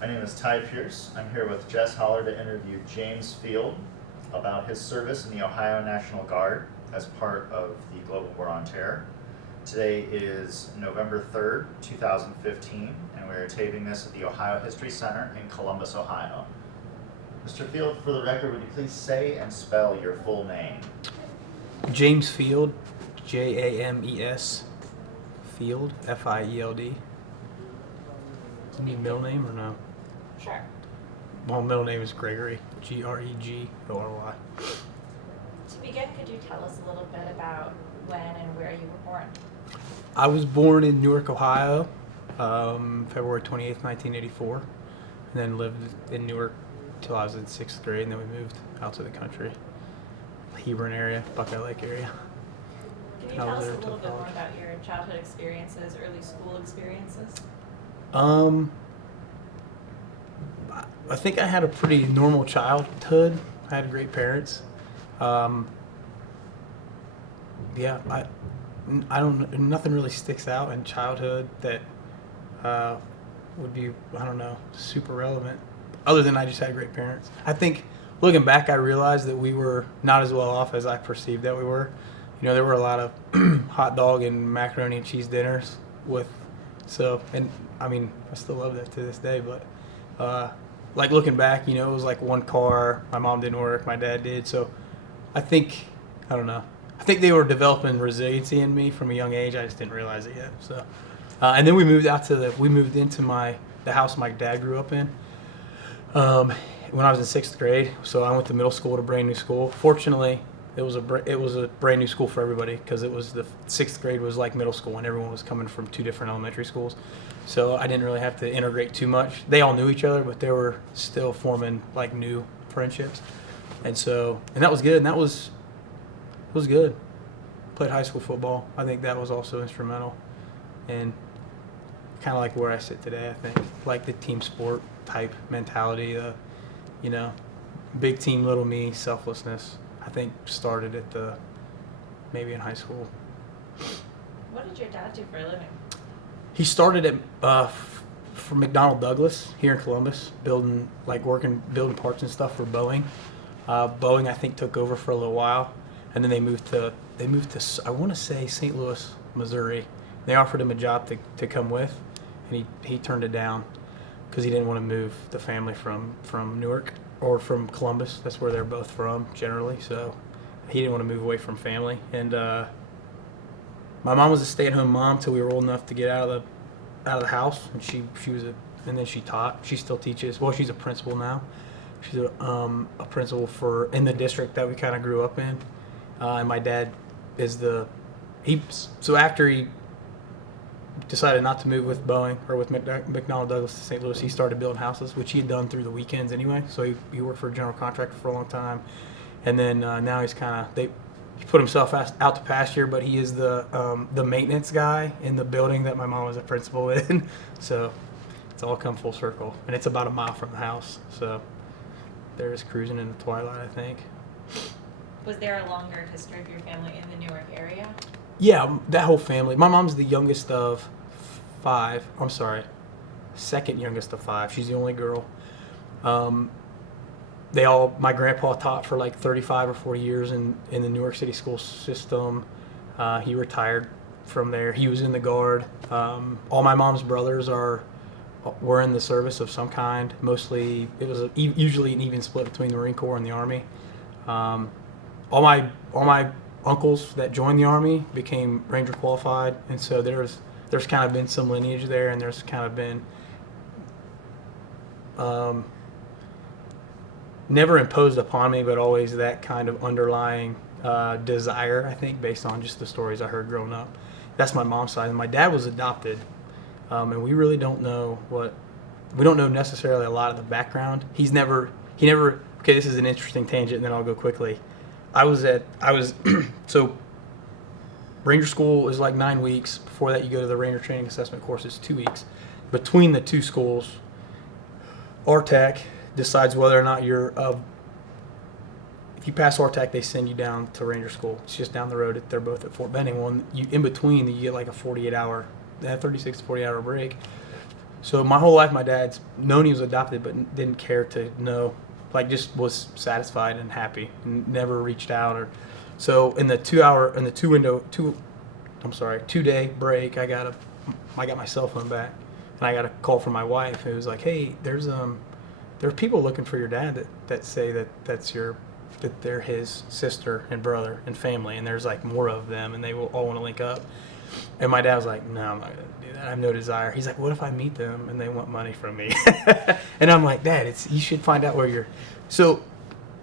My name is Ty Pierce. I'm here with Jess Holler to interview James Field about his service in the Ohio National Guard as part of the Global War on Terror. Today is November 3rd, 2015, and we are taping this at the Ohio History Center in Columbus, Ohio. Mr. Field, for the record, would you please say and spell your full name? James Field, James Field, Field. Do you need middle name or no? Sure. My middle name is Gregory, Gregory. To begin, could you tell us a little bit about when and where you were born? I was born in Newark, Ohio, February 28th, 1984, and then lived in Newark till I was in 6th grade, and then we moved out to the country, Hebron area, Buckeye Lake area. Can you tell us a little bit more about your childhood experiences, early school experiences? I think I had a pretty normal childhood. I had great parents. I don't. Nothing really sticks out in childhood that would be, I don't know, super relevant. Other than I just had great parents. I think looking back, I realized that we were not as well off as I perceived that we were. You know, there were a lot of hot dog and macaroni and cheese dinners and I mean, I still love that to this day, but like looking back, you know, it was like one car. My mom didn't work, my dad did. So I think they were developing resiliency in me from a young age. I just didn't realize it yet. So, and then we moved into the house my dad grew up in when I was in 6th grade. So I went to middle school at a brand new school. Fortunately, it was a brand new school for everybody because it was the 6th grade was like middle school and everyone was coming from 2 different elementary schools. So I didn't really have to integrate too much. They all knew each other, but they were still forming like new friendships. And that was good. And it was good. Played high school football. I think that was also instrumental. And kind of like where I sit today, I think. Like the team sport type mentality, big team, little me, selflessness. I think started maybe in high school. What did your dad do for a living? He started at for McDonnell Douglas here in Columbus, building parts and stuff for Boeing. Boeing, I think, took over for a little while, and then they moved to I want to say St. Louis, Missouri. They offered him a job to come with, and he turned it down because he didn't want to move the family from Newark or from Columbus. That's where they're both from generally. So he didn't want to move away from family. And my mom was a stay-at-home mom till we were old enough to get out of the house, and and then she taught. She still teaches. Well, she's a principal now. She's a principal in the district that we kind of grew up in. And my dad is so after he decided not to move with Boeing or with McDonnell Douglas to St. Louis, he started building houses, which he had done through the weekends anyway. So he worked for a general contractor for a long time, and then now he's he put himself out to pasture, but he is the maintenance guy in the building that my mom was a principal in. So it's all come full circle, and it's about a mile from the house. So they're just cruising in the twilight, I think. Was there a longer history of your family in the Newark area? Yeah, that whole family. My mom's the youngest of 5. I'm sorry, second youngest of 5. She's the only girl. My grandpa taught for like 35 or 40 years in the New York City school system. He retired from there. He was in the Guard. All my mom's brothers were in the service of some kind. Mostly, it was usually an even split between the Marine Corps and the Army. All my uncles that joined the Army became Ranger qualified, and so there's kind of been some lineage there, and there's kind of been never imposed upon me, but always that kind of underlying desire, I think, based on just the stories I heard growing up. That's my mom's side. And my dad was adopted, and we really don't know necessarily a lot of the background. He never, okay, this is an interesting tangent, and then I'll go quickly. So Ranger school is like 9 weeks. Before that, you go to the Ranger Training Assessment course. It's 2 weeks. Between the 2 schools, RTAC decides whether or not if you pass RTAC, they send you down to Ranger school. It's just down the road. They're both at Fort Benning. In between, you get like a 36 to 48 hour break. So my whole life, my dad's known he was adopted, but didn't care to know. Like, just was satisfied and happy, and never reached out. Or so in the 2-day break, I got my cell phone back, and I got a call from my wife. It was like, hey, there's people looking for your dad that say that they're his sister and brother and family, and there's like more of them, and they will all want to link up. And my dad was like, no, I'm not going to do that. I have no desire. He's like, what if I meet them and they want money from me? And I'm like, Dad, you should find out where you're. So,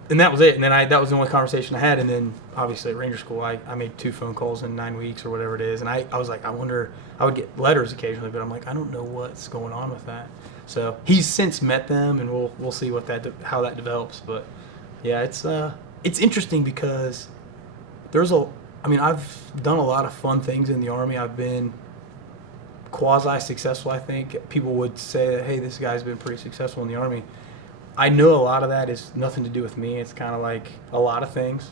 and that was it. And then that was the only conversation I had. And then obviously at Ranger School, I made 2 phone calls in 9 weeks or whatever it is. And I was like, I wonder, I would get letters occasionally, but I'm like, I don't know what's going on with that. So he's since met them, and we'll see how that develops. But yeah, it's interesting because I've done a lot of fun things in the Army. I've been quasi-successful, I think. People would say that, hey, this guy's been pretty successful in the Army. I know a lot of that is nothing to do with me. It's kind of like a lot of things.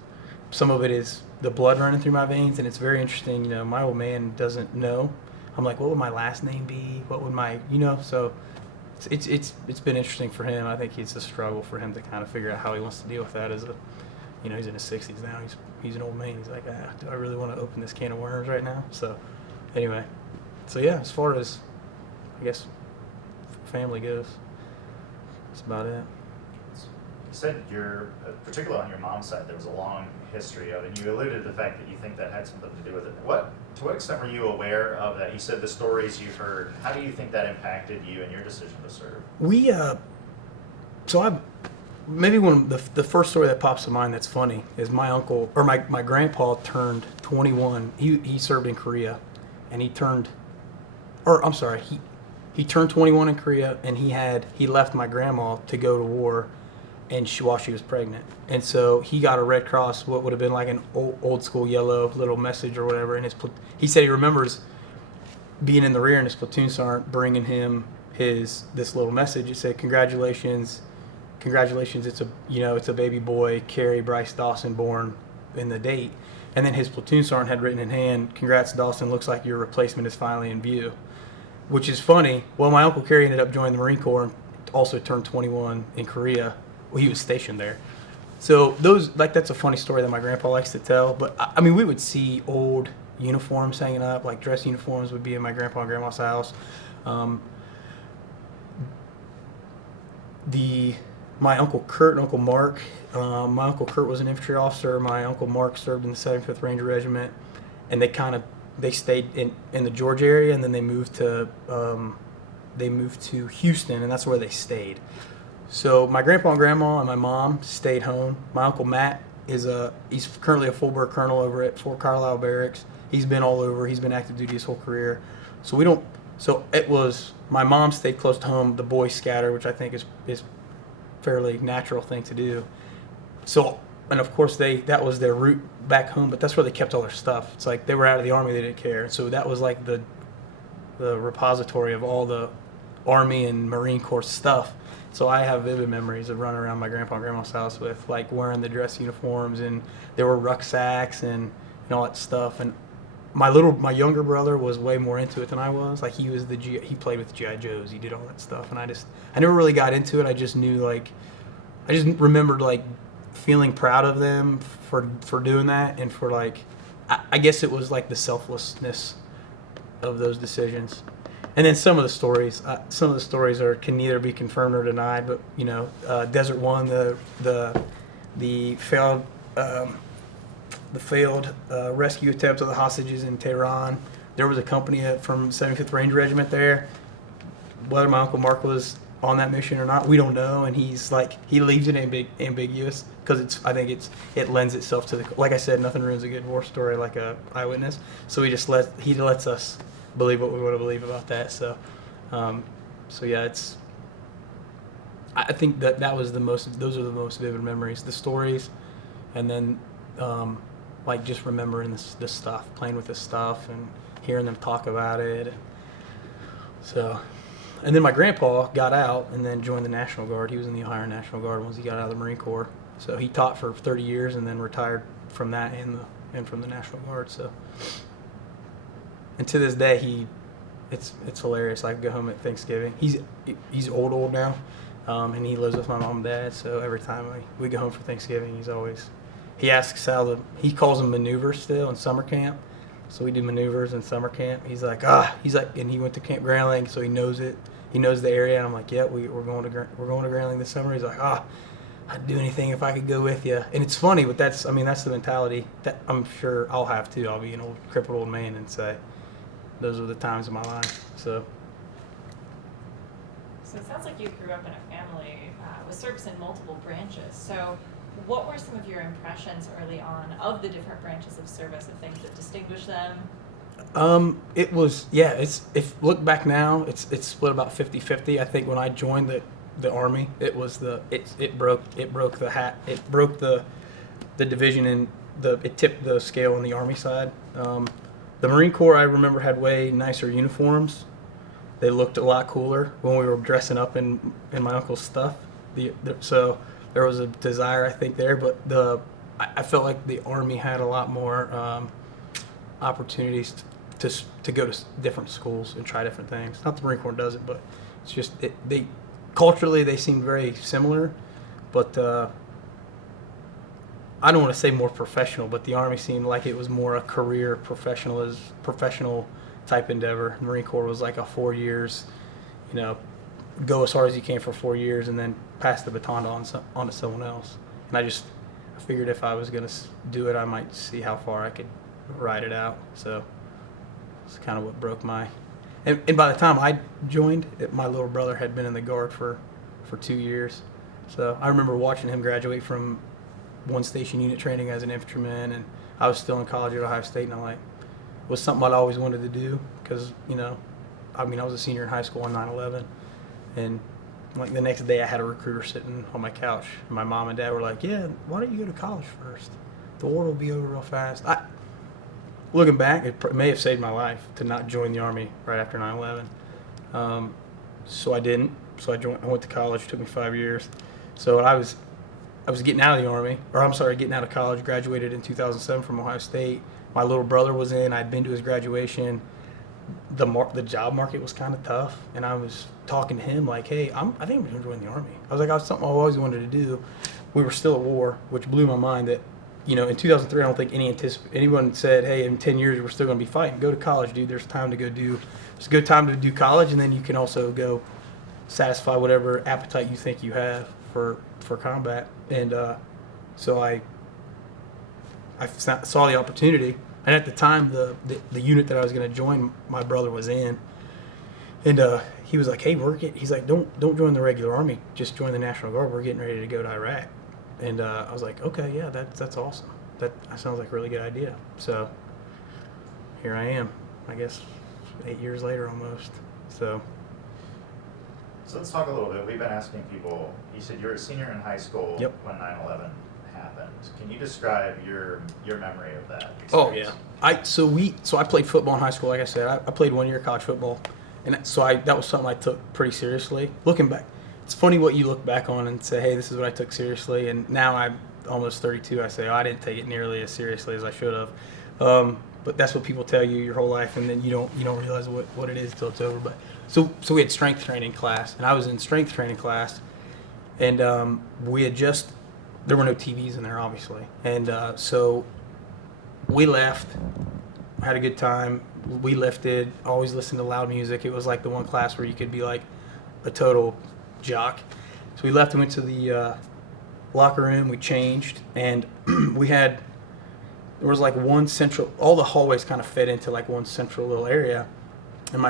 Some of it is the blood running through my veins, and it's very interesting. My old man doesn't know. I'm like, what would my last name be? What would my, so it's been interesting for him. I think it's a struggle for him to kind of figure out how he wants to deal with that as a, he's in his 60s now. He's an old man. He's like, do I really want to open this can of worms right now? So, anyway. So, yeah, as far as, I guess, family goes, that's about it. You said particularly on your mom's side, there was a long history of it, and you alluded to the fact that you think that had something to do with it. To what extent were you aware of that? You said the stories you heard. How do you think that impacted you and your decision to serve? Maybe one of the first story that pops to mind that's funny is my uncle, or my grandpa turned 21. He served in Korea, and he turned 21 in Korea, and he left my grandma to go to war, and while she was pregnant. And so he got a Red Cross, what would have been like an old school yellow little message or whatever. And he said he remembers being in the rear, and his platoon sergeant bringing him this little message. It said, congratulations, it's a baby boy, Carrie Bryce Dawson, born in the date. And then his platoon sergeant had written in hand, congrats Dawson, looks like your replacement is finally in view. Which is funny. Well, my Uncle Carrie ended up joining the Marine Corps and also turned 21 in Korea. Well, he was stationed there. So that's a funny story that my grandpa likes to tell. But we would see old uniforms hanging up, like dress uniforms would be in my grandpa and grandma's house. My Uncle Kurt and Uncle Mark, my Uncle Kurt was an infantry officer. My Uncle Mark served in the 75th Ranger Regiment, and they stayed in the Georgia area, and then they moved to Houston, and that's where they stayed. So my grandpa and grandma and my mom stayed home. My Uncle Matt he's currently a full-bird colonel over at Fort Carlisle Barracks. He's been all over. He's been active duty his whole career. So it was, my mom stayed close to home. The boys scatter, which I think is fairly natural thing to do. So, and of course that was their route back home, but that's where they kept all their stuff. It's like they were out of the Army, they didn't care. So that was like the repository of all the Army and Marine Corps stuff. So I have vivid memories of running around my grandpa and grandma's house with like wearing the dress uniforms, and there were rucksacks and all that stuff. And my younger brother was way more into it than I was. Like he played with G.I. Joes, he did all that stuff, and I never really got into it. I just knew I just remembered like feeling proud of them for doing that, and for I guess it was like the selflessness of those decisions. And then some of the stories can neither be confirmed or denied. But Desert One, the failed rescue attempt of the hostages in Tehran. There was a company from 75th Ranger Regiment there. Whether my Uncle Mark was on that mission or not, we don't know. And he leaves it ambiguous because I think it lends itself to like I said, nothing ruins a good war story like a eyewitness. So he lets us believe what we want to believe about that. So yeah, I think that was those are the most vivid memories, the stories, and then just remembering this stuff, playing with this stuff, and hearing them talk about it. So, and then my grandpa got out and then joined the National Guard. He was in the Ohio National Guard once he got out of the Marine Corps. So he taught for 30 years and then retired from that and from the National Guard. So. And to this day, it's hilarious. I go home at Thanksgiving. He's old now, and he lives with my mom and dad. So every time we go home for Thanksgiving, he asks he calls them maneuvers still in summer camp. So we do maneuvers in summer camp. He's like, and he went to Camp Grayling, so he knows it. He knows the area. And I'm like, yeah, we're going to Grayling this summer. He's like, I'd do anything if I could go with you. And it's funny, but that's the mentality that I'm sure I'll have too. I'll be an old crippled old man and say, those are the times of my life. So it sounds like you grew up in a family with service in multiple branches. So what were some of your impressions early on of the different branches of service, of things that distinguish them? It was, if look back now, it's split about 50-50. I think when I joined the Army, it broke the division, and it tipped the scale on the Army side. The Marine Corps, I remember, had way nicer uniforms. They looked a lot cooler when we were dressing up in my uncle's stuff. So there was a desire, I think, there, but I felt like the Army had a lot more opportunities to go to different schools and try different things. Not the Marine Corps does it, but it's just culturally they seemed very similar, but I don't want to say more professional, but the Army seemed like it was more a career professional type endeavor. The Marine Corps was like a 4 years, go as hard as you can for 4 years and then pass the baton on to someone else. And I figured if I was going to do it, I might see how far I could ride it out. So it's kind of what broke my... And by the time I joined, my little brother had been in the Guard for 2 years. So I remember watching him graduate from one station unit training as an infantryman, and I was still in college at Ohio State, and it was something I'd always wanted to do because, I was a senior in high school on 9/11, and the next day I had a recruiter sitting on my couch, and my mom and dad were like, yeah, why don't you go to college first? The war will be over real fast. Looking back, it may have saved my life to not join the Army right after 9/11. So I didn't. So I went to college. It took me 5 years. So I was getting out of the Army, getting out of college. Graduated in 2007 from Ohio State. My little brother was in. I'd been to his graduation. The job market was kind of tough, and I was talking to him like, hey, I think I'm going to join the Army. I was like, it's something I always wanted to do. We were still at war, which blew my mind that, in 2003, I don't think anyone said, hey, in 10 years, we're still going to be fighting. Go to college, dude. There's a good time to do college, and then you can also go satisfy whatever appetite you think you have for combat. And so I saw the opportunity. And at the time, the unit that I was going to join, my brother was in. And he was like, hey, he's like, don't join the regular Army. Just join the National Guard. We're getting ready to go to Iraq. And I was like, okay, yeah, that's awesome. That sounds like a really good idea. So here I am, I guess 8 years later almost. So let's talk a little bit. We've been asking people, you said you were a senior in high school when 9/11 happened. Can you describe your memory of that experience? Oh, yeah. So I played football in high school, like I said. I played 1 year of college football. And so that was something I took pretty seriously. Looking back, it's funny what you look back on and say, hey, this is what I took seriously. And now I'm almost 32. I say, I didn't take it nearly as seriously as I should have. But that's what people tell you your whole life, and then you don't realize what it is until it's over. But so we had strength training class, and I was in strength training class, and there were no TVs in there, obviously. And so we left, had a good time. We lifted, always listened to loud music. It was like the one class where you could be like a total jock. So we left and went to the locker room. We changed, and there was like one central, all the hallways kind of fed into like one central little area. And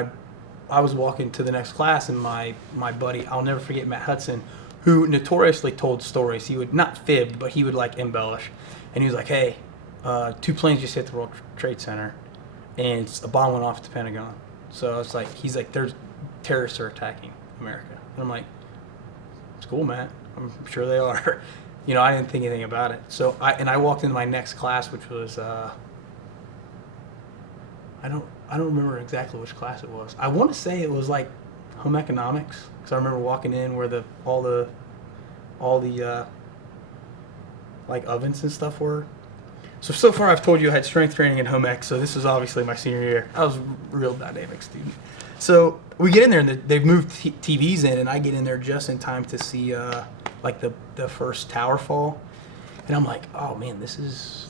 I was walking to the next class, and my buddy, I'll never forget, Matt Hudson, who notoriously told stories. He would not fib, but he would like embellish. And he was like, hey, 2 planes just hit the World Trade Center, and a bomb went off at the Pentagon. So it's like, he's like, there's terrorists are attacking America. And I'm like, it's cool, Matt. I'm sure they are. I didn't think anything about it. So I walked into my next class, which was I don't remember exactly which class it was. I want to say it was like home economics, because I remember walking in where all the like ovens and stuff were. So far I've told you I had strength training and home ec, so this is obviously my senior year. I was a real dynamic student. So we get in there and they've moved TVs in, and I get in there just in time to see like the first tower fall. And I'm like, oh man, this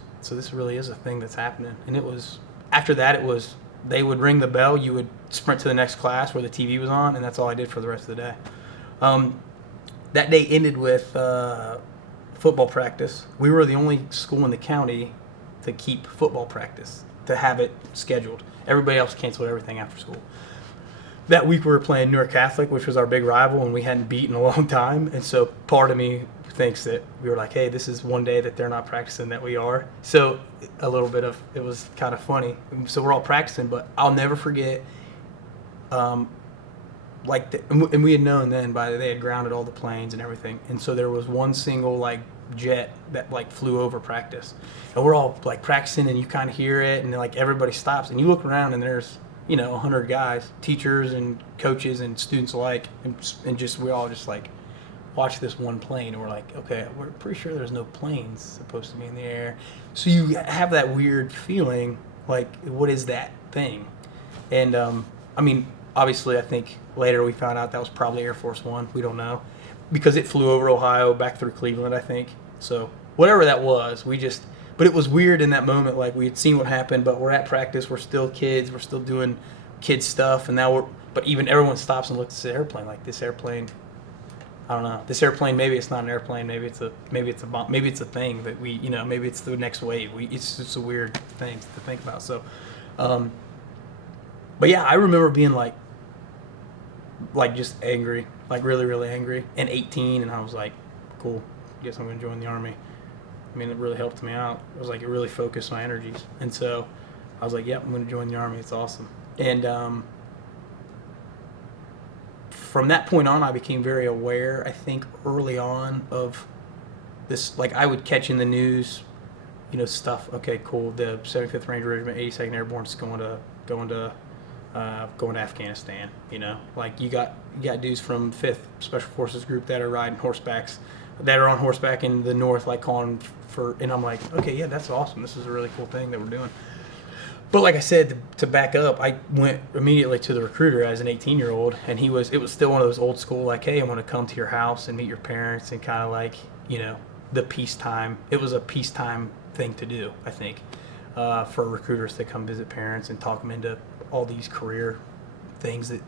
really is a thing that's happening. And it was, after that, it was, they would ring the bell, you would sprint to the next class where the TV was on, and that's all I did for the rest of the day. That day ended with football practice. We were the only school in the county to keep football practice, to have it scheduled. Everybody else canceled everything after school. That week we were playing Newark Catholic, which was our big rival, and we hadn't beat in a long time. And so part of me thinks that we were like, hey, this is one day that they're not practicing that we are. So a little bit of, it was kind of funny. So we're all practicing, but I'll never forget, and we had known then they had grounded all the planes and everything. And so there was one single like jet that like flew over practice. And we're all like practicing, and you kind of hear it, and like everybody stops, and you look around, and there's, 100 guys, teachers and coaches and students alike, and just we all just like watch this one plane, and we're like, okay, we're pretty sure there's no planes supposed to be in the air. So you have that weird feeling, like, what is that thing? And obviously, I think later we found out that was probably Air Force One. We don't know, because it flew over Ohio back through Cleveland, I think. So whatever that was, but it was weird in that moment. Like, we had seen what happened, but we're at practice. We're still kids. We're still doing kid stuff. And now but even everyone stops and looks at the airplane. Like, this airplane, I don't know. This airplane, maybe it's not an airplane. Maybe it's a bomb. Maybe it's a thing that we, maybe it's the next wave. It's just a weird thing to think about. So, but yeah, I remember being like just angry, like really, really angry, and 18, and I was like, cool, guess I'm going to join the Army. I mean, it really helped me out. It was like, it really focused my energies. And so I was like, yep, I'm going to join the Army. It's awesome. And from that point on, I became very aware, I think, early on of this. Like, I would catch in the news, stuff. Okay, cool. The 75th Ranger Regiment, 82nd Airborne is going to Afghanistan. Like, you got dudes from 5th Special Forces Group that are riding horsebacks, that are on horseback in the north, like calling for, and I'm like, okay, yeah, that's awesome. This is a really cool thing that we're doing. But like I said, to back up, I went immediately to the recruiter as an 18-year-old, and it was still one of those old school, like, hey, I want to come to your house and meet your parents, and kind of like, the peacetime. It was a peacetime thing to do, I think, for recruiters to come visit parents and talk them into all these career things that,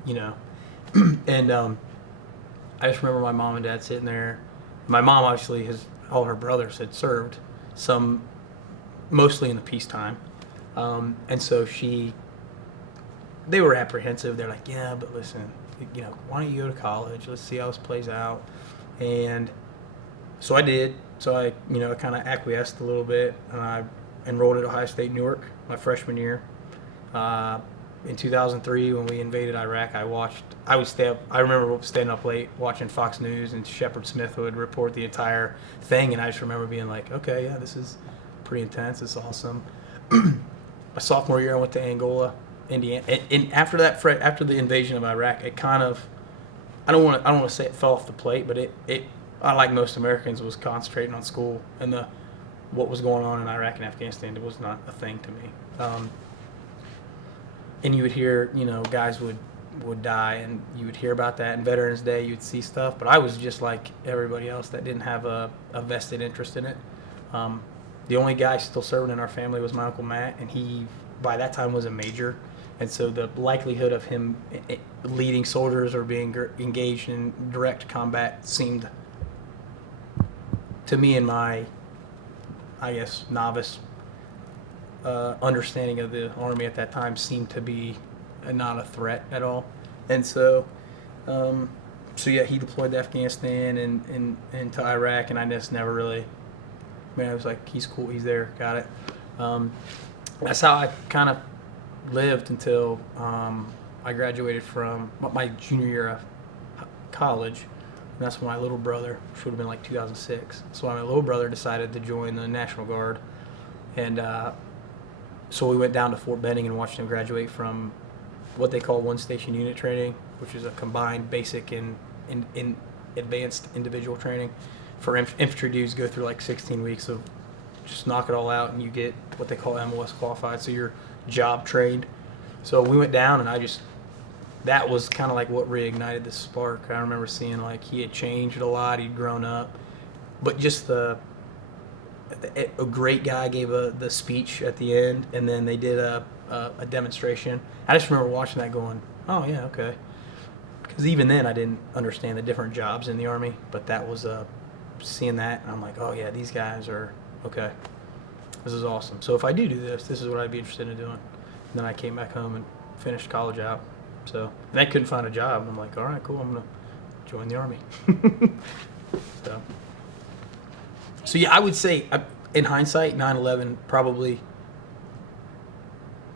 and I just remember my mom and dad sitting there. My mom, obviously, all her brothers had served, some mostly in the peacetime. And so they were apprehensive. They're like, yeah, but listen, why don't you go to college? Let's see how this plays out. And so I did. So I kind of acquiesced a little bit, and I enrolled at Ohio State Newark my freshman year. In 2003, when we invaded Iraq, I remember staying up late watching Fox News, and Shepard Smith would report the entire thing, and I just remember being like, okay, yeah, this is pretty intense. It's awesome. My sophomore year, I went to Angola, Indiana, and after the invasion of Iraq, it kind of, I don't want to say it fell off the plate, but it I, like most Americans, was concentrating on school, and what was going on in Iraq and Afghanistan, it was not a thing to me. And you would hear, guys would die, and you would hear about that. And Veterans Day, you'd see stuff. But I was just like everybody else that didn't have a vested interest in it. The only guy still serving in our family was my Uncle Matt, and he, by that time, was a major. And so the likelihood of him leading soldiers or being engaged in direct combat seemed, to me, in my, I guess, novice understanding of the Army at that time, seemed to be not a threat at all. And so yeah, he deployed to Afghanistan and to Iraq, and I just never really, I was like, he's cool, he's there, got it. That's how I kind of lived until I graduated from my junior year of college. And that's when my little brother, which would have been like 2006, so my little brother decided to join the National Guard. And so we went down to Fort Benning and watched him graduate from what they call one-station unit training, which is a combined basic and advanced individual training. For infantry dudes, go through like 16 weeks of just knock it all out, and you get what they call MOS qualified, so you're job trained. So we went down, and that was kind of like what reignited the spark. I remember seeing like he had changed a lot, he'd grown up, but just a great guy gave the speech at the end, and then they did a demonstration. I just remember watching that going, oh yeah, okay. Because even then I didn't understand the different jobs in the Army, but that was seeing that, and I'm like, oh yeah, these guys are, okay, this is awesome. So if I do this is what I'd be interested in doing. And then I came back home and finished college out. So, and I couldn't find a job, and I'm like, all right, cool, I'm going to join the Army. So yeah, I would say, in hindsight, 9/11 probably,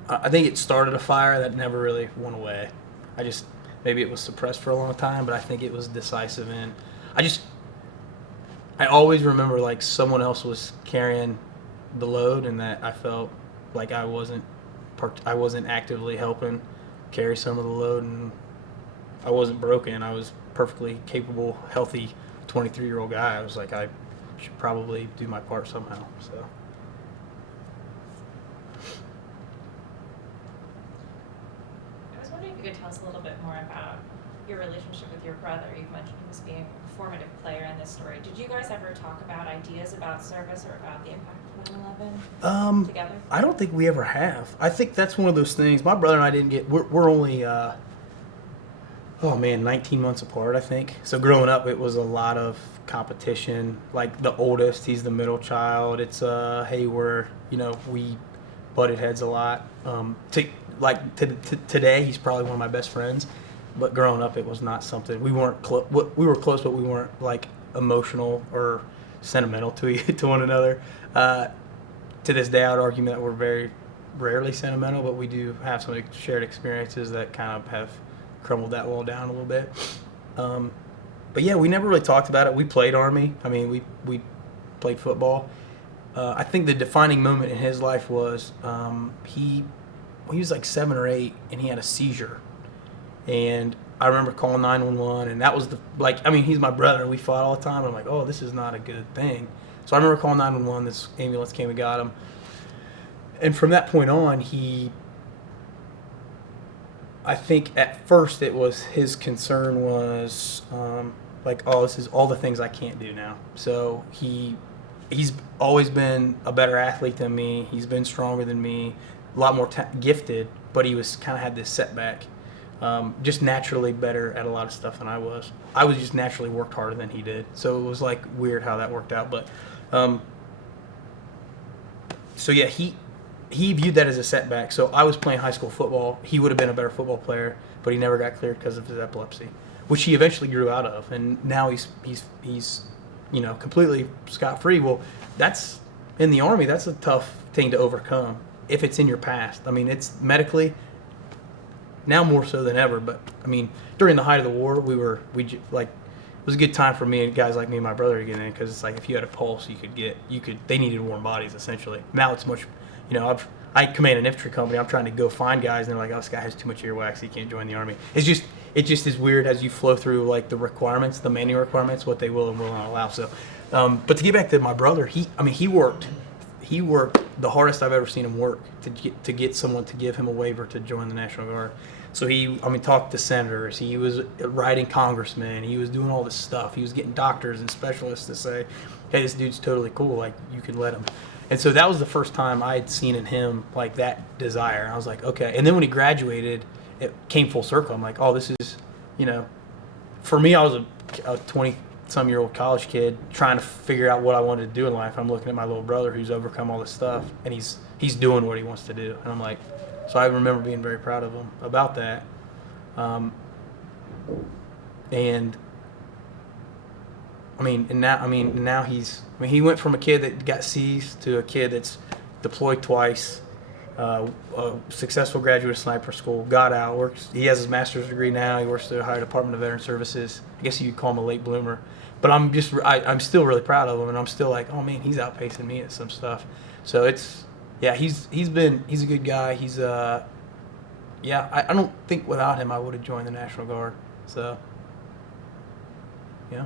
I think it started a fire that never really went away. Maybe it was suppressed for a long time, but I think it was decisive. And I always remember like someone else was carrying the load, and that I felt like I wasn't actively helping carry some of the load, and I wasn't broken. I was perfectly capable, healthy 23-year-old guy. I was like, I should probably do my part somehow. So. I was wondering if you could tell us a little bit more about your relationship with your brother. You've mentioned him as being a formative player in this story. Did you guys ever talk about ideas about service or about the impact of 9/11 together? I don't think we ever have. I think that's one of those things. My brother and I didn't get. We're only 19 months apart, I think. So growing up, it was a lot of competition. Like the oldest, he's the middle child. It's hey, we butted heads a lot. Today, he's probably one of my best friends. But growing up, it was not something we weren't close. We were close, but we weren't like emotional or sentimental to one another. To this day, I would argue that we're very rarely sentimental, but we do have some shared experiences that kind of have crumbled that wall down a little bit. But yeah, we never really talked about it. We played Army. I mean, we played football. I think the defining moment in his life was he was like 7 or 8, and he had a seizure. And I remember calling 911, and that was he's my brother, and we fought all the time. And I'm like, oh, this is not a good thing. So I remember calling 911. This ambulance came and got him. And from that point on, I think at first it was his concern was this is all the things I can't do now. So he's always been a better athlete than me. He's been stronger than me, a lot more gifted, but he was kind of had this setback. Just naturally better at a lot of stuff than I was. I was just naturally worked harder than he did. So it was like weird how that worked out. But so yeah, he viewed that as a setback. So I was playing high school football. He would have been a better football player, but he never got cleared because of his epilepsy, which he eventually grew out of. And now he's completely scot-free. Well, that's in the Army. That's a tough thing to overcome if it's in your past. I mean, it's medically. Now more so than ever, but I mean, during the height of the war, it was a good time for me and guys like me and my brother to get in, because it's like if you had a pulse, they needed warm bodies essentially. Now it's much, I command an infantry company. I'm trying to go find guys, and they're like, oh, this guy has too much earwax, he can't join the Army. It just is weird as you flow through like the requirements, the manual requirements, what they will and will not allow. So, but to get back to my brother, he worked the hardest I've ever seen him work to get someone to give him a waiver to join the National Guard. So he talked to senators, he was writing congressmen, he was doing all this stuff. He was getting doctors and specialists to say, hey, this dude's totally cool, like you can let him. And so that was the first time I had seen in him like that desire. I was like, okay. And then when he graduated, it came full circle. I'm like, oh, this is, for me, I was a 20-some-year-old college kid trying to figure out what I wanted to do in life. I'm looking at my little brother who's overcome all this stuff, and he's doing what he wants to do. And I'm like, so I remember being very proud of him about that. Now he went from a kid that got seized to a kid that's deployed twice, a successful graduate of sniper school, got out, works. He has his master's degree now. He works at the Ohio Department of Veteran Services. I guess you could call him a late bloomer, but I'm still really proud of him, and I'm still like, oh man, he's outpacing me at some stuff. So he's a good guy. I don't think without him I would have joined the National Guard. So yeah.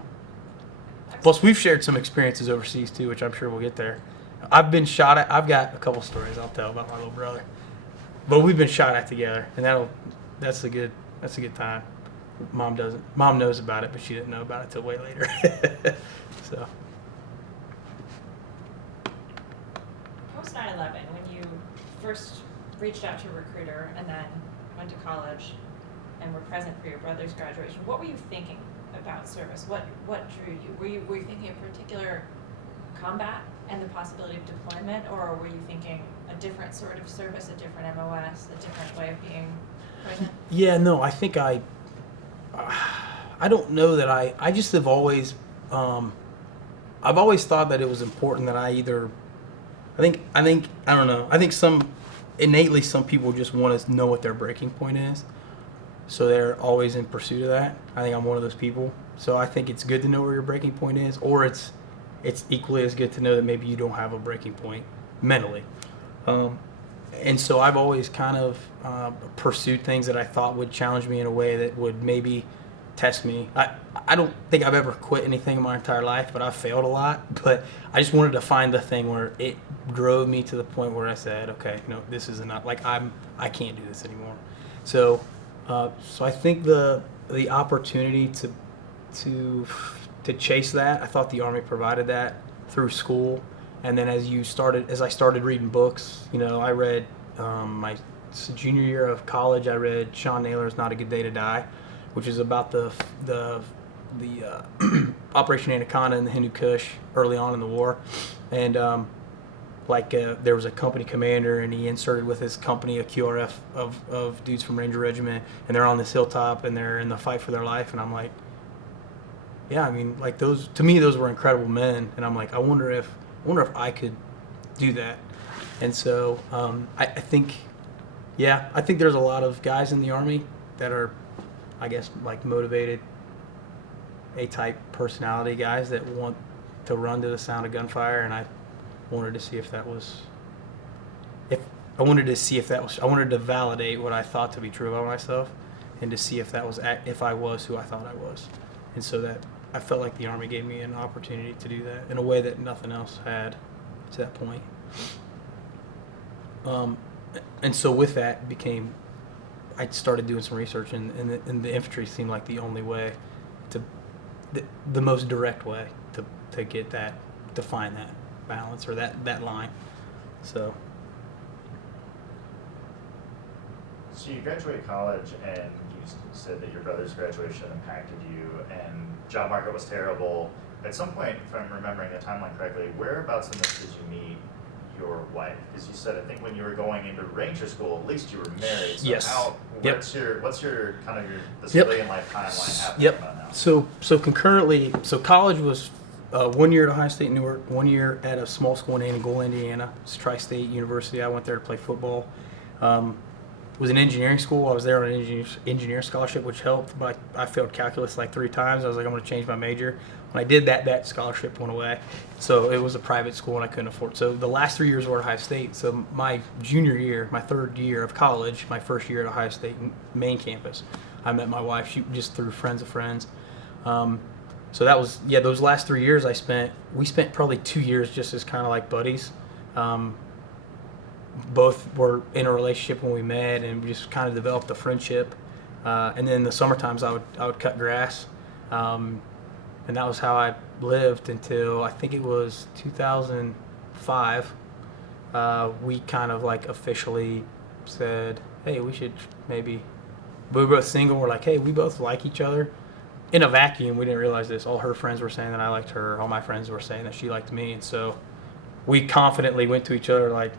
Plus we've shared some experiences overseas too, which I'm sure we'll get there. I've been shot at. I've got a couple stories I'll tell about my little brother, but we've been shot at together, and that's a good time. Mom doesn't. Mom knows about it, but she didn't know about it till way later. So. Post 9/11, when you first reached out to a recruiter and then went to college and were present for your brother's graduation, what were you thinking about service? What drew you? Were you thinking of particular combat and the possibility of deployment, or were you thinking a different sort of service, a different MOS, a different way of being present? Yeah, no, I think I don't know that I just have always, I've always thought that it was important that I don't know. I think innately some people just want to know what their breaking point is. So they're always in pursuit of that. I think I'm one of those people. So I think it's good to know where your breaking point is, or it's equally as good to know that maybe you don't have a breaking point mentally. And so I've always kind of pursued things that I thought would challenge me in a way that would maybe test me. I don't think I've ever quit anything in my entire life, but I've failed a lot. But I just wanted to find the thing where it drove me to the point where I said, okay, no, this is enough. Like I can't do this anymore. So I think the opportunity to chase that, I thought the Army provided that through school. And then as I started reading books, I read my junior year of college, I read Sean Naylor's Not a Good Day to Die, which is about the Operation Anaconda in the Hindu Kush early on in the war. And there was a company commander, and he inserted with his company a QRF of dudes from Ranger Regiment, and they're on this hilltop, and they're in the fight for their life. And I'm like, yeah, I mean, like those were incredible men. And I'm like, I wonder if I could do that. And so I think there's a lot of guys in the Army that are, I guess, like motivated A-type personality guys that want to run to the sound of gunfire. And I wanted to see if that was, I wanted to validate what I thought to be true about myself, and to see if I was who I thought I was. And so that I felt like the Army gave me an opportunity to do that in a way that nothing else had to that point. And so with that I started doing some research, and the infantry seemed like the only way the most direct way to get that, to find that balance or that line. So you graduated college, and you said that your brother's graduation impacted you, and job market was terrible. At some point, if I'm remembering the timeline correctly, whereabouts in this did you meet your wife? Because you said, I think when you were going into Ranger School, at least you were married. So yes. What's your kind of the civilian life timeline happening about now? So concurrently, college was 1 year at Ohio State Newark, 1 year at a small school in Angola, Indiana. It's Tri-State University. I went there to play football. It was an engineering school. I was there on an engineer scholarship, which helped, but I failed calculus like 3 times. I was like, I'm going to change my major. When I did that scholarship went away. So it was a private school, and I couldn't afford it. So the last 3 years were at Ohio State. So my junior year, my third year of college, my first year at Ohio State main campus, I met my wife. She just through friends of friends. So that was, those last 3 years we spent probably 2 years just as kind of like buddies. Both were in a relationship when we met, and we just kind of developed a friendship. And then in the summer times, I would cut grass, and that was how I lived until I think it was 2005. We kind of like officially said, hey, we should maybe. We were both single. We're like, hey, we both like each other. In a vacuum, we didn't realize this. All her friends were saying that I liked her. All my friends were saying that she liked me, and so we confidently went to each other like,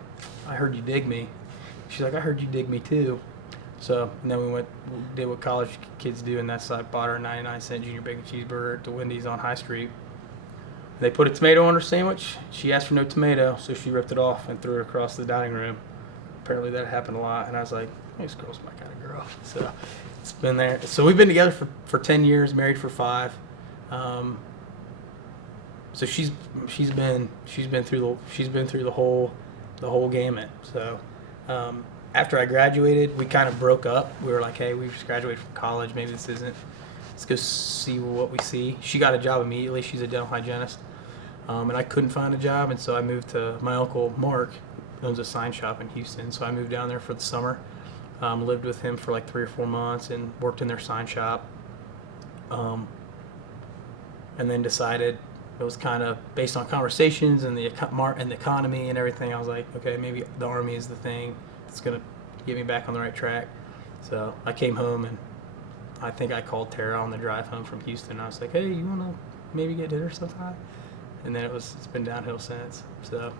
I heard you dig me. She's like, I heard you dig me too. So, and then we did what college kids do, and that's I bought her a 99-cent junior bacon cheeseburger at the Wendy's on High Street. They put a tomato on her sandwich. She asked for no tomato, so she ripped it off and threw it across the dining room. Apparently that happened a lot, and I was like, this girl's my kind of girl. So it's been there. So we've been together for 10 years, married for 5. So she's been through the whole gamut. So after I graduated, we kind of broke up. We were like, hey, we just graduated from college. Maybe this isn't. Let's go see what we see. She got a job immediately. She's a dental hygienist. And I couldn't find a job, and so I moved to my uncle Mark owns a sign shop in Houston, so I moved down there for the summer. Lived with him for like 3 or 4 months and worked in their sign shop. And then decided, it was kind of based on conversations and the economy and everything. I was like, okay, maybe the Army is the thing that's gonna get me back on the right track. So I came home, and I think I called Tara on the drive home from Houston. I was like, hey, you wanna maybe get dinner sometime? And then it's been downhill since. So,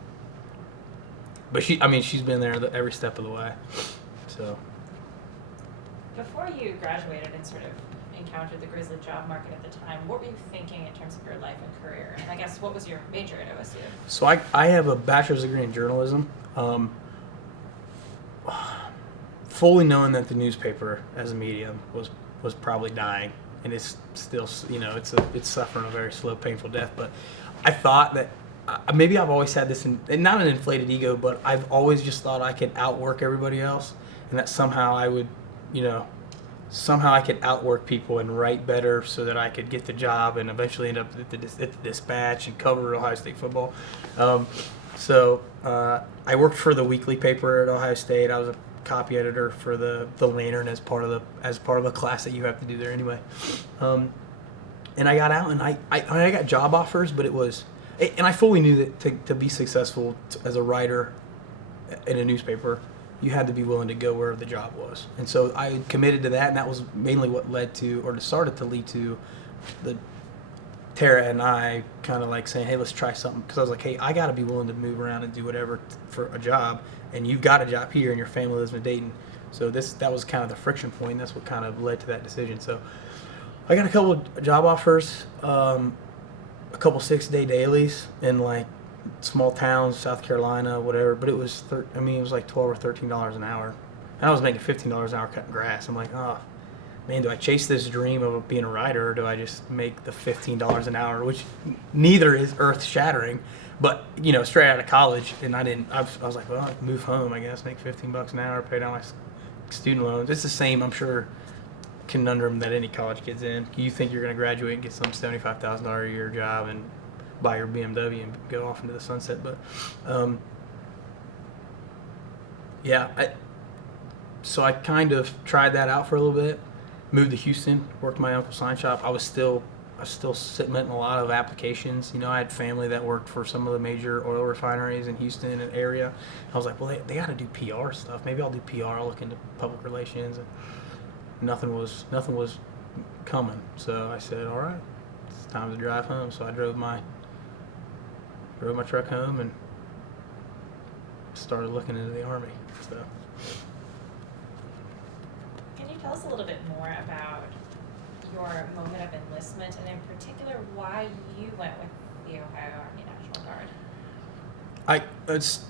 but she's been there every step of the way. So. Before you graduated and sort of encountered the grisly job market at the time, what were you thinking in terms of your life and career? And I guess, what was your major at OSU? So I have a bachelor's degree in journalism. Fully knowing that the newspaper as a medium was probably dying, and it's still, it's suffering a very slow, painful death. But I thought that maybe I've always had this, and not an inflated ego, but I've always just thought I could outwork everybody else, and that somehow I would, somehow I could outwork people and write better so that I could get the job and eventually end up at the Dispatch and cover Ohio State football. So I worked for the weekly paper at Ohio State. I was a copy editor for the Lantern as part of the class that you have to do there anyway. And I got out, and I got job offers, but and I fully knew that to be successful as a writer in a newspaper, you had to be willing to go where the job was. And so I committed to that, and that was mainly what started to lead to the Tara and I kind of like saying, hey, let's try something. Because I was like, hey, I got to be willing to move around and do whatever for a job, and you've got a job here, and your family lives in Dayton. So that was kind of the friction point. That's what kind of led to that decision. So I got a couple of job offers, a couple 6-day dailies in like small towns, South Carolina, whatever. But it was it was like $12 or $13 an hour, and I was making $15 an hour cutting grass. I'm like, oh man, do I chase this dream of being a writer, or do I just make the $15 an hour, which neither is earth shattering, but straight out of college. And I was like, well, I can move home, I guess, make $15 an hour, pay down my student loans. It's the same, I'm sure, conundrum that any college kid's in. You think you're going to graduate and get some $75,000 a year job and buy your BMW and go off into the sunset. But so I kind of tried that out for a little bit. Moved to Houston, worked my uncle's sign shop. I was still submitting a lot of applications. I had family that worked for some of the major oil refineries in Houston and area. I was like, well, they got to do PR stuff. Maybe I'll do PR. I'll look into public relations. And nothing was coming. So I said, all right, it's time to drive home. So I drove my truck home and started looking into the Army. So. Can you tell us a little bit more about your moment of enlistment, and in particular, why you went with the Ohio Army National Guard? It's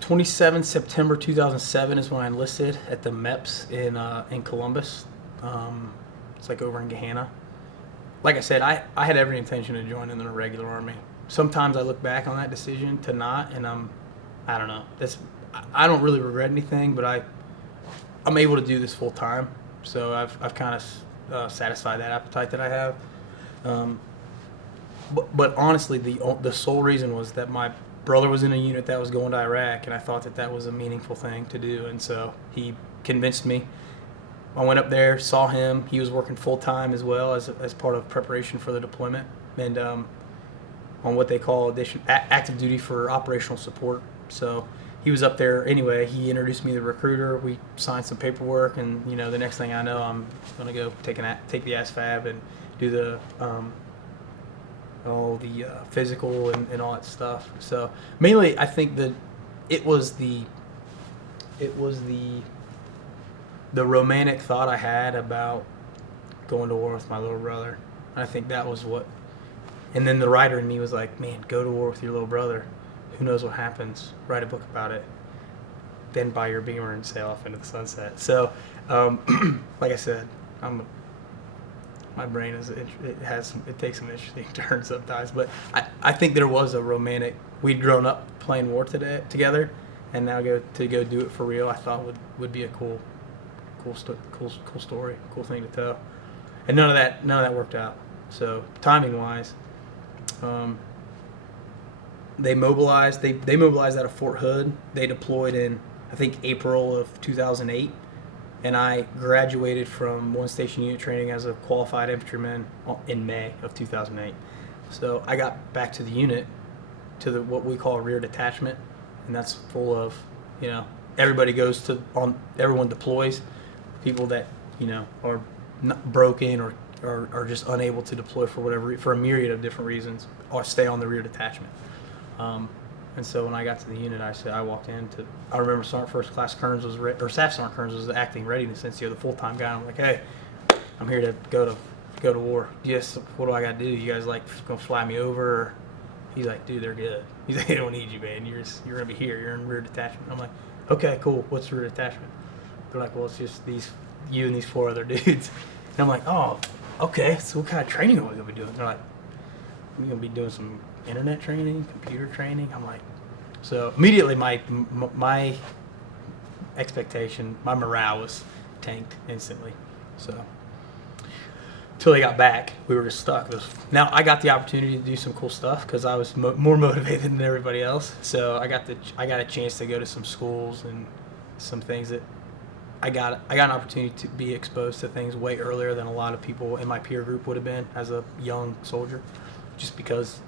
27 September 2007 is when I enlisted at the MEPS in Columbus. It's like over in Gahanna. Like I said, I had every intention of joining the regular Army. Sometimes I look back on that decision to not, and I don't know. I don't really regret anything, but I'm able to do this full time. So I've kind of satisfied that appetite that I have. But honestly, the sole reason was that my brother was in a unit that was going to Iraq, and I thought that was a meaningful thing to do, and so he convinced me. I went up there, saw him. He was working full time as well as part of preparation for the deployment, and on what they call active duty for operational support. So he was up there anyway. He introduced me to the recruiter. We signed some paperwork, and the next thing I know, I'm gonna go take the ASFAB and do the all the physical and all that stuff. So mainly, I think that it was the romantic thought I had about going to war with my little brother. I think that was what. And then the writer in me was like, man, go to war with your little brother. Who knows what happens? Write a book about it. Then buy your Beamer and sail off into the sunset. So, like I said, my brain it takes some interesting turns sometimes. But I think there was a romantic. We'd grown up playing war together, and now go do it for real. I thought would be a cool story, cool thing to tell. And none of that worked out. So timing wise, they mobilized. They mobilized out of Fort Hood. They deployed in, I think, April of 2008, and I graduated from one station unit training as a qualified infantryman in May of 2008. So I got back to the unit, to the what we call a rear detachment, and that's full of, everybody goes to everyone deploys, people that are not broken or are just unable to deploy for a myriad of different reasons, or stay on the rear detachment. And so when I got to the unit, I walked in to. I remember Sergeant First Class Kearns or Staff Sergeant Kearns was the acting readiness NCO, the full-time guy. I'm like, hey, I'm here to go to war. Yes, what do I got to do? You guys gonna fly me over? Or? He's like, dude, they're good. He's like, they don't need you, man. You're gonna be here. You're in rear detachment. I'm like, okay, cool. What's rear detachment? They're like, well, it's just you and these 4 other dudes. And I'm like, oh, okay. So what kind of training are we gonna be doing? They're like, we're gonna be doing some internet training, computer training. I'm like, so immediately my expectation, my morale was tanked instantly. So until they got back, we were just stuck. Now I got the opportunity to do some cool stuff because I was more motivated than everybody else. So I got a chance to go to some schools and some things that I got an opportunity to be exposed to things way earlier than a lot of people in my peer group would have been as a young soldier, just because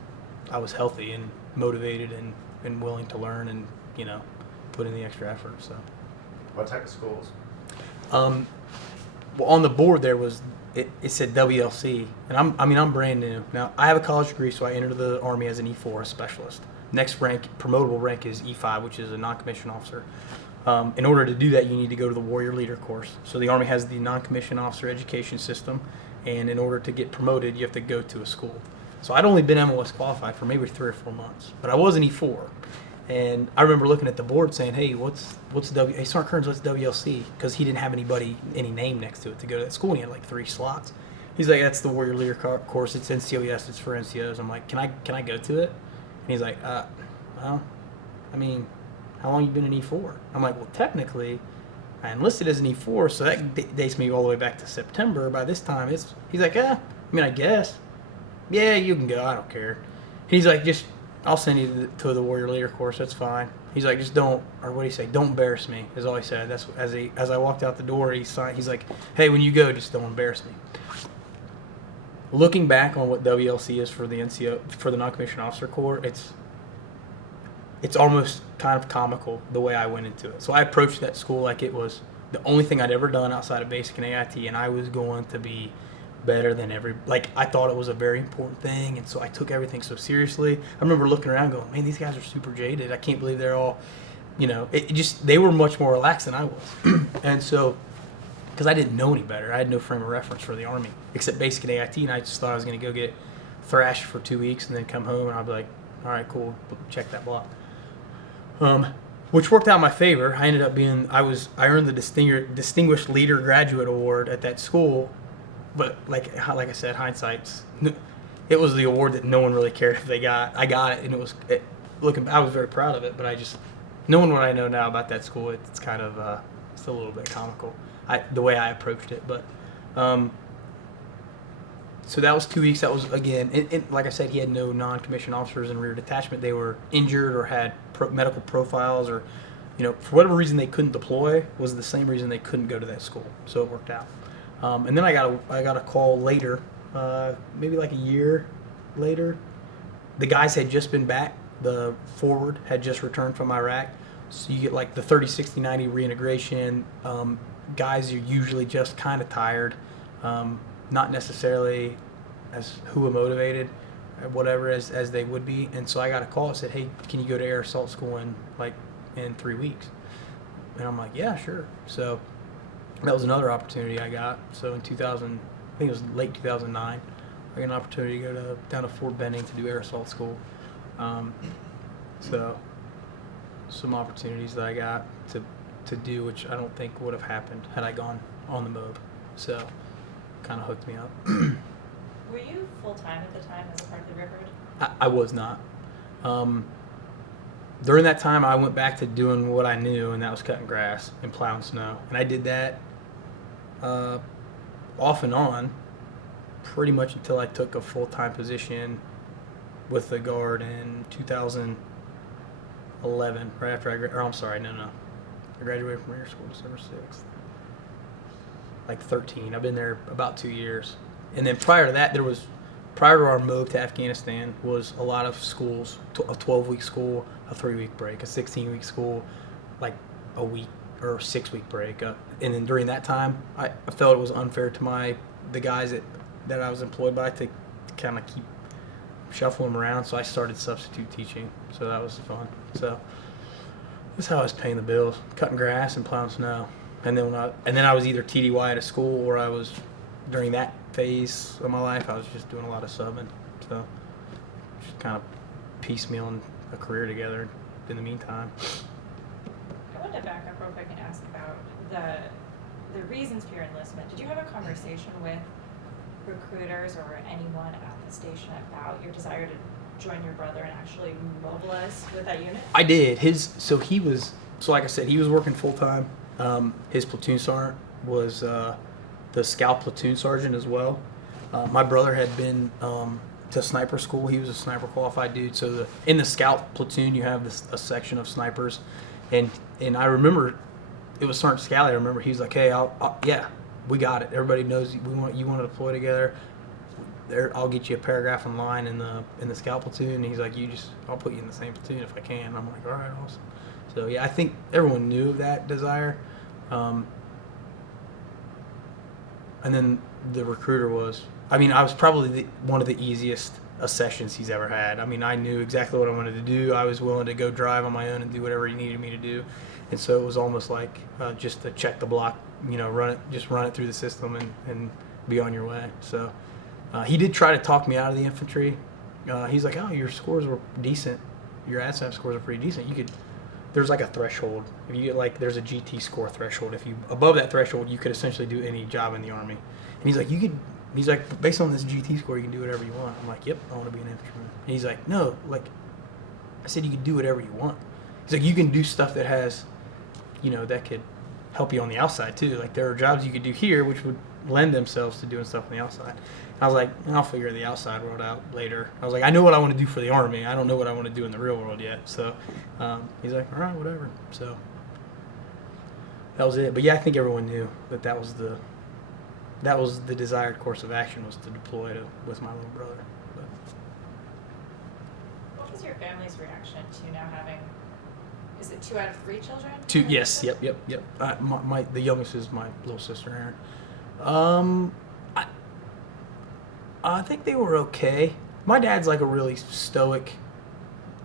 I was healthy and motivated and willing to learn and put in the extra effort. So What type of schools? well, on the board there was it said WLC, and I'm brand new. Now I have a college degree, so I entered the Army as an E4, a specialist. Next promotable rank is E5, which is a non-commissioned officer. In order to do that, you need to go to the Warrior Leader course. So the Army has the non-commissioned officer education system, and in order to get promoted, you have to go to a school. So I'd only been MOS qualified for maybe 3 or 4 months, but I was an E4. And I remember looking at the board saying, hey, hey, Sergeant Kearns, what's WLC? Because he didn't have any name next to it to go to that school, and he had like 3 slots. He's like, that's the Warrior Leader course. It's NCO, yes, it's for NCOs. I'm like, can I go to it? And he's like, well, I mean, how long you been an E4? I'm like, well, technically, I enlisted as an E4, so that dates me all the way back to September. By this time, he's like, I guess. Yeah, you can go. I don't care. He's like, I'll send you to the Warrior Leader course. That's fine. He's like, just don't, or what do you say? Don't embarrass me, is all he said. That's as I walked out the door, he's like, hey, when you go, just don't embarrass me. Looking back on what WLC is for the NCO, for the non-commissioned officer corps, it's almost kind of comical the way I went into it. So I approached that school like it was the only thing I'd ever done outside of basic and AIT, and I was going to be better than I thought it was a very important thing, and so I took everything so seriously. I remember looking around going, man, these guys are super jaded. I can't believe they're all, they were much more relaxed than I was. And so, because I didn't know any better, I had no frame of reference for the Army, except basic and AIT, and I just thought I was going to go get thrashed for 2 weeks and then come home, and I'd be like, all right, cool, check that block. Which worked out in my favor. I ended up I earned the Distinguished Leader Graduate Award at that school. But like I said, hindsight's, it was the award that no one really cared if they got. I got it, and I was very proud of it. But knowing what I know now about that school, it's kind of it's a little bit comical, the way I approached it. But so that was 2 weeks. That was again, like I said, he had no non-commissioned officers in rear detachment. They were injured or had medical profiles, or for whatever reason they couldn't deploy. Was the same reason they couldn't go to that school. So it worked out. And then I got a call later, maybe like a year later. The guys had just been back. The forward had just returned from Iraq. So you get like the 30, 60, 90 reintegration. Guys are usually just kind of tired, not necessarily as motivated, whatever as they would be. And so I got a call that said, hey, can you go to air assault school in 3 weeks? And I'm like, yeah, sure. So that was another opportunity I got. So in 2000, I think it was late 2009, I got an opportunity to go down to Fort Benning to do air assault school. So some opportunities that I got to do, which I don't think would have happened had I gone on the MOB. So kind of hooked me up. Were you full-time at the time as a part of the Rear Guard? I was not. During that time, I went back to doing what I knew, and that was cutting grass and plowing snow. And I did that off and on pretty much until I took a full-time position with the Guard in 2011, right after I graduated from Rear School December 6th. Like 13. I've been there about 2 years. And then prior to that, prior to our move to Afghanistan, was a lot of schools, a 12-week school, a 3-week break, a 16-week school, like a week or 6-week break. And then during that time, I felt it was unfair to the guys that I was employed by to kind of keep shuffling them around. So I started substitute teaching. So that was fun. So that's how I was paying the bills, cutting grass and plowing snow. And then I was either TDY at a school, or I was, during that phase of my life, I was just doing a lot of subbing. So just kind of piecemealing a career together in the meantime. I wanted to back up real quick and ask about the reasons for your enlistment. Did you have a conversation with recruiters or anyone at the station about your desire to join your brother and actually mobilize with that unit? I did. Like I said, he was working full time. His platoon sergeant was the scout platoon sergeant as well. My brother had been to sniper school. He was a sniper qualified dude. So in the scout platoon, you have a section of snipers, and I remember it was Sergeant Scally. I remember he was like, "Hey, yeah, we got it. Everybody knows you want to deploy together. I'll get you a paragraph in line in the scout platoon." And he's like, I'll put you in the same platoon if I can. I'm like, all right, awesome. So yeah, I think everyone knew of that desire. And then the recruiter I was probably one of the easiest accessions he's ever had. I mean, I knew exactly what I wanted to do. I was willing to go drive on my own and do whatever he needed me to do. And so it was almost like just to check the block, run it through the system and be on your way. So he did try to talk me out of the infantry. He's like, "Oh, your scores were decent. Your ASAP scores are pretty decent. There's like a threshold. If you get there's a GT score threshold. If you above that threshold, you could essentially do any job in the Army." And he's like, he's like, "Based on this GT score, you can do whatever you want." I'm like, "Yep, I want to be an infantryman." And he's like, "No, I said you can do whatever you want." He's like, "You can do stuff that has, that could help you on the outside too. Like there are jobs you could do here which would lend themselves to doing stuff on the outside." I was like, "I'll figure the outside world out later." I was like, "I know what I want to do for the Army. I don't know what I want to do in the real world yet." So he's like, "All right, whatever." So that was it. But yeah, I think everyone knew that was the desired course of action, was to deploy with my little brother. But what was your family's reaction to now having? Is it 2 out of 3 children? 2, yes, yep. The youngest is my little sister, Erin. I think they were okay. My dad's like a really stoic.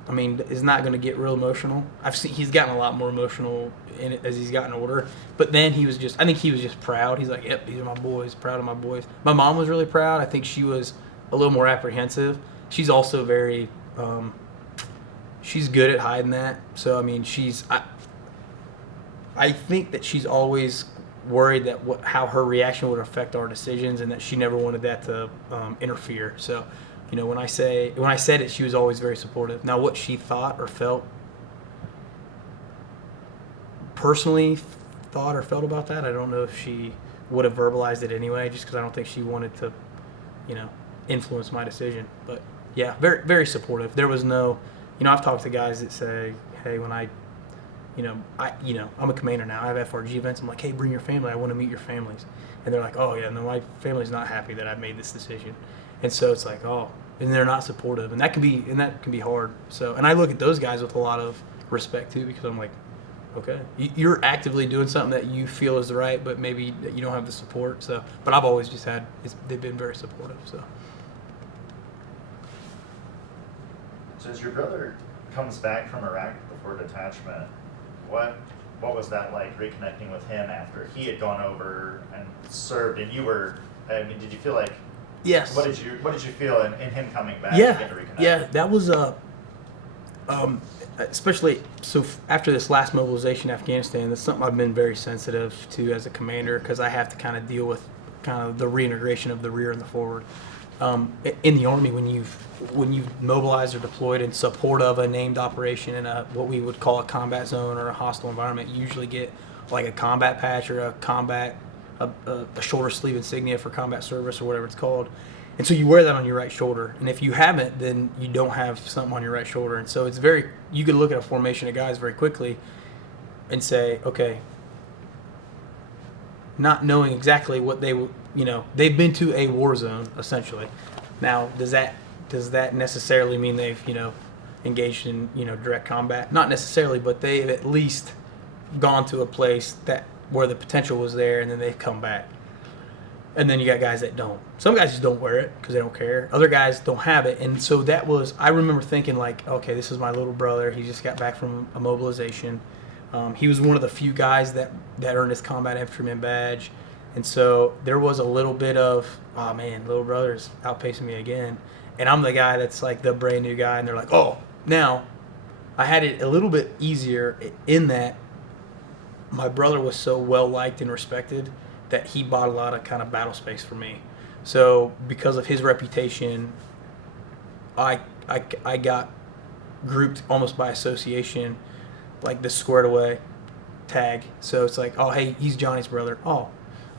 Is not going to get real emotional. He's gotten a lot more emotional in it as he's gotten older. But then I think he was just proud. He's like, "Yep, these are my boys. Proud of my boys." My mom was really proud. I think she was a little more apprehensive. She's also very. She's good at hiding that. So I think that she's always worried that how her reaction would affect our decisions, and that she never wanted that to interfere. So, when I said it, she was always very supportive. Now, what she thought or felt about that, I don't know if she would have verbalized it anyway, just because I don't think she wanted to, influence my decision. But yeah, very, very supportive. There was no, I've talked to guys that say, "Hey, when I'm a commander now. I have FRG events. I'm like, "Hey, bring your family. I want to meet your families." And they're like, "Oh yeah, no, my family's not happy that I made this decision." And so it's like, oh, and they're not supportive, and that can be hard. So, and I look at those guys with a lot of respect too, because I'm like, okay, you're actively doing something that you feel is right, but maybe you don't have the support. So, but I've always just they've been very supportive. So as your brother comes back from Iraq before detachment, what was that like, reconnecting with him after he had gone over and served, and you were? Did you feel like? Yes. What did you feel in him coming back? Yeah. And getting to reconnect? Yeah, that was especially after this last mobilization in Afghanistan. That's something I've been very sensitive to as a commander, because I have to kind of deal with kind of the reintegration of the rear and the forward. In the Army, when you've mobilized or deployed in support of a named operation in what we would call a combat zone or a hostile environment, you usually get like a combat patch or a shoulder sleeve insignia for combat service or whatever it's called. And so you wear that on your right shoulder. And if you haven't, then you don't have something on your right shoulder. And so it's very, you could look at a formation of guys very quickly and say, okay, not knowing exactly what they, they've been to a war zone, essentially. Now, does that necessarily mean they've, engaged in, direct combat? Not necessarily, but they've at least gone to a place where the potential was there, and then they've come back. And then you got guys that don't. Some guys just don't wear it because they don't care. Other guys don't have it. And so I remember thinking like, okay, this is my little brother. He just got back from a mobilization. He was one of the few guys that earned his combat infantryman badge. And so there was a little bit of, oh man, little brother's outpacing me again. And I'm the guy that's like the brand new guy. And they're like, oh, now I had it a little bit easier in that my brother was so well liked and respected that he bought a lot of kind of battle space for me. So because of his reputation, I got grouped almost by association, like the squared away tag. So it's like, oh hey, he's Johnny's brother. Oh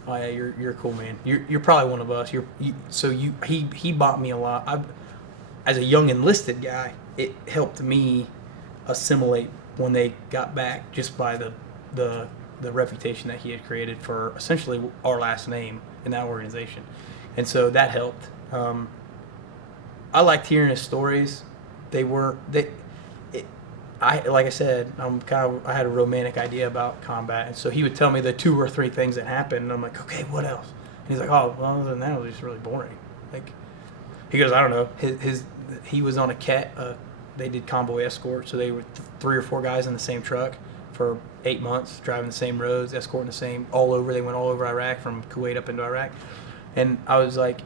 yeah, you're cool, man. You're probably one of us. He bought me a lot. As a young enlisted guy, it helped me assimilate when they got back just by the reputation that he had created for essentially our last name in that organization. And so that helped. I liked hearing his stories. Like I said, I had a romantic idea about combat. And so he would tell me the 2 or 3 things that happened. And I'm like, okay, what else? And he's like, oh, well, other than that, it was just really boring. Like, he goes, I don't know. He was on a CAT, they did convoy escort. So they were 3 or 4 guys in the same truck for 8 months, driving the same roads, escorting the same, all over. They went all over Iraq, from Kuwait up into Iraq. And I was like,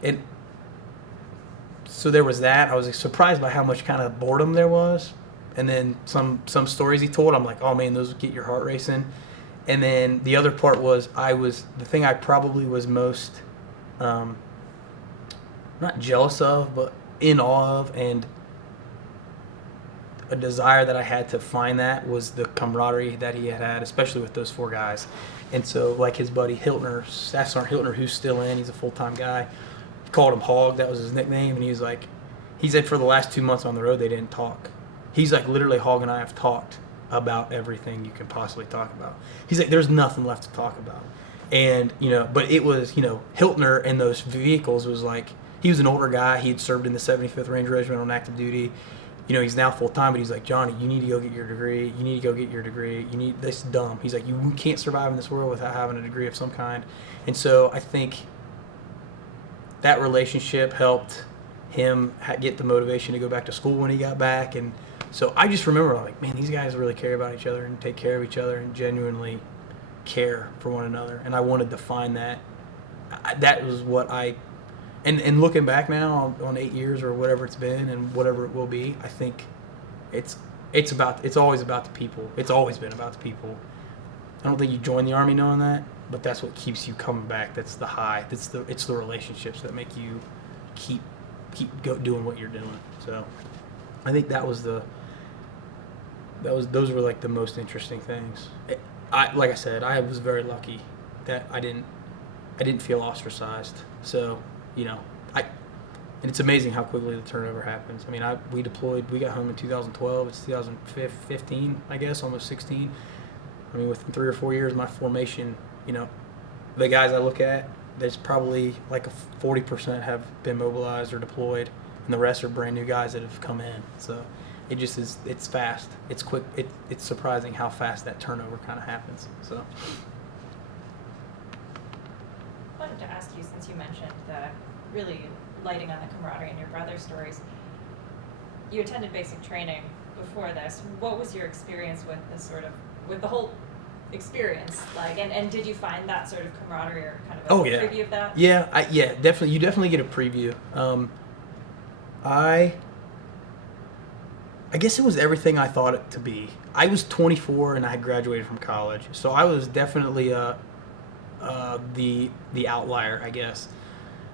so there was that. I was surprised by how much kind of boredom there was. And then some stories he told, I'm like, oh man, those get your heart racing. And then the other part was, the thing I probably was most, not jealous of, but in awe of, and a desire that I had to find that was the camaraderie that he had, especially with those 4 guys. And so like his buddy Hiltner, Staff Sergeant Hiltner, who's still in, he's a full-time guy, called him Hog, that was his nickname. And he was like, he said for the last 2 months on the road they didn't talk. He's like, literally, Hog and I have talked about everything you can possibly talk about. He's like, there's nothing left to talk about. And but it was, Hiltner in those vehicles was like, he was an older guy. He had served in the 75th Ranger Regiment on active duty. He's now full-time, but he's like, Johnny, you need to go get your degree. You need to go get your degree. This is dumb. He's like, you can't survive in this world without having a degree of some kind. And so I think that relationship helped him get the motivation to go back to school when he got back. And so I just remember, like, man, these guys really care about each other and take care of each other and genuinely care for one another. And I wanted to find that. That was what And looking back now on 8 years or whatever it's been and whatever it will be, I think it's always about the people. It's always been about the people. I don't think you join the Army knowing that, but that's what keeps you coming back. That's the high. It's the relationships that make you keep doing what you're doing. So I think those were like the most interesting things. Like I said, I was very lucky that I didn't feel ostracized. So. And it's amazing how quickly the turnover happens. I mean, we deployed, we got home in 2012. It's 2015, I guess, almost 16. I mean, within 3 or 4 years, my formation, the guys I look at, there's probably like 40% have been mobilized or deployed, and the rest are brand new guys that have come in. So it just is, it's fast, it's quick, it's surprising how fast that turnover kind of happens. So. I wanted to ask you, since you mentioned the really lighting on the camaraderie in your brother's stories, you attended basic training before this. What was your experience with with the whole experience like, and did you find that sort of camaraderie or kind of a preview of that? Yeah, definitely. You definitely get a preview. I guess it was everything I thought it to be. I was 24 and I had graduated from college, so I was definitely the outlier, I guess.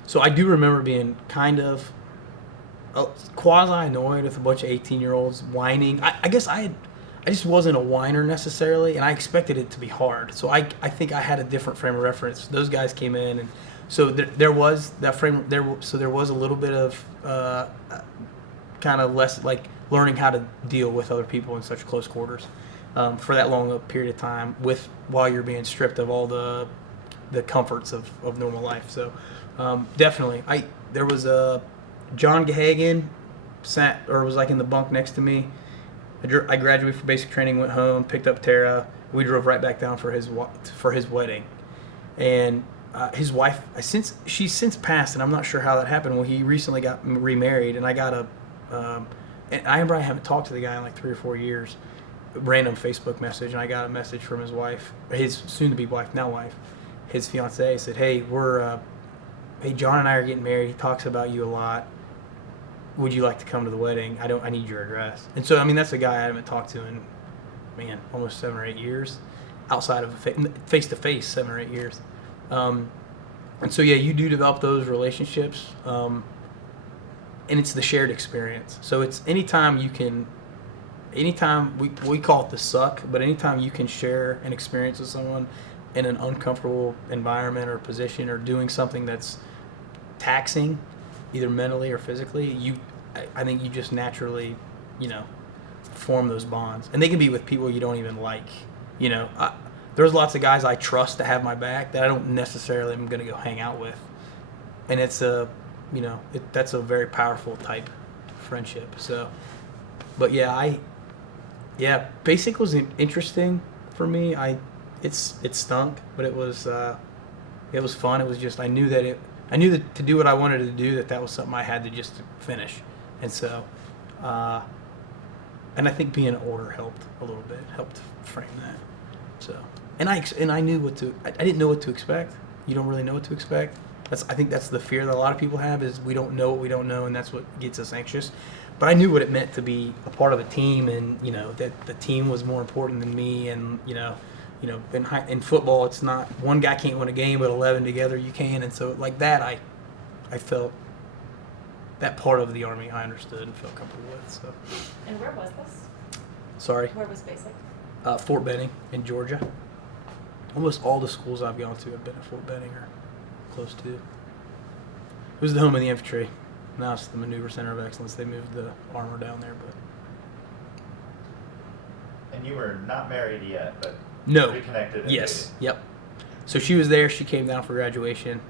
So I do remember being kind of quasi-annoyed with a bunch of 18-year-olds whining. I guess I just wasn't a whiner necessarily, and I expected it to be hard. So I think I had a different frame of reference. Those guys came in, and So there was that frame there. So there was a little bit of kind of less like learning how to deal with other people in such close quarters for that long a period of time while you're being stripped of all the comforts of normal life. So definitely, there was a John Gahagan was like in the bunk next to me. I graduated from basic training, went home, picked up Tara. We drove right back down for his wedding, and his wife, she's since passed, and I'm not sure how that happened. Well, he recently got remarried, and I got and I haven't talked to the guy in like 3 or 4 years. A random Facebook message, and I got a message from his wife, his soon-to-be wife, now wife, his fiance. Said, "Hey, hey, John and I are getting married. He talks about you a lot. Would you like to come to the wedding? I need your address." And so, I mean, that's a guy I haven't talked to in, almost 7 or 8 years, outside of face-to-face 7 or 8 years. And so, yeah, you do develop those relationships, and it's the shared experience. So it's anytime we call it the suck, but anytime you can share an experience with someone in an uncomfortable environment or position or doing something that's taxing, either mentally or physically, I think you just naturally, form those bonds. And they can be with people you don't even like. There's lots of guys I trust to have my back that I don't necessarily am going to go hang out with. And it's that's a very powerful type friendship. So, but basic was interesting for me. It stunk, but it was fun. It was just, I knew that to do what I wanted to do, that was something I had to just finish. And so, and I think being older helped a little bit, helped frame that. So, and I knew I didn't know what to expect. You don't really know what to expect. I think that's the fear that a lot of people have, is we don't know what we don't know, and that's what gets us anxious. But I knew what it meant to be a part of a team, and that the team was more important than me. And in football, it's not one guy can't win a game, but 11 together you can. And so like that, I felt that part of the Army I understood and felt comfortable with. So. And where was this? Sorry. Where was basic? Fort Benning in Georgia. Almost all the schools I've gone to have been at Fort Benning or close to. It was the home of the infantry. Now it's the Maneuver Center of Excellence. They moved the armor down there, but. And you were not married yet, but no. Reconnected. And Yes. dated. Yep. So she was there. She came down for graduation.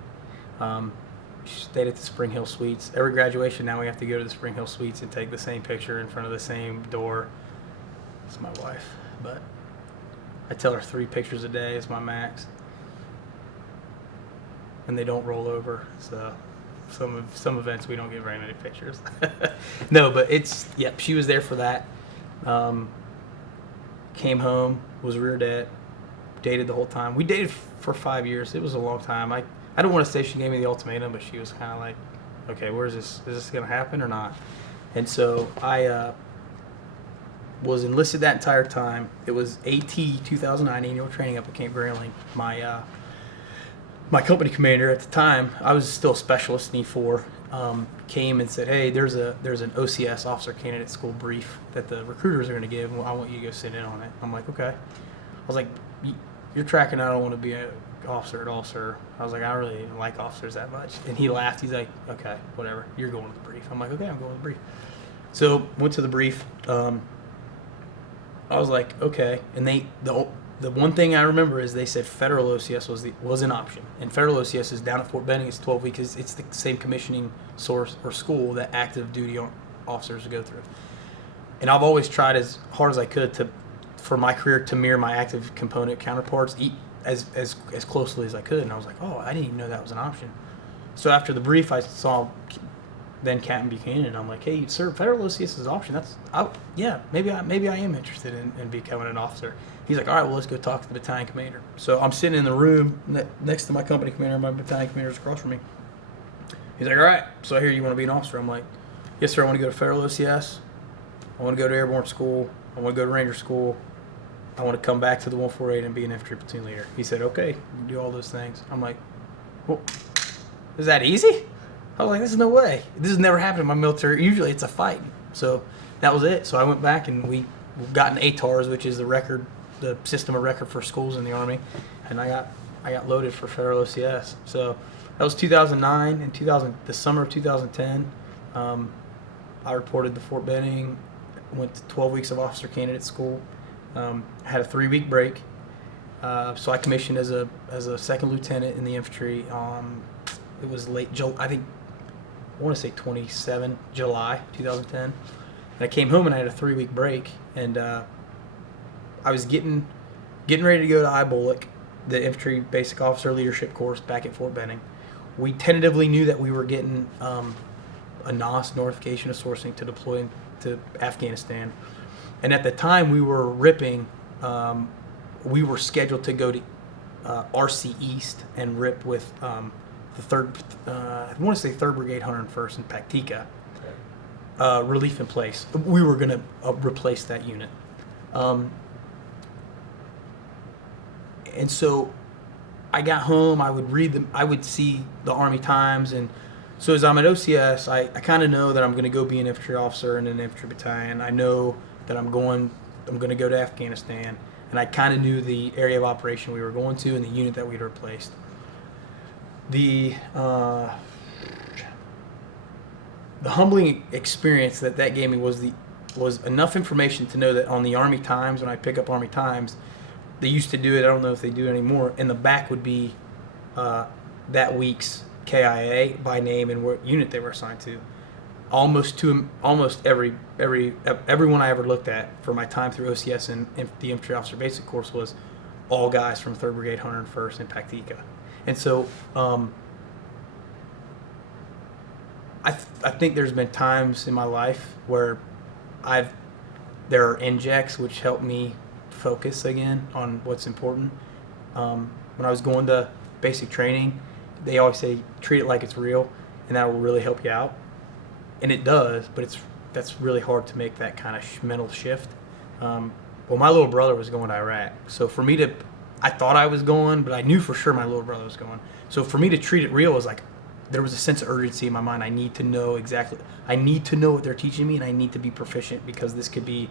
She stayed at the Spring Hill Suites. Every graduation now we have to go to the Spring Hill Suites and take the same picture in front of the same door. It's my wife, but I tell her 3 pictures a day is my max, and they don't roll over. So some events we don't get very many pictures. No, but she was there for that. Came home, was rear det, dated the whole time. We dated for 5 years. It was a long time. I don't want to say she gave me the ultimatum, but she was kind of like, okay, where is this? Is this going to happen or not? And so I was enlisted that entire time. It was AT 2009 annual training up at Camp Grayling. My company commander at the time, I was still a specialist in E4, came and said, hey, there's an OCS, Officer Candidacy School brief that the recruiters are going to give. Well, I want you to go sit in on it. I'm like, okay. I was like, you're tracking, I don't want to be an officer at all, sir. I was like, I really didn't like officers that much. And he laughed. He's like, okay, whatever. You're going to the brief. I'm like, okay, I'm going to the brief. So went to the brief. I was like, okay. And the one thing I remember is they said federal OCS was an option. And federal OCS is down at Fort Benning. It's 12 weeks. It's the same commissioning source or school that active duty officers go through. And I've always tried as hard as I could for my career to mirror my active component counterparts as closely as I could. And I was like, oh, I didn't even know that was an option. So after the brief, I saw then Captain Buchanan, and I'm like, hey, sir, federal OCS is an option. Maybe I am interested in becoming an officer. He's like, all right, well, let's go talk to the battalion commander. So I'm sitting in the room next to my company commander. My battalion commander's across from me. He's like, all right, so I hear you want to be an officer. I'm like, yes, sir, I want to go to federal OCS. I want to go to airborne school. I want to go to ranger school. I want to come back to the 148 and be an infantry platoon leader. He said, okay, you can do all those things. I'm like, well, is that easy? I was like, this is no way. This has never happened in my military. Usually it's a fight. So that was it. So I went back and we got an ATARS, which is the system of record for schools in the Army. And I got I got loaded for federal OCS. So that was 2009 and the summer of 2010. I reported to Fort Benning, went to 12 weeks of Officer Candidacy School, had a 3-week break. So I commissioned as a second lieutenant in the infantry. It was late July, I want to say 27 July 2010. And I came home and I had a 3-week break, and I was getting ready to go to IBOLC, the infantry basic officer leadership course back at Fort Benning. We tentatively knew that we were getting a NOS notification of sourcing to deploy to Afghanistan, and at the time we were ripping. We were scheduled to go to RC East and rip with the third. I want to say 3rd Brigade 101st in Paktika. Relief in place. We were going to replace that unit. And so I got home, I would read them, I would see the Army Times, and so as I'm at OCS, I kind of know that I'm going to go be an infantry officer in an infantry battalion. I know that I'm going to go to Afghanistan, and I kind of knew the area of operation we were going to and the unit that we'd replaced. The humbling experience that gave me was enough information to know that on the Army Times, when I pick up Army Times, they used to do it. I don't know if they do it anymore. In the back would be that week's KIA by name and what unit they were assigned to. Almost everyone I ever looked at for my time through OCS and the infantry officer basic course was all guys from 3rd Brigade 101st in Paktika. And so I think there's been times in my life where there are injects which help me focus again on what's important. When I was going to basic training, they always say treat it like it's real, and that will really help you out. And it does, but that's really hard to make that kind of mental shift. Well, my little brother was going to Iraq, so for me I thought I was going, but I knew for sure my little brother was going. So for me to treat it real was like there was a sense of urgency in my mind. I need to know what they're teaching me, and I need to be proficient because this could be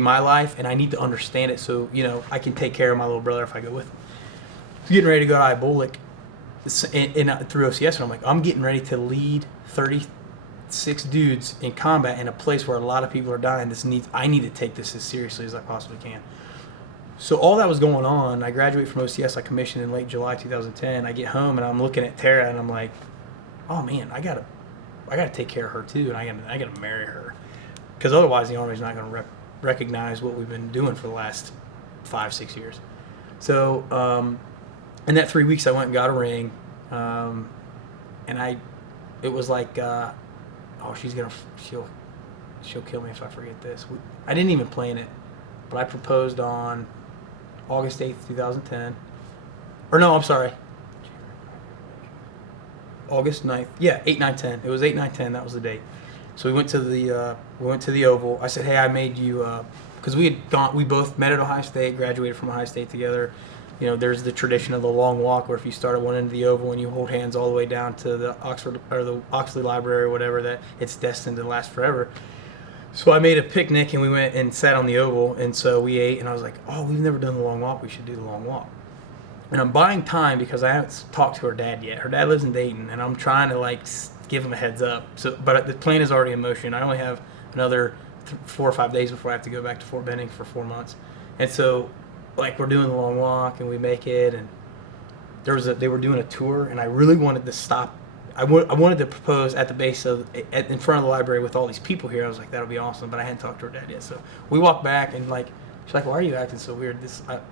my life, and I need to understand it so I can take care of my little brother if I go with him. Getting ready to go to IBOLC through OCS, and I'm like, I'm getting ready to lead 36 dudes in combat in a place where a lot of people are dying. I need to take this as seriously as I possibly can. So all that was going on. I graduated from OCS. I commissioned in late July 2010. I get home and I'm looking at Tara and I'm like, oh man, I gotta take care of her too, and I gotta marry her, because otherwise the Army's not gonna recognize what we've been doing for the last 5-6 years. So in that 3 weeks I went and got a ring, and it was like, she'll kill me if I forget this. I didn't even plan it, but I proposed on August 8th, 2010. Or no, I'm sorry. August 9th. Yeah, 8, 9, 10. It was 8, 9, 10. That was the date. So we went to the Oval. I said, hey, I made you, because we both met at Ohio State, graduated from Ohio State together. There's the tradition of the long walk where if you start at one end of the Oval and you hold hands all the way down to the Oxford or the Oxley Library or whatever, that it's destined to last forever. So I made a picnic and we went and sat on the Oval, and so we ate, and I was like, oh, we've never done the long walk. We should do the long walk. And I'm buying time because I haven't talked to her dad yet. Her dad lives in Dayton, and I'm trying to give him a heads up. But the plan is already in motion. I only have another 4 or 5 days before I have to go back to Fort Benning for 4 months. And so we're doing the long walk and we make it, and they were doing a tour, and I really wanted to stop. I wanted to propose at the base in front of the library with all these people here. I was like, that'll be awesome, but I hadn't talked to her dad yet. So we walked back, and she's like, why are you acting so weird?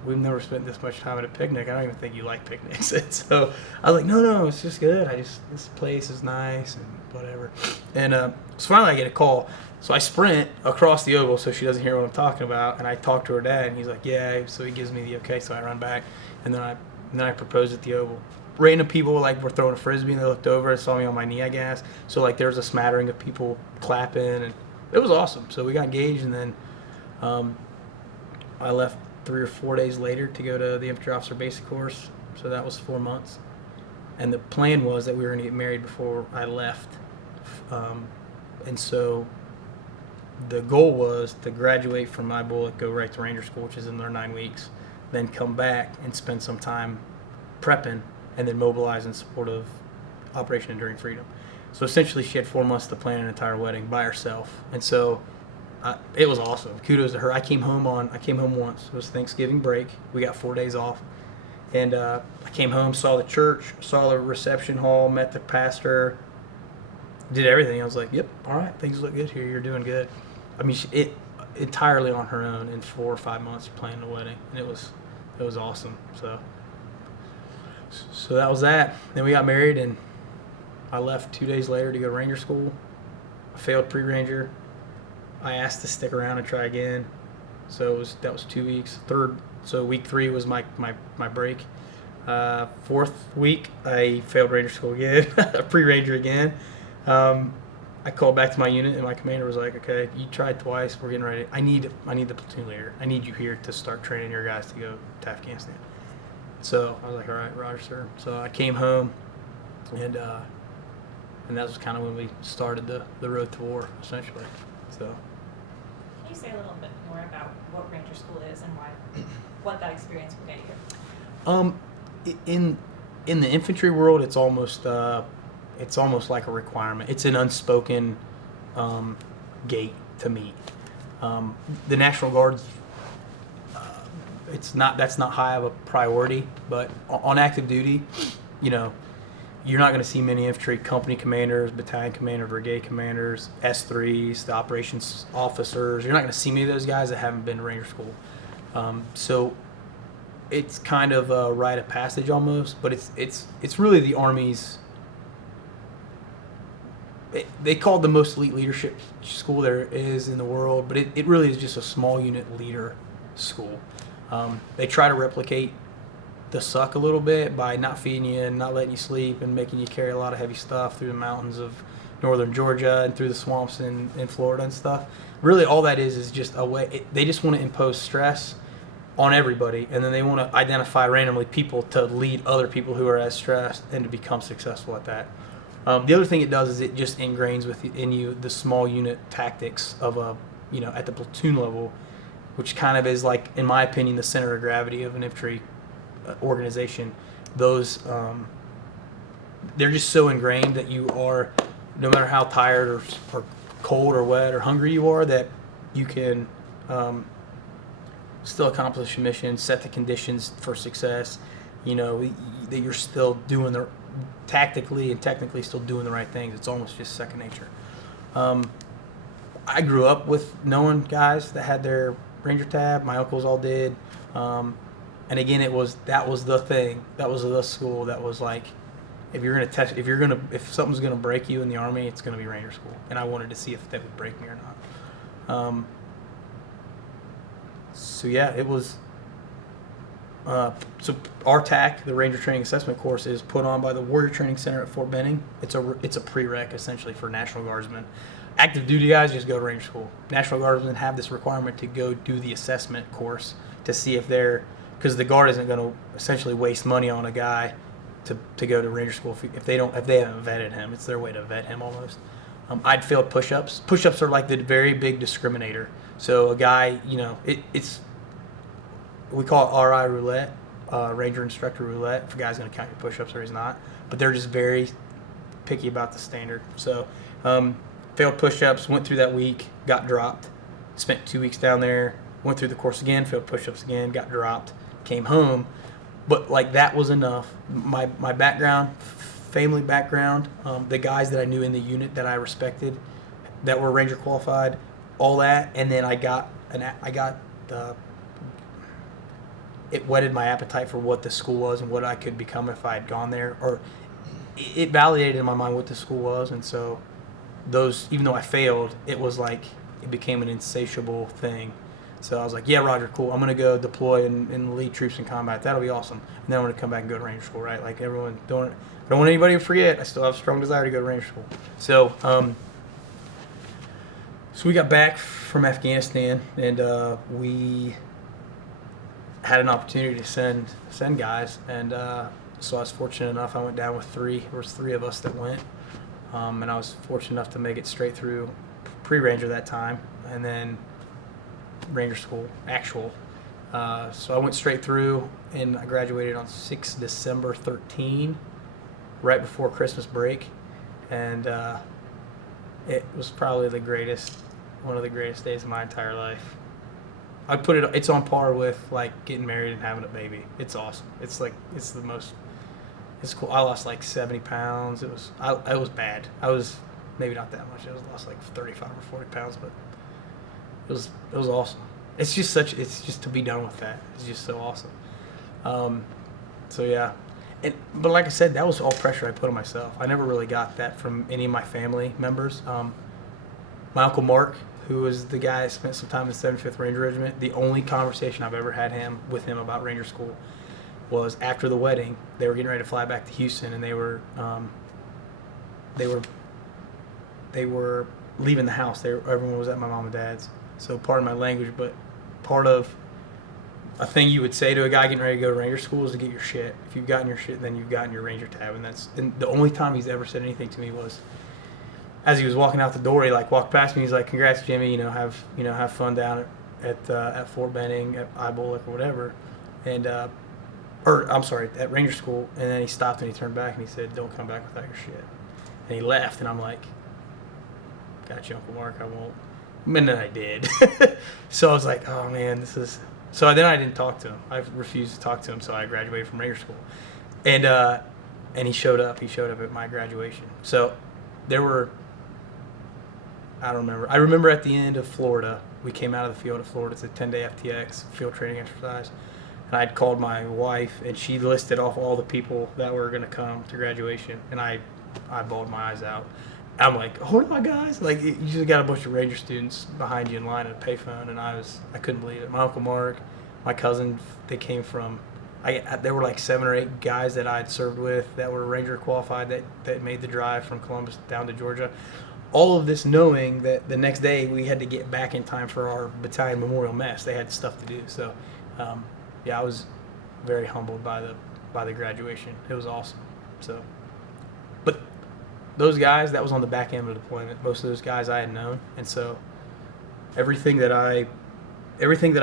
We've never spent this much time at a picnic. I don't even think you like picnics. And so I was like, no, it's just good. This place is nice and whatever. And so finally I get a call. So I sprint across the Oval so she doesn't hear what I'm talking about, and I talk to her dad, and he's like, yeah. So he gives me the okay. So I run back, and then I propose at the Oval. Random people were throwing a frisbee, and they looked over and saw me on my knee, I guess. So there was a smattering of people clapping, and it was awesome. So we got engaged, and then I left 3 or 4 days later to go to the infantry officer basic course. So that was 4 months, and the plan was that we were going to get married before I left, and so the goal was to graduate from my bullet, go right to Ranger School, which is in their 9 weeks, then come back and spend some time prepping, and then mobilize in support of Operation Enduring Freedom. So essentially, she had 4 months to plan an entire wedding by herself, and so it was awesome. Kudos to her. I came home once. It was Thanksgiving break. We got 4 days off, and I came home, saw the church, saw the reception hall, met the pastor, did everything. I was like, "Yep, all right, things look good here. You're doing good." I mean, it entirely on her own in 4 or 5 months planning the wedding, and it was awesome. So that was that. Then we got married, and I left 2 days later to go to Ranger school. I failed pre-Ranger. I asked to stick around and try again. So that was 2 weeks. So week 3 was my break. 4th week, I failed Ranger school again, pre-Ranger again. I called back to my unit, and my commander was like, "Okay, you tried twice. We're getting ready. I need the platoon leader. I need you here to start training your guys to go to Afghanistan." So I was like, "All right, Roger, sir." So I came home, and that was kind of when we started the road to war, essentially. So. Can you say a little bit more about what Ranger School is and what that experience will get you? In the infantry world, it's almost like a requirement. It's an unspoken gate to meet. The National Guard's that's not high of a priority, but on active duty, you're not going to see many infantry company commanders, battalion commanders, brigade commanders, S3s, the operations officers. You're not going to see many of those guys that haven't been to Ranger School. So it's kind of a rite of passage almost, but it's really the Army's. They call it the most elite leadership school there is in the world, but it really is just a small unit leader school. They try to replicate the suck a little bit by not feeding you and not letting you sleep and making you carry a lot of heavy stuff through the mountains of northern Georgia and through the swamps in Florida and stuff. Really, all that is just a way. They just want to impose stress on everybody, and then they want to identify randomly people to lead other people who are as stressed and to become successful at that. The other thing it does is it just ingrains in you the small unit tactics of at the platoon level, which kind of is like, in my opinion, the center of gravity of an infantry organization. Those they're just so ingrained that you are, no matter how tired or cold or wet or hungry you are, that you can still accomplish a mission, set the conditions for success. That you're still doing tactically and technically still doing the right things. It's almost just second nature. I grew up with knowing guys that had their Ranger tab. My uncles all did. And again, that was the thing. That was the school. That was like, if something's gonna break you in the Army, it's gonna be Ranger School. And I wanted to see if that would break me or not. So yeah, it was. So RTAC, the Ranger Training Assessment course, is put on by the Warrior Training Center at Fort Benning. It's a prereq essentially for National Guardsmen. Active duty guys just go to Ranger School. National Guardsmen have this requirement to go do the assessment course to see if because the Guard isn't going to essentially waste money on a guy to go to Ranger School if they haven't vetted him. It's their way to vet him almost. I'd failed push-ups. Push-ups are like the very big discriminator. So a guy, we call it RI roulette, Ranger Instructor roulette, if a guy's going to count your push-ups or he's not. But they're just very picky about the standard. So failed push-ups, went through that week, got dropped, spent 2 weeks down there, went through the course again, failed push-ups again, got dropped, came home. But that was enough. My background, family background, the guys that I knew in the unit that I respected, that were Ranger qualified, all that, and then it whetted my appetite for what the school was and what I could become if I had gone there, or it validated in my mind what the school was. And so even though I failed, it was like it became an insatiable thing. So I was like, yeah, Roger, cool. I'm going to go deploy and lead troops in combat. That'll be awesome. And then I'm going to come back and go to Ranger School, right? Like everyone, I don't want anybody to forget, I still have a strong desire to go to Ranger School. So so we got back from Afghanistan, and we had an opportunity to send guys, and so I was fortunate enough. I went down with 3. There was 3 of us that went, and I was fortunate enough to make it straight through pre-Ranger that time, and then Ranger School, actual. So I went straight through, and I graduated on 6 December 13, right before Christmas break, and it was probably one of the greatest days of my entire life. It's on par with like getting married and having a baby. It's awesome. It's cool. I lost like 70 pounds. It was bad. I was maybe not that much. I lost like 35 or 40 pounds, but it was awesome. It's just to be done with that. It's just so awesome. So yeah. But like I said, that was all pressure I put on myself. I never really got that from any of my family members. My Uncle Mark, who was the guy I spent some time in the 75th Ranger Regiment, the only conversation I've ever had with him about Ranger School was after the wedding. They were getting ready to fly back to Houston, and they were leaving the house. Everyone was at my mom and dad's. So pardon my language, but part of a thing you would say to a guy getting ready to go to Ranger School is to get your shit. If you've gotten your shit, then you've gotten your Ranger tab. And the only time he's ever said anything to me was as he was walking out the door. He walked past me. He's like, "Congrats, Jimmy. Have fun down at Fort Benning, at Ibolic or whatever." And at Ranger School. And then he stopped and he turned back and he said, "Don't come back without your shit." And he left. And I'm like, "Got you, Uncle Mark. I won't." And then I did. So I was like, "Oh man, this is." So then I didn't talk to him. I refused to talk to him. So I graduated from Ranger School, and he showed up. He showed up at my graduation. So there were. I don't remember. I remember at the end of Florida, we came out of the field of Florida. It's a 10-day FTX field training exercise. And I'd called my wife, and she listed off all the people that were going to come to graduation. And I bawled my eyes out. I'm like, "Hold on, guys!" Like, you just got a bunch of Ranger students behind you in line at a payphone, and I couldn't believe it. My Uncle Mark, my cousin, they came from. There were like 7 or 8 guys that I'd served with that were Ranger qualified that made the drive from Columbus down to Georgia. All of this knowing that the next day we had to get back in time for our battalion memorial mess. They had stuff to do. So, yeah, I was very humbled by the graduation. It was awesome. So, but those guys, that was on the back end of the deployment. Most of those guys I had known, and so everything that I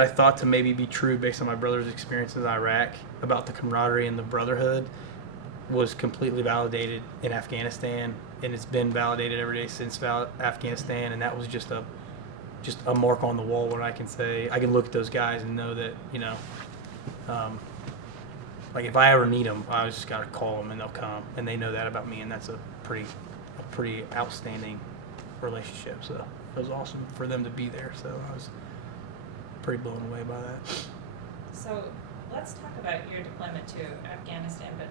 thought to maybe be true based on my brother's experience in Iraq about the camaraderie and the brotherhood was completely validated in Afghanistan, and it's been validated every day since Afghanistan. And that was just a mark on the wall where I can look at those guys and know that, like if I ever need them, I just got to call them and they'll come, and they know that about me, and that's a pretty outstanding relationship. So it was awesome for them to be there. So I was pretty blown away by that. So let's talk about your deployment to Afghanistan, but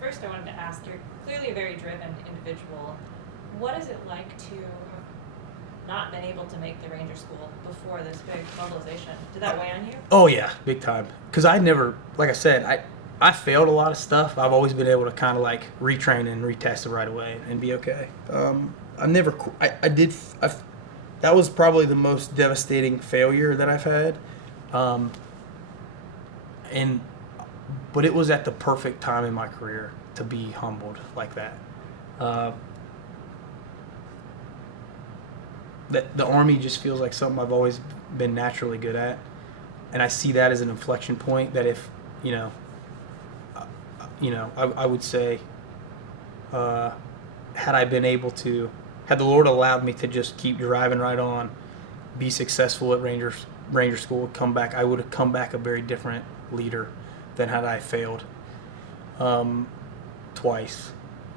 first I wanted to ask, you're clearly a very driven individual. What is it like to have not been able to make the Ranger School before this big mobilization? Did that weigh on you? Oh yeah, big time. Because I never, like I said, I failed a lot of stuff. I've always been able to kind of like retrain and retest it right away and be okay. That was probably the most devastating failure that I've had. But it was at the perfect time in my career to be humbled like that. That the Army just feels like something I've always been naturally good at, and I see that as an inflection point. That if I would say, had the Lord allowed me to just keep driving right on, be successful at Ranger School, I would have come back a very different leader than had I failed twice,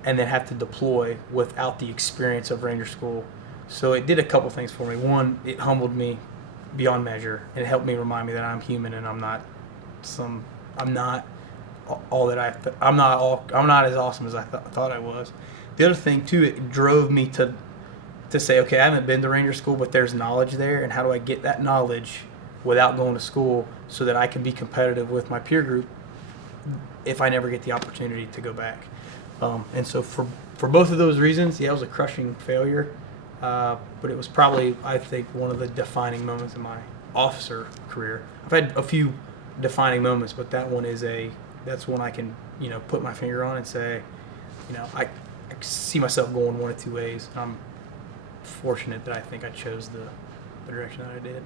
and then have to deploy without the experience of Ranger School. So it did a couple things for me. One, it humbled me beyond measure. It helped me remind me that I'm human and I'm not as awesome as I thought I was. The other thing too, it drove me to say, okay, I haven't been to Ranger School, but there's knowledge there, and how do I get that knowledge without going to school so that I can be competitive with my peer group if I never get the opportunity to go back. And so for both of those reasons, yeah, it was a crushing failure, but it was probably, I think, one of the defining moments in my officer career. I've had a few defining moments, but that's one I can, put my finger on and say, I see myself going one of two ways. I'm fortunate that I think I chose the direction that I did.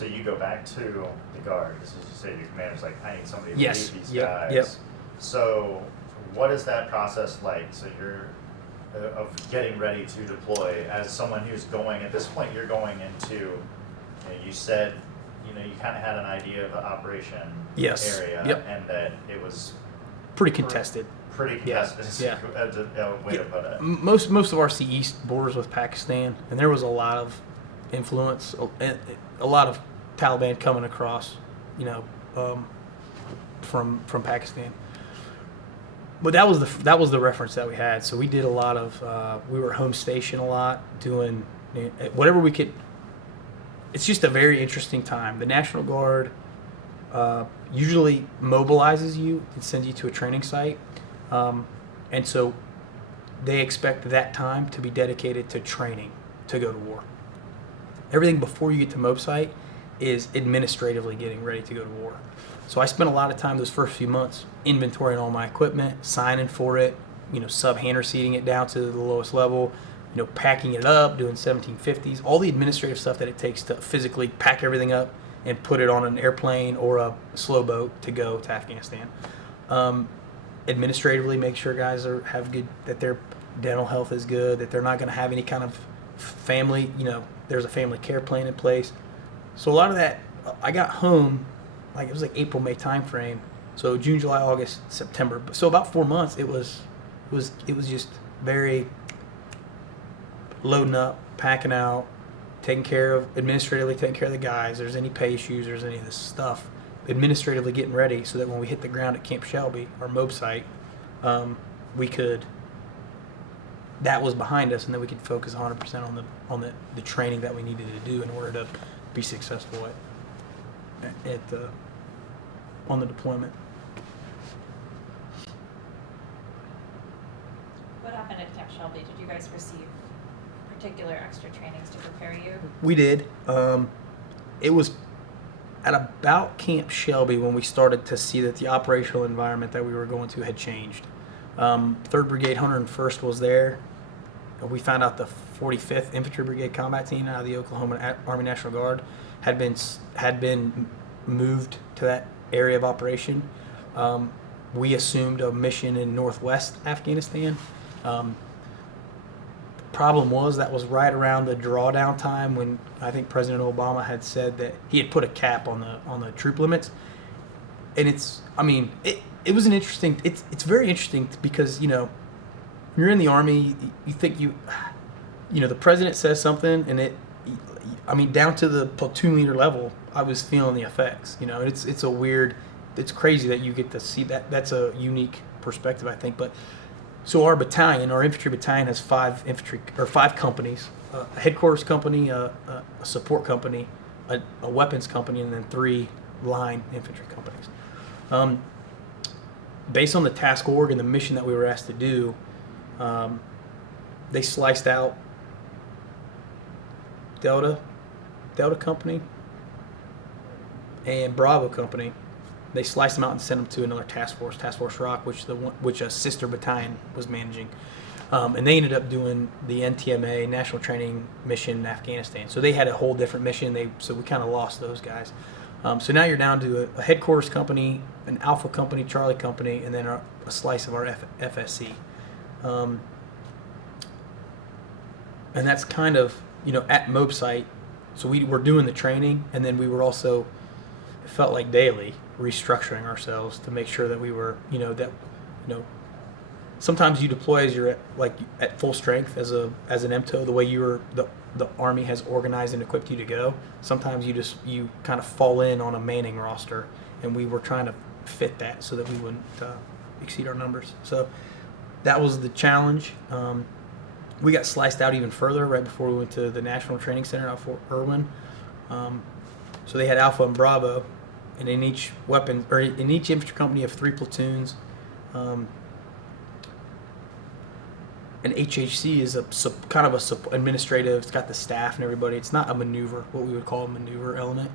So you go back to the Guard, as you say, your commander's like, I need somebody to Yes. lead these Yep. guys. Yep. So what is that process like? So you're, of getting ready to deploy as someone who's going, at this point, you're going into, you said, you kind of had an idea of the operation Yes. area, Yep. and that it was Pretty contested. pretty Yeah. contested, Yeah. as a way to put it. Most of our sea east borders with Pakistan, and there was a lot of influence, a lot of Taliban coming across, from Pakistan. But that was the reference that we had. So we did a lot of we were home station a lot, doing whatever we could. It's just a very interesting time. The National Guard usually mobilizes you and sends you to a training site, and so they expect that time to be dedicated to training to go to war. Everything before you get to mob site is administratively getting ready to go to war. So I spent a lot of time those first few months inventorying all my equipment, signing for it, sub-hand seating it down to the lowest level, packing it up, doing 1750s, all the administrative stuff that it takes to physically pack everything up and put it on an airplane or a slow boat to go to Afghanistan. Administratively, make sure guys have good, that their dental health is good, that they're not going to have any kind of family, there's a family care plan in place. So a lot of that, I got home, it was like April, May time frame. So June, July, August, September. So about 4 months, it was just very loading up, packing out, administratively taking care of the guys. There's any pay issues, there's any of this stuff. Administratively getting ready so that when we hit the ground at Camp Shelby, our MOB site, that was behind us, and then we could focus 100% on the training that we needed to do in order to be successful on the deployment. What happened at Camp Shelby? Did you guys receive particular extra trainings to prepare you? We did. It was at about Camp Shelby when we started to see that the operational environment that we were going to had changed. 3rd Brigade 101st was there. We found out the 45th Infantry Brigade Combat Team out of the Oklahoma Army National Guard had been moved to that area of operation. We assumed a mission in northwest Afghanistan. Problem was that was right around the drawdown time when I think President Obama had said that he had put a cap on the troop limits, and it was an interesting. It's very interesting because when you're in the Army, you think the president says something, and down to the platoon leader level, I was feeling the effects. It's a weird, it's crazy that you get to see that. That's a unique perspective, I think, but. So our infantry battalion has 5 companies, a headquarters company, a support company, a weapons company, and then 3 line infantry companies. Based on the task org and the mission that we were asked to do, they sliced out Delta company and Bravo company. They sliced them out and sent them to another task force Rock, which a sister battalion was managing, and they ended up doing the NTMA National Training Mission in Afghanistan. So they had a whole different mission. So we kind of lost those guys. So now you're down to a headquarters company, an Alpha company, Charlie company, and then a slice of our FSC. And that's kind of at MOB site. So we were doing the training, and then we were also, it felt like daily, restructuring ourselves to make sure that we were, sometimes you deploy as you're at full strength as an MTO, the way the Army has organized and equipped you to go. Sometimes you kind of fall in on a manning roster, and we were trying to fit that so that we wouldn't exceed our numbers. So that was the challenge. We got sliced out even further right before we went to the National Training Center out Fort Irwin. So they had Alpha and Bravo, and in each infantry company of 3 platoons. An HHC is kind of a administrative. It's got the staff and everybody. It's not a maneuver, what we would call a maneuver element.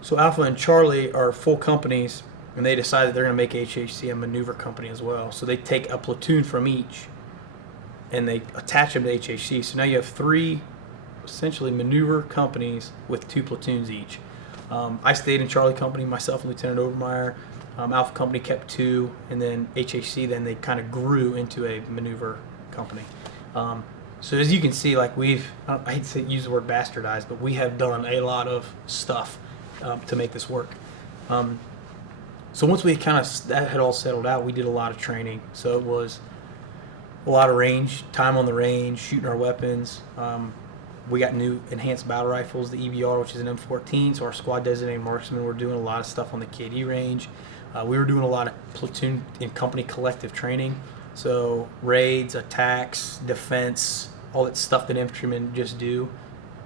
So Alpha and Charlie are full companies, and they decided they're going to make HHC a maneuver company as well. So they take a platoon from each, and they attach them to HHC. So now you have 3 essentially maneuver companies with 2 platoons each. I stayed in Charlie Company, myself and Lieutenant Overmeyer. Alpha Company kept 2, and then HHC, then they kind of grew into a maneuver company. So as you can see, like I hate to use the word bastardized, but we have done a lot of stuff to make this work. So once we that had all settled out, we did a lot of training. So it was a lot of range, time on the range, shooting our weapons. We got new enhanced battle rifles, the EBR, which is an M14. So our squad designated marksmen were doing a lot of stuff on the KD range. We were doing a lot of platoon and company collective training. So raids, attacks, defense, all that stuff that infantrymen just do.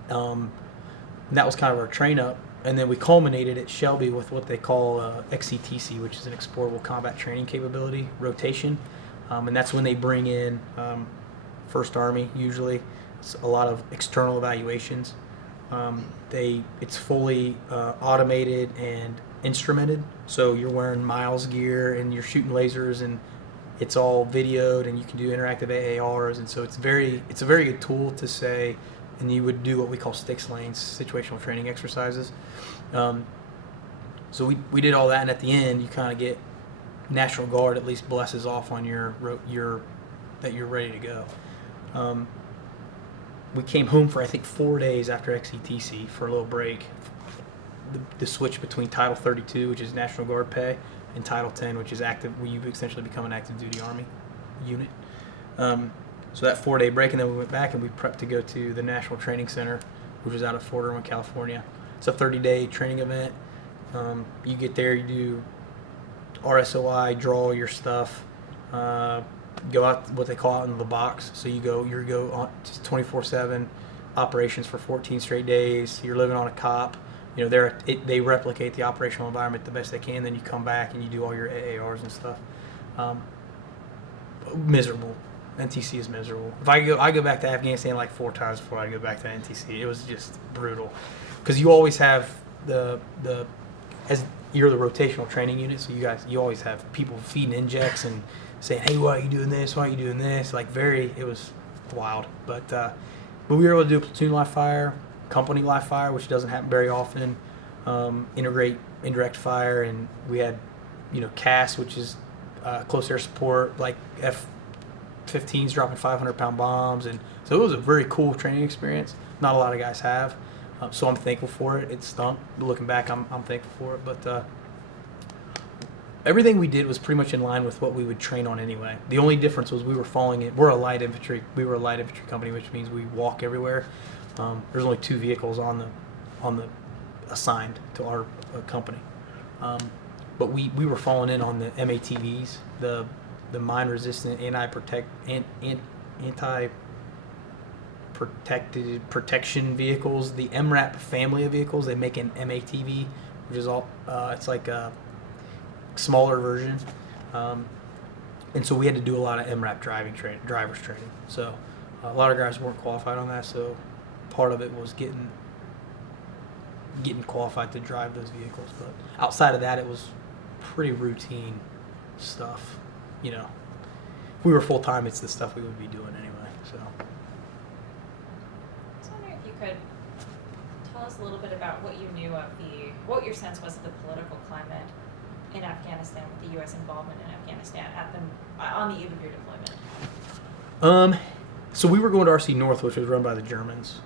And that was kind of our train up. And then we culminated at Shelby with what they call XCTC, which is an exportable combat training capability rotation. And that's when they bring in First Army, usually. It's a lot of external evaluations. It's fully automated and instrumented. So you're wearing Miles gear and you're shooting lasers, and it's all videoed, and you can do interactive AARs. And so it's a very good tool to say, and you would do what we call sticks lanes, situational training exercises. So we did all that, and at the end you kind of get National Guard at least blesses off on your that you're ready to go. We came home for I think 4 days after XETC for a little break. The switch between Title 32, which is National Guard pay, and Title 10, which is active, where you essentially become an active duty Army unit. So that 4 day break, and then we went back and we prepped to go to the National Training Center, which is out of Fort Irwin, California. It's a 30-day training event. You get there, you do RSOI, draw your stuff, go out what they call out in the box. So you go on 24/7 operations for 14 straight days. You're living on a cop. You know, they replicate the operational environment the best they can. Then you come back and you do all your AARs and stuff. Miserable. NTC is miserable. I go back to Afghanistan like 4 times before I go back to NTC. It was just brutal, because you always have as you're the rotational training unit, so you always have people feeding injects and saying, hey, why are you doing this? Why are you doing this? Like it was wild. But we were able to do a platoon live fire, company live fire, which doesn't happen very often. Integrate indirect fire, and we had CAS, which is close air support, like F-15s dropping 500-pound bombs, and so it was a very cool training experience. Not a lot of guys have, so I'm thankful for it. It stunk. Looking back, I'm thankful for it. But everything we did was pretty much in line with what we would train on anyway. The only difference was we were falling in. We were a light infantry company, which means we walk everywhere. There's only 2 vehicles on the assigned to our company, but we were falling in on the MATVs, the mine-resistant protection vehicles, the MRAP family of vehicles. They make an MATV, which is all it's like a smaller version, and so we had to do a lot of MRAP drivers training. So a lot of guys weren't qualified on that, so part of it was getting qualified to drive those vehicles. But outside of that, it was pretty routine stuff. If we were full time, it's the stuff we would be doing anyway. So I was wondering if you could tell us a little bit about what you knew of what your sense was of the political climate in Afghanistan, with the U.S. involvement in Afghanistan on the eve of your deployment. So we were going to RC North, which was run by the Germans.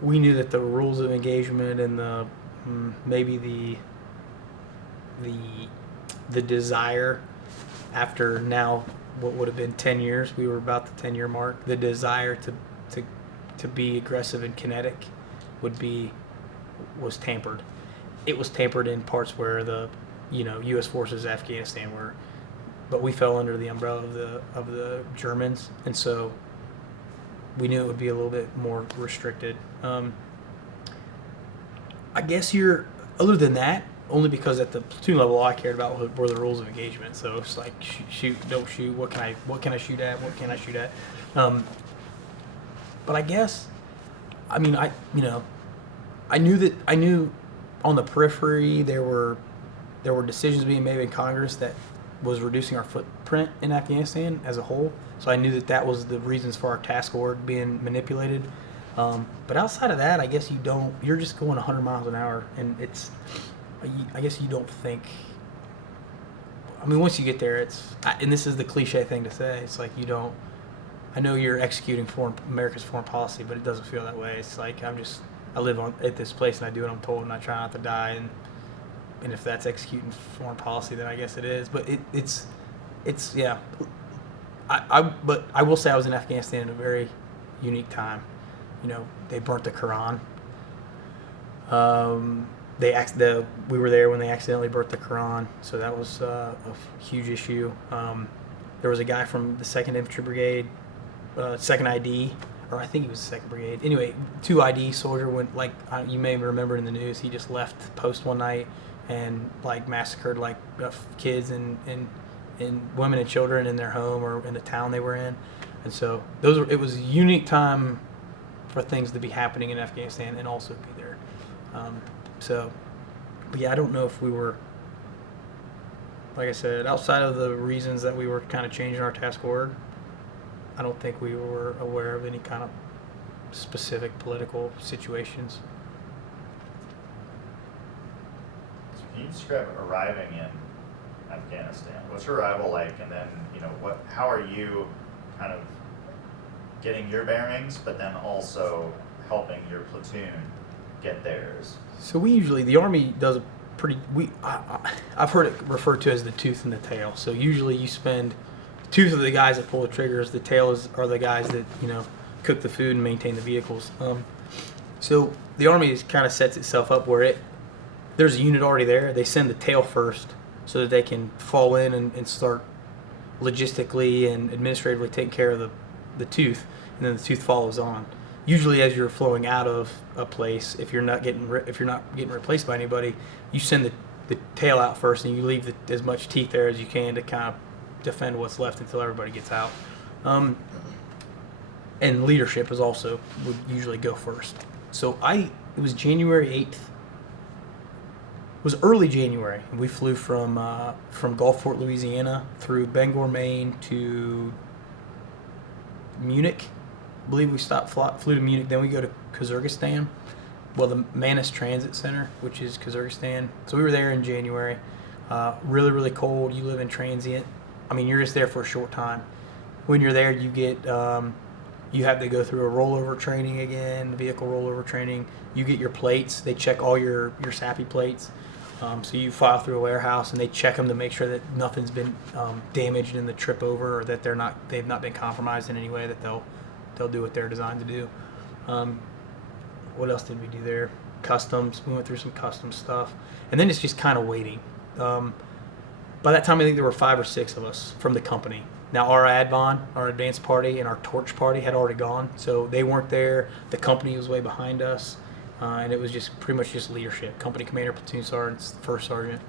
We knew that the rules of engagement and maybe the desire after now what would have been 10 years, we were about the 10-year mark, the desire to be aggressive and kinetic was tampered. It was tampered in parts where the U.S. forces in Afghanistan were, but we fell under the umbrella of the Germans, and so we knew it would be a little bit more restricted. I guess other than that, only because at the platoon level, all I cared about were the rules of engagement. So it's like shoot, don't shoot. What can I shoot at? What can I shoot at? But I guess, I knew on the periphery there were decisions being made in Congress that was reducing our footprint in Afghanistan as a whole. So I knew that was the reasons for our task order being manipulated. But outside of that, I guess you don't. You're just going 100 miles an hour, and I guess you don't think. I mean, once you get there, and this is the cliche thing to say. It's like you don't. I know you're executing America's foreign policy, but it doesn't feel that way. It's like I live at this place and I do what I'm told and I try not to die. And if that's executing foreign policy, then I guess it is. But it's yeah. But I will say I was in Afghanistan in a very unique time. They burnt the Quran. We were there when they accidentally burnt the Quran, so that was a huge issue. There was a guy from the 2nd Infantry Brigade, 2nd ID, or I think he was the 2nd Brigade. Anyway, 2 ID soldier went, you may remember in the news, he just left post one night and massacred kids and women and children in their home or in the town they were in. And so it was a unique time for things to be happening in Afghanistan and also be there. But yeah, I don't know if we were, like I said, outside of the reasons that we were kind of changing our task order, I don't think we were aware of any kind of specific political situations. So can you describe arriving in Afghanistan? What's your arrival like, and then how are you kind of getting your bearings, but then also helping your platoon get theirs? So the Army does I've heard it referred to as the tooth and the tail. So usually you spend, the tooth are the guys that pull the triggers, the tail are the guys that, cook the food and maintain the vehicles. So the Army kind of sets itself up where there's a unit already there. They send the tail first so that they can fall in and start logistically and administratively taking care of the tooth, and then the tooth follows on. Usually, as you're flowing out of a place, if you're not getting replaced by anybody, you send the tail out first, and you leave as much teeth there as you can to kind of defend what's left until everybody gets out. And leadership would usually go first. So it was January 8th. It was early January, and we flew from Gulfport, Louisiana, through Bangor, Maine, to Munich. I believe we flew to Munich. Then we go to Kyrgyzstan, the Manas Transit Center, which is Kyrgyzstan. So we were there in January. Really, really cold. You live in transient. I mean, you're just there for a short time. When you're there, you get you have to go through a rollover training again, vehicle rollover training. You get your plates. They check all your SAPI plates. So you file through a warehouse, and they check them to make sure that nothing's been damaged in the trip over, or that they've not been compromised in any way. That they'll do what they're designed to do. What else did we do there? Customs. We went through some customs stuff, and then it's just kind of waiting. By that time, I think there were 5 or 6 of us from the company. Now, our ADVON, our advanced party, and our torch party had already gone, so they weren't there. The company was way behind us, and it was just pretty much just leadership. Company commander, platoon sergeant, first sergeant.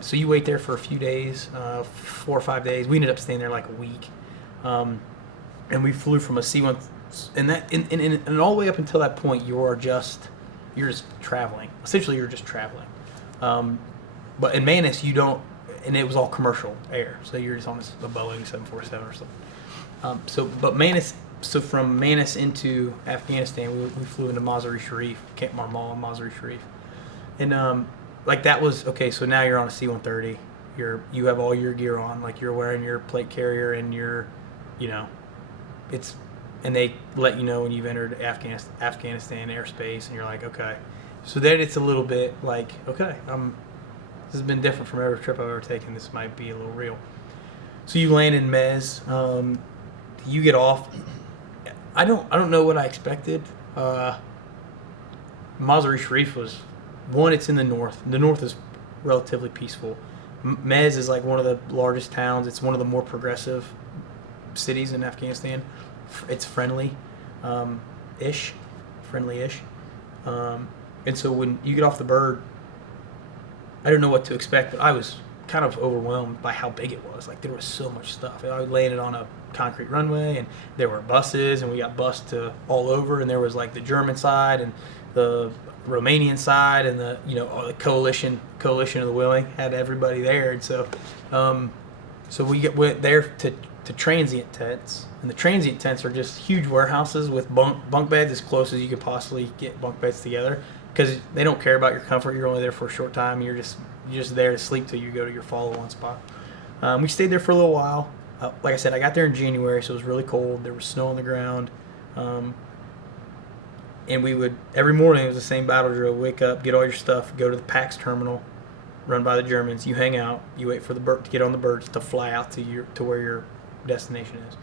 So you wait there for a few days, 4 or 5 days. We ended up staying there like a week. And we flew from a C-1, and all the way up until that point, you're just traveling. Essentially, you're just traveling. But in Manas, you don't, and it was all commercial air, so you're just on a Boeing 747 or something. So from Manas into Afghanistan, we flew into Mazar-e-Sharif, Camp Marmal in Mazar-e-Sharif, and that was okay. So now you're on a C-130. You have all your gear on, you're wearing your plate carrier and your, and they let you know when you've entered Afghanistan airspace, and you're like, okay. So then it's a little bit okay, this has been different from every trip I've ever taken. This might be a little real. So you land in Mez. You get off. I don't know what I expected. Mazar-e-Sharif was it's in the north. The north is relatively peaceful. Mez is one of the largest towns. It's one of the more progressive cities in Afghanistan. It's friendly-ish. And so when you get off the bird, I don't know what to expect, but I was kind of overwhelmed by how big it was. There was so much stuff. I landed on a concrete runway, and there were buses, and we got bused to all over, and there was the German side and the Romanian side, and the the coalition of the willing had everybody there. And so we went there to transient tents, and the transient tents are just huge warehouses with bunk beds as close as you could possibly get bunk beds together, because they don't care about your comfort. You're only there for a short time. You're just there to sleep till you go to your follow-on spot. We stayed there for a little while. Like I said, I got there in January, so it was really cold. There was snow on the ground. And we would, every morning, it was the same battle drill. Wake up, get all your stuff, go to the PAX terminal, run by the Germans. You hang out. You wait for the bird to get on the birds to fly out to where your destination is.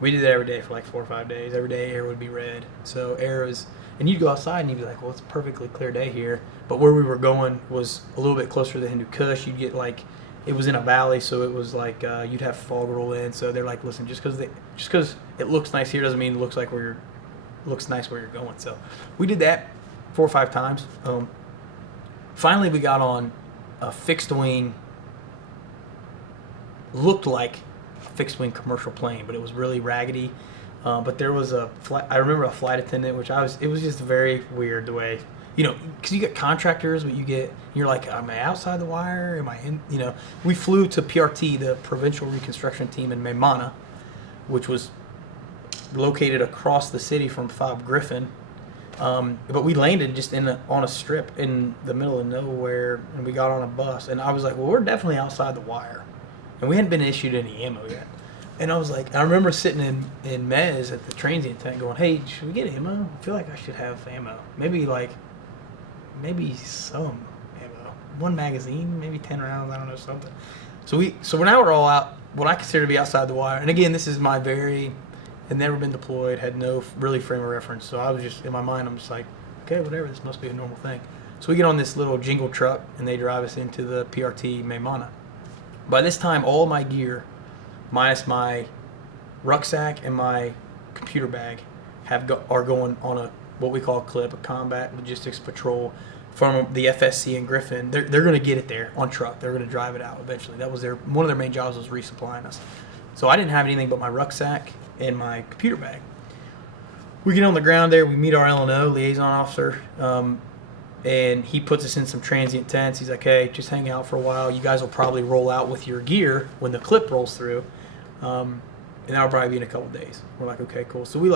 We did that every day for like 4 or 5 days. Every day air would be red. So air was, and you'd go outside and you'd be like, well, it's a perfectly clear day here. But where we were going was a little bit closer to the Hindu Kush. You'd get like, it was in a valley, so it was like you'd have fog roll in. So they're like, listen, just because it looks nice here doesn't mean it looks nice where you're going. So we did that 4 or 5 times. Finally, we got on a fixed wing. Looked like a fixed wing commercial plane, but it was really raggedy. But there was I remember a flight attendant, it was just very weird the way, because you get contractors, but you're like, am I outside the wire? Am I in, we flew to PRT, the Provincial Reconstruction Team in Maymana, which was located across the city from FOB Griffin. But we landed just on a strip in the middle of nowhere, and we got on a bus, and I was like, well, we're definitely outside the wire. And we hadn't been issued any ammo yet. And I was like, I remember sitting in Mez at the transient tent going, hey, should we get ammo? I feel like I should have ammo. Maybe some ammo. 1 magazine, maybe 10 rounds, I don't know, something. So now we're all out, what I consider to be outside the wire. And again, this is had never been deployed, had no really frame of reference. So I was just, in my mind, I'm just like, okay, whatever, this must be a normal thing. So we get on this little jingle truck, and they drive us into the PRT Maymana. By this time, all my gear, minus my rucksack and my computer bag, are going on what we call a CLIP, a Combat Logistics Patrol, from the FSC in Griffin. They're going to get it there on truck. They're going to drive it out eventually. That was one of their main jobs was resupplying us. So I didn't have anything but my rucksack and my computer bag. We get on the ground there. We meet our LNO, liaison officer, and he puts us in some transient tents. He's like, hey, just hang out for a while. You guys will probably roll out with your gear when the clip rolls through, and that'll probably be in a couple days. We're like, okay, cool. So we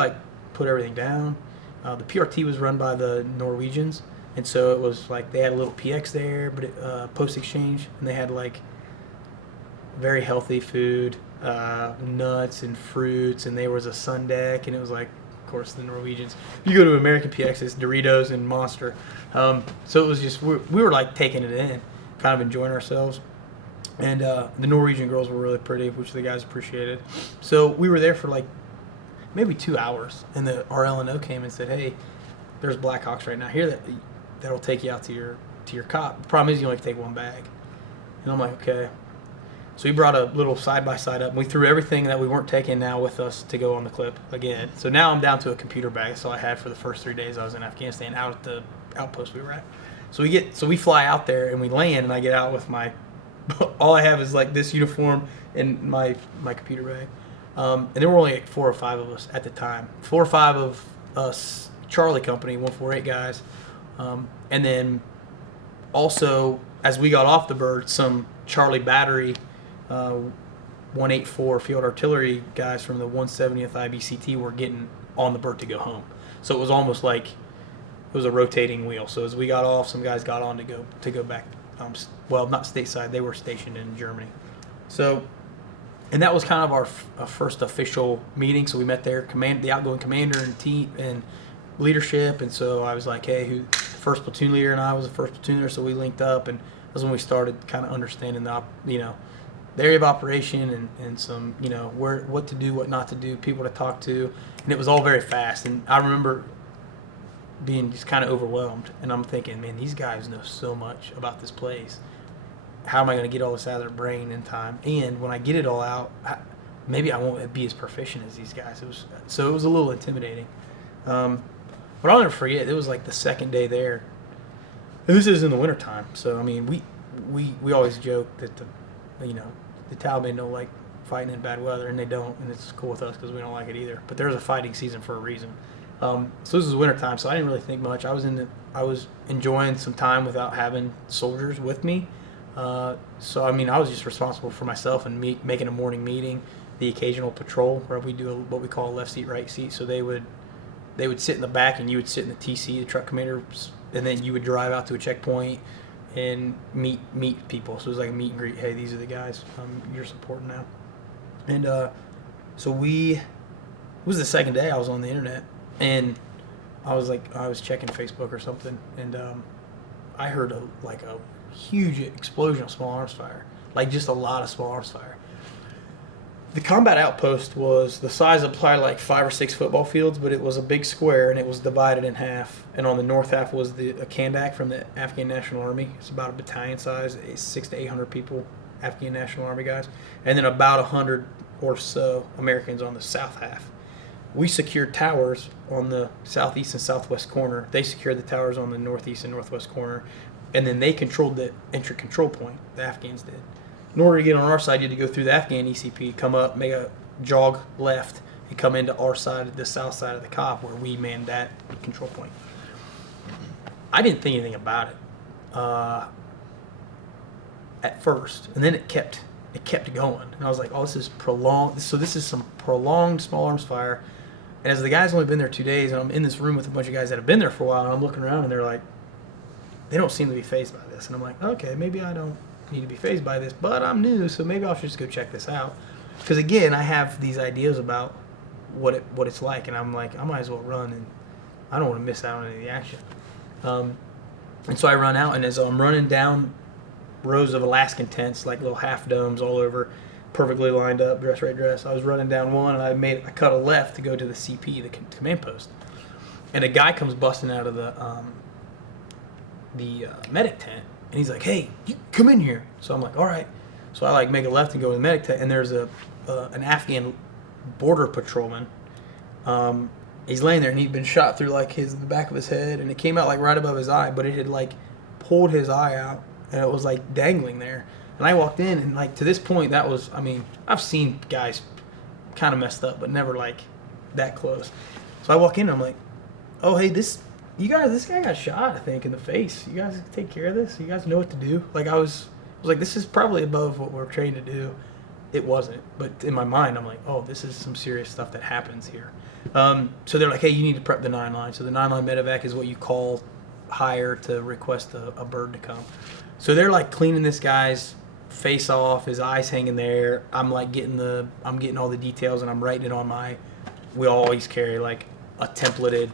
put everything down. The PRT was run by the Norwegians, and so it was like they had a little PX there, but post exchange, and they had like very healthy food, nuts and fruits, and there was a sun deck, and it was like, of course, the Norwegians. If you go to American PX, it's Doritos and Monster. So it was just, we were like taking it in, kind of enjoying ourselves. And the Norwegian girls were really pretty, which the guys appreciated. So we were there for like maybe 2 hours, and our LNO came and said, hey, there's Blackhawks right now here that'll take you out to your cop. The problem is you only can take 1 bag. And I'm like, okay. So we brought a little side-by-side up, and we threw everything that we weren't taking now with us to go on the clip again. So now I'm down to a computer bag. That's all I had for the first 3 days I was in Afghanistan, out at the outpost we were at. So we fly out there, and we land, and I get out with all I have is like this uniform and my computer bag. And there were only like 4 or 5 of us at the time. 4 or 5 of us, Charlie Company, 148 guys. And then also, as we got off the bird, some Charlie Battery 184 field artillery guys from the 170th IBCT were getting on the bird to go home. So it was almost like it was a rotating wheel. So as we got off, some guys got on to go back. Well, not stateside; they were stationed in Germany. So, and that was kind of our first official meeting. So we met there, the outgoing commander and team and leadership. And so I was like, hey, the first platoon leader, and I was the first platoon leader. So we linked up, and that's when we started kind of understanding the area of operation and some, what to do, what not to do, people to talk to. And it was all very fast. And I remember being just kind of overwhelmed. And I'm thinking, man, these guys know so much about this place. How am I going to get all this out of their brain in time? And when I get it all out, maybe I won't be as proficient as these guys. It was a little intimidating. But I'll never forget, it was like the second day there. And this is in the wintertime. So, I mean, we always joke that the Taliban don't like fighting in bad weather, and they don't, and it's cool with us because we don't like it either. But there's a fighting season for a reason. So this is wintertime, so I didn't really think much. I was enjoying some time without having soldiers with me. So I mean, I was just responsible for myself and making a morning meeting, the occasional patrol where we do what we call a left seat, right seat. So they would sit in the back and you would sit in the TC, the truck commander, and then you would drive out to a checkpoint and meet people. So it was like a meet and greet. Hey, these are the guys you're supporting now. And so it was the second day I was on the internet, and I was checking Facebook or something, and I heard a huge explosion of small arms fire, like just a lot of small arms fire. The combat outpost was the size of probably like 5 or 6 football fields, but it was a big square and it was divided in half. And on the north half was a Kandak from the Afghan National Army. It's about a battalion size, 600 to 800 people, Afghan National Army guys, and then about 100 or so Americans on the south half. We secured towers on the southeast and southwest corner. They secured the towers on the northeast and northwest corner, and then they controlled the entry control point. The Afghans did. In order to get on our side, you had to go through the Afghan ECP, come up, make a jog left, and come into our side, the south side of the COP, where we manned that control point. I didn't think anything about it at first, and then it kept going, and I was like, "Oh, this is prolonged." So this is some prolonged small arms fire. And as the guy's only been there 2 days, and I'm in this room with a bunch of guys that have been there for a while, and I'm looking around, and they're like, they don't seem to be fazed by this, and I'm like, okay, maybe I don't need to be fazed by this, but I'm new, so maybe I should just go check this out. Because again, I have these ideas about what it's like, and I'm like, I might as well run, and I don't want to miss out on any of the action. And so I run out, and as I'm running down rows of Alaskan tents, like little half domes all over, perfectly lined up, dress right dress, I was running down one, and I cut a left to go to the CP, the command post, and a guy comes busting out of the medic tent, and he's like, "Hey, you come in here." So I'm like, "All right." So I make a left and go to the medic tent, and there's an Afghan border patrolman. He's laying there, and he'd been shot through the back of his head, and it came out right above his eye, but it had pulled his eye out, and it was dangling there. And I walked in, and to this point, that was, I've seen guys kind of messed up, but never that close. So I walk in, and I'm like, "Oh, hey, this guy got shot, I think, in the face. You guys take care of this? You guys know what to do?" I was like, this is probably above what we're trained to do. It wasn't, but in my mind, I'm like, oh, this is some serious stuff that happens here. So they're like, hey, you need to prep the 9 line. So the 9 line medevac is what you call hire to request a bird to come. So they're cleaning this guy's face off, his eyes hanging there. I'm getting all the details, and I'm writing it on we always carry a templated,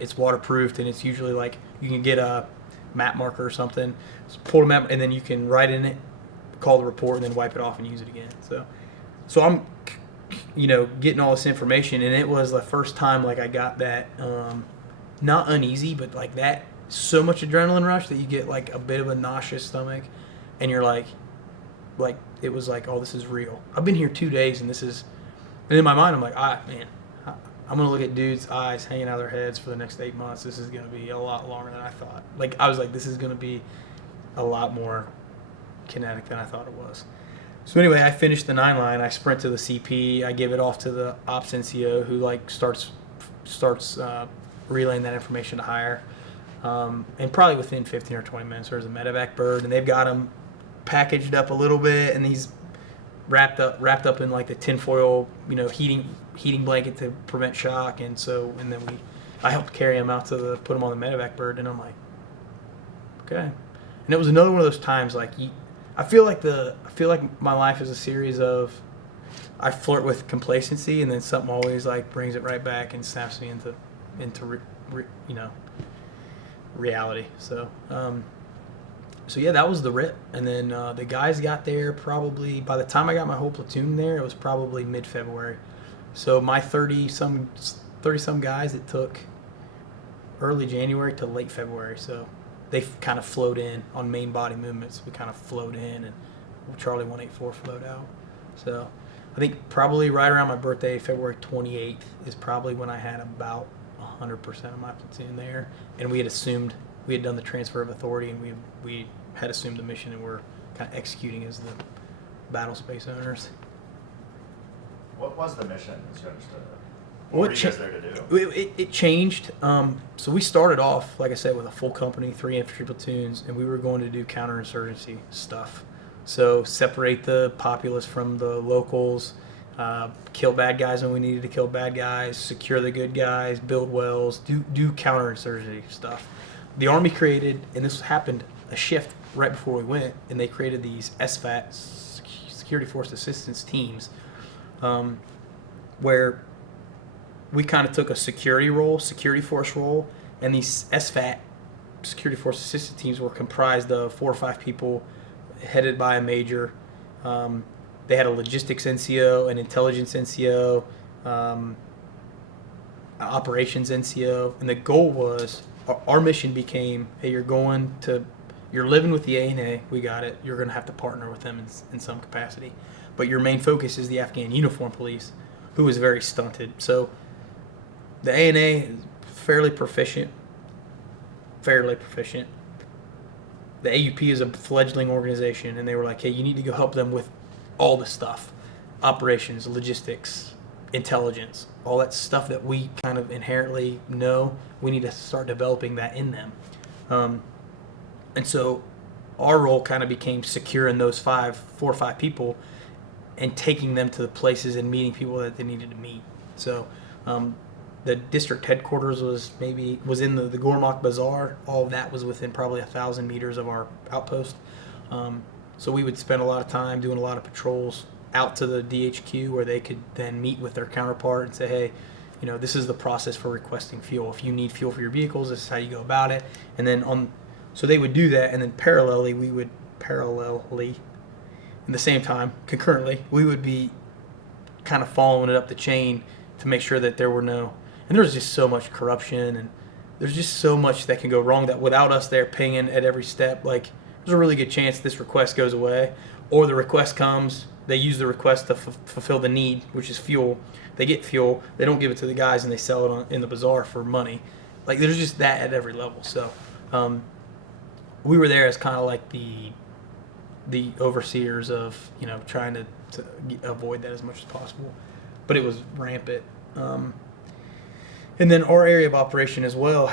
it's waterproofed, and it's usually you can get a map marker or something, just pull the map, and then you can write in it, call the report, and then wipe it off and use it again. So I'm, getting all this information, and it was the first time I got that, not uneasy, but that so much adrenaline rush that you get a bit of a nauseous stomach, and you're it was oh, this is real. I've been here 2 days, and in my mind I'm like, man, I'm going to look at dudes' eyes hanging out of their heads for the next 8 months. This is going to be a lot longer than I thought. I was this is going to be a lot more kinetic than I thought it was. So anyway, I finished the 9 line. I sprint to the CP. I give it off to the ops NCO, who starts relaying that information to hire. And probably within 15 or 20 minutes, there's a medevac bird, and they've got him packaged up a little bit, and he's wrapped up in the tinfoil, heating blanket to prevent shock, and then I helped carry him out put him on the medevac bird, and I'm like, okay. And it was another one of those times I feel like my life is a series of, I flirt with complacency, and then something always brings it right back and snaps me into reality. So yeah, that was the rip. And then the guys got there probably, by the time I got my whole platoon there, it was probably mid-February. So my 30-some guys, it took early January to late February. So they kind of flowed in on main body movements. We kind of flowed in, and Charlie 184 flowed out. So I think probably right around my birthday, February 28th, is probably when I had about 100% of my platoon there. And we had done the transfer of authority, and we had assumed the mission, and we're kind of executing as the battle space owners. What was the mission, as you understood it? What were you guys there to do? It changed. So we started off, like I said, with a full company, 3 infantry platoons, and we were going to do counterinsurgency stuff. So separate the populace from the locals, kill bad guys when we needed to kill bad guys, secure the good guys, build wells, do counterinsurgency stuff. The Army created, and this happened a shift right before we went, and they created these SFAT, Security Force Assistance Teams, where we kind of took a security force role, and these SFAT, Security Force Assistance Teams, were comprised of 4 or 5 people headed by a major. They had a logistics NCO, an intelligence NCO, operations NCO, and the goal was, our mission became, hey, you're living with the ANA, we got it, you're going to have to partner with them in some capacity. But your main focus is the Afghan Uniform Police, who is very stunted. So the ANA is fairly proficient. The AUP is a fledgling organization, and they were like, hey, you need to go help them with all the stuff, operations, logistics, intelligence, all that stuff that we kind of inherently know. We need to start developing that in them. And so our role kind of became securing those 4 or 5 people and taking them to the places and meeting people that they needed to meet. So the district headquarters was in the Gormak Bazaar. All of that was within probably 1,000 meters of our outpost. So we would spend a lot of time doing a lot of patrols out to the DHQ, where they could then meet with their counterpart and say, hey, this is the process for requesting fuel. If you need fuel for your vehicles, this is how you go about it. And then so they would do that, and then parallelly, in the same time, concurrently, we would be kind of following it up the chain to make sure that there were and there's just so much corruption, and there's just so much that can go wrong that without us there pinging at every step, like, there's a really good chance this request goes away, or the request comes, they use the request to fulfill the need, which is fuel. They get fuel, they don't give it to the guys, and they sell it in the bazaar for money. Like, there's just that at every level. So we were there as kind of like the overseers of, trying to avoid that as much as possible. But it was rampant. And then our area of operation as well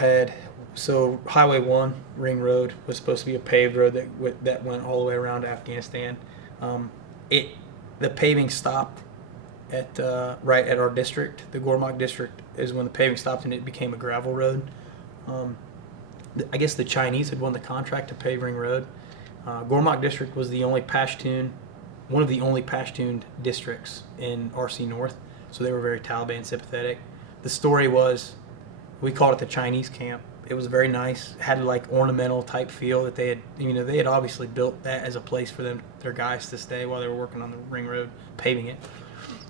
so Highway 1, Ring Road, was supposed to be a paved road that went all the way around Afghanistan. The paving stopped right at our district. The Gormak district is when the paving stopped, and it became a gravel road. I guess the Chinese had won the contract to pave Ring Road. Gormak district was one of the only Pashtun districts in RC North, so they were very Taliban sympathetic. The story was, we called it the Chinese camp. It was very nice. It had like ornamental type feel that they had obviously built that as a place for their guys to stay while they were working on the Ring Road, paving it.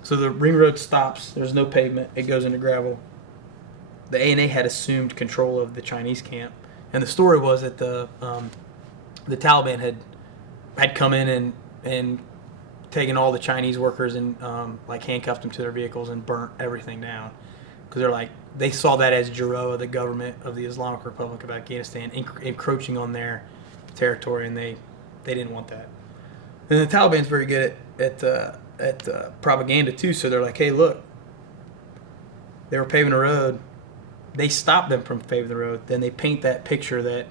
So the Ring Road stops. There's no pavement. It goes into gravel. The ANA had assumed control of the Chinese camp, and the story was that the Taliban had come in and taken all the Chinese workers and handcuffed them to their vehicles and burnt everything down, because they saw that as Giroa, the government of the Islamic Republic of Afghanistan, encroaching on their territory, and they didn't want that. And the Taliban's very good at propaganda too. So they're like, hey, look, they were paving a road. They stopped them from paving the road. Then they paint that picture that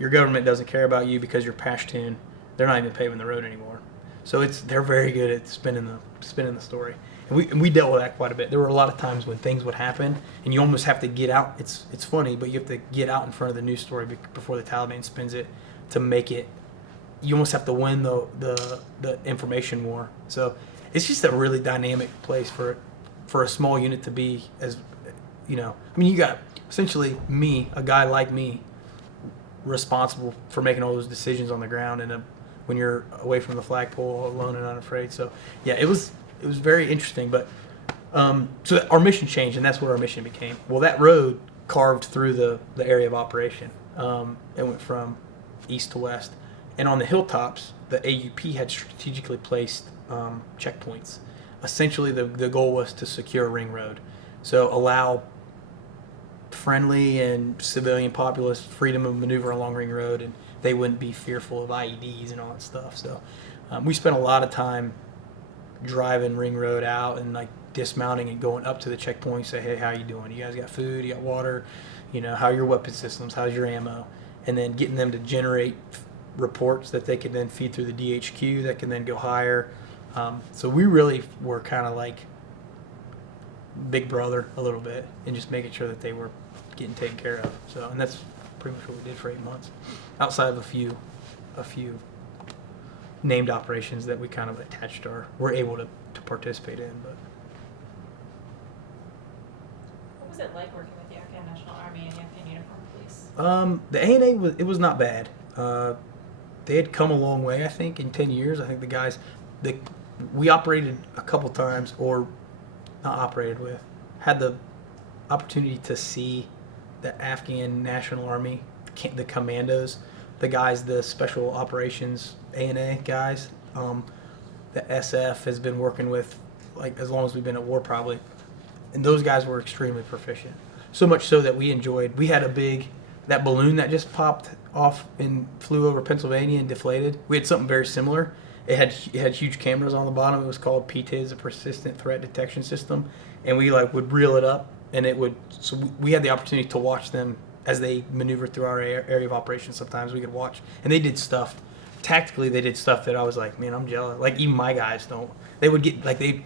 your government doesn't care about you because you're Pashtun. They're not even paving the road anymore. So they're very good at spinning the story. And we dealt with that quite a bit. There were a lot of times when things would happen, and you almost have to get out. It's funny, but you have to get out in front of the news story before the Taliban spins it to make it. You almost have to win the information war. So it's just a really dynamic place for a small unit to be. As I mean, you got essentially a guy like me, responsible for making all those decisions on the ground, and when you're away from the flagpole, alone and unafraid. So yeah, it was very interesting. But so our mission changed, and that's what our mission became. Well, that road carved through the area of operation. It went from east to west, and on the hilltops, the AUP had strategically placed checkpoints. Essentially, the goal was to secure Ring Road, so allow friendly and civilian populace freedom of maneuver along Ring Road, and they wouldn't be fearful of IEDs and all that stuff. So we spent a lot of time driving Ring Road out and dismounting and going up to the checkpoint, say, hey, how you doing? You guys got food? You got water? How are your weapon systems? How's your ammo? And then getting them to generate reports that they could then feed through the DHQ that can then go higher. So we really were kind of like big brother a little bit, and just making sure that they were getting taken care of. So, and that's pretty much what we did for 8 months, outside of a few named operations that we kind of attached or were able to participate in. But What was it like working with the Afghan National Army and the Afghan Uniformed Police? the ANA was not bad. They had come a long way, I think, in 10 years. I think the guys that we operated a couple times, or not operated with, had the opportunity to see the Afghan National Army, the commandos, the guys, the special operations ANA guys. The SF has been working with, like, as long as we've been at war, probably, and those guys were extremely proficient. So much so that we had that balloon that just popped off and flew over Pennsylvania and deflated. We had something very similar. It had huge cameras on the bottom. It was called PTIS, a persistent threat detection system, and we would reel it up, and it would. So we had the opportunity to watch them as they maneuvered through our area of operations. Sometimes we could watch, and they did stuff. Tactically, they did stuff that I was like, man, I'm jealous. Like, even my guys don't. They would get, like, they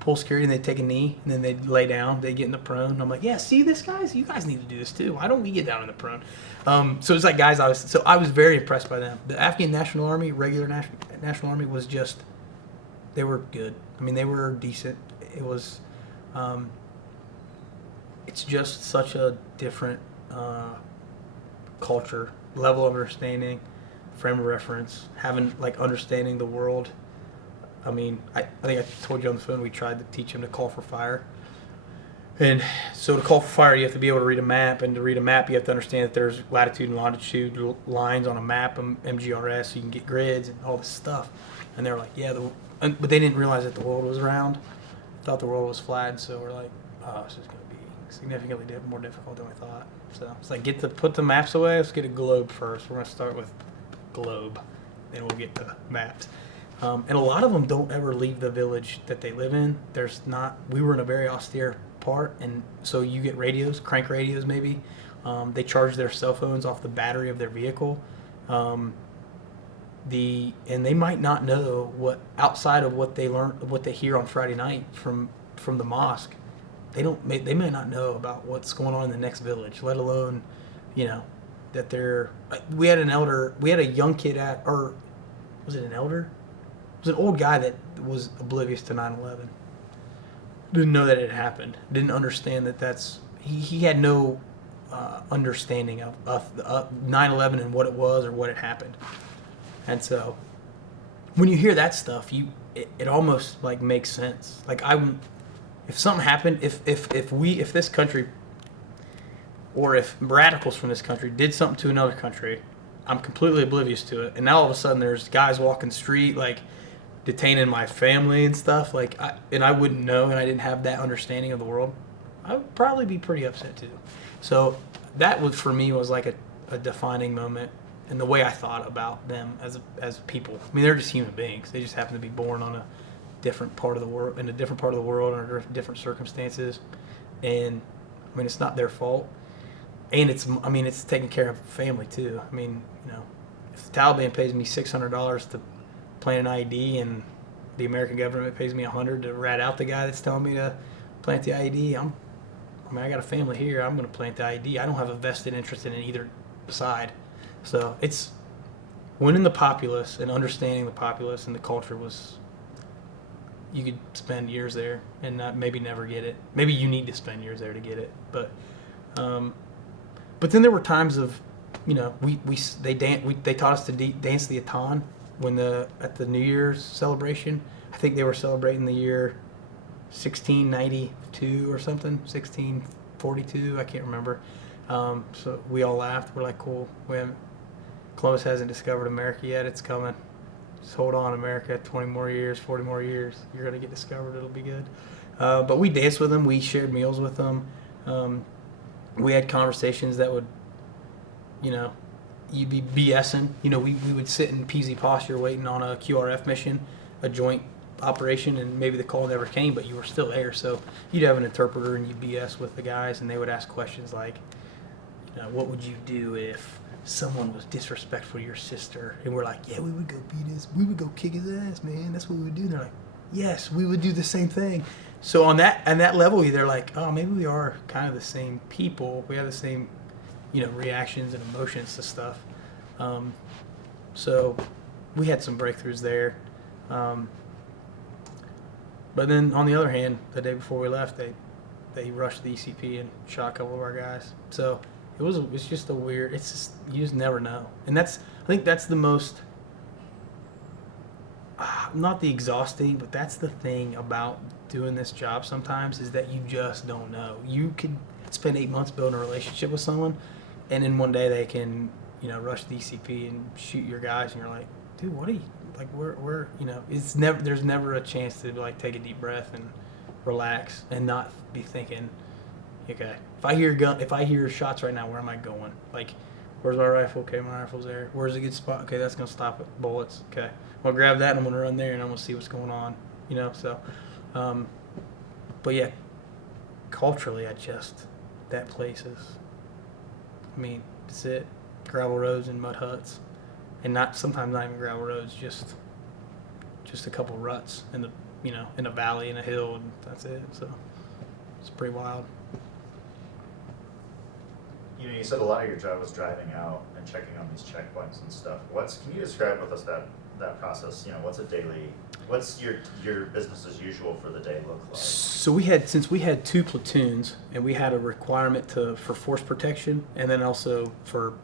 pull security and they'd take a knee, and then they'd lay down. They'd get in the prone. And I'm like, yeah, see this, guys? You guys need to do this too. Why don't we get down in the prone? So it's like guys, I was very impressed by them. The Afghan National Army, regular National Army, was just, they were good. I mean, they were decent. It was, it's just such a different culture, level of understanding, frame of reference, having, like, understanding the world. I mean, I think I told you on the phone, we tried to teach them to call for fire. And so to call for fire, you have to be able to read a map. And to read a map, you have to understand that there's latitude and longitude lines on a map, MGRS, so you can get grids and all this stuff. And they were like, yeah, but they didn't realize that the world was round. Thought the world was flat. So we're like, oh, this is going to be significantly more difficult than we thought. So it's like, put the maps away. Let's get a globe first. We're going to start with globe, then we'll get to maps. And a lot of them don't ever leave the village that they live in. We were in a very austere part, and so you get radios, crank radios maybe. They charge their cell phones off the battery of their vehicle. And they might not know what, outside of what they learn, what they hear on Friday night from the mosque. They may not know about what's going on in the next village, let alone, that they're. We had a young kid or was it an elder? It was an old guy that was oblivious to 9/11. Didn't know that it happened. Didn't understand that he had no understanding of 9/11 and what it was or what had happened. And so when you hear that stuff, it almost, like, makes sense. Like, if something happened, if this country, or if radicals from this country did something to another country, I'm completely oblivious to it. And now all of a sudden there's guys walking the street, like, detaining my family and stuff. Like, I wouldn't know, and I didn't have that understanding of the world. I would probably be pretty upset too. So that was, for me, was like a defining moment in the way I thought about them as people. I mean, they're just human beings. They just happen to be born on a different part of the world, in a different part of the world, under different circumstances. And I mean, it's not their fault. And it's taking care of family too. I mean, if the Taliban pays me $600 to plant an IED, and the American government pays me $100 to rat out the guy that's telling me to plant the IED, I got a family here. I'm going to plant the IED. I don't have a vested interest in either side. So it's winning the populace and understanding the populace and the culture was. You could spend years there and maybe never get it. Maybe you need to spend years there to get it. But then there were times of, they taught us to dance the Atan at the New Year's celebration. I think they were celebrating the year 1692 or something, 1642. I can't remember. So we all laughed. We're like, cool. Columbus hasn't discovered America yet. It's coming. Just hold on, America. 20 more years, 40 more years. You're going to get discovered. It'll be good. But we danced with them. We shared meals with them. We had conversations that would, you'd be BSing. We would sit in peasy posture waiting on a QRF mission, a joint operation, and maybe the call never came, but you were still there. So you'd have an interpreter and you'd BS with the guys, and they would ask questions like, what would you do if someone was disrespectful to your sister, and we're like, yeah, we would go we would go kick his ass, man. That's what we would do. And they're like, yes, we would do the same thing. So on that level, they're like, oh, maybe we are kind of the same people. We have the same, reactions and emotions to stuff. So we had some breakthroughs there. But then on the other hand, the day before we left, they rushed the ECP and shot a couple of our guys. So it's just a weird. It's just, you just never know, and I think that's the most. Not the exhausting, but that's the thing about doing this job sometimes, is that you just don't know. You could spend 8 months building a relationship with someone, and then one day they can, rush the ECP and shoot your guys, and you're like, dude, what are you, like, we're there's never a chance to, like, take a deep breath and relax and not be thinking, okay, if I hear shots right now, where am I going? Like, where's my rifle? Okay, my rifle's there. Where's a good spot? Okay, that's going to stop it. Bullets. Okay. I'm going to grab that and I'm going to run there and I'm going to see what's going on. So. But yeah, culturally, that place is, it's it. Gravel roads and mud huts. And sometimes not even gravel roads, just a couple ruts in a valley, in a hill, and that's it. So it's pretty wild. You said a lot of your job was driving out and checking on these checkpoints and stuff. Can you describe with us that process? What's your business as usual for the day look like? So since we had 2 platoons, and we had a requirement for force protection, and then also for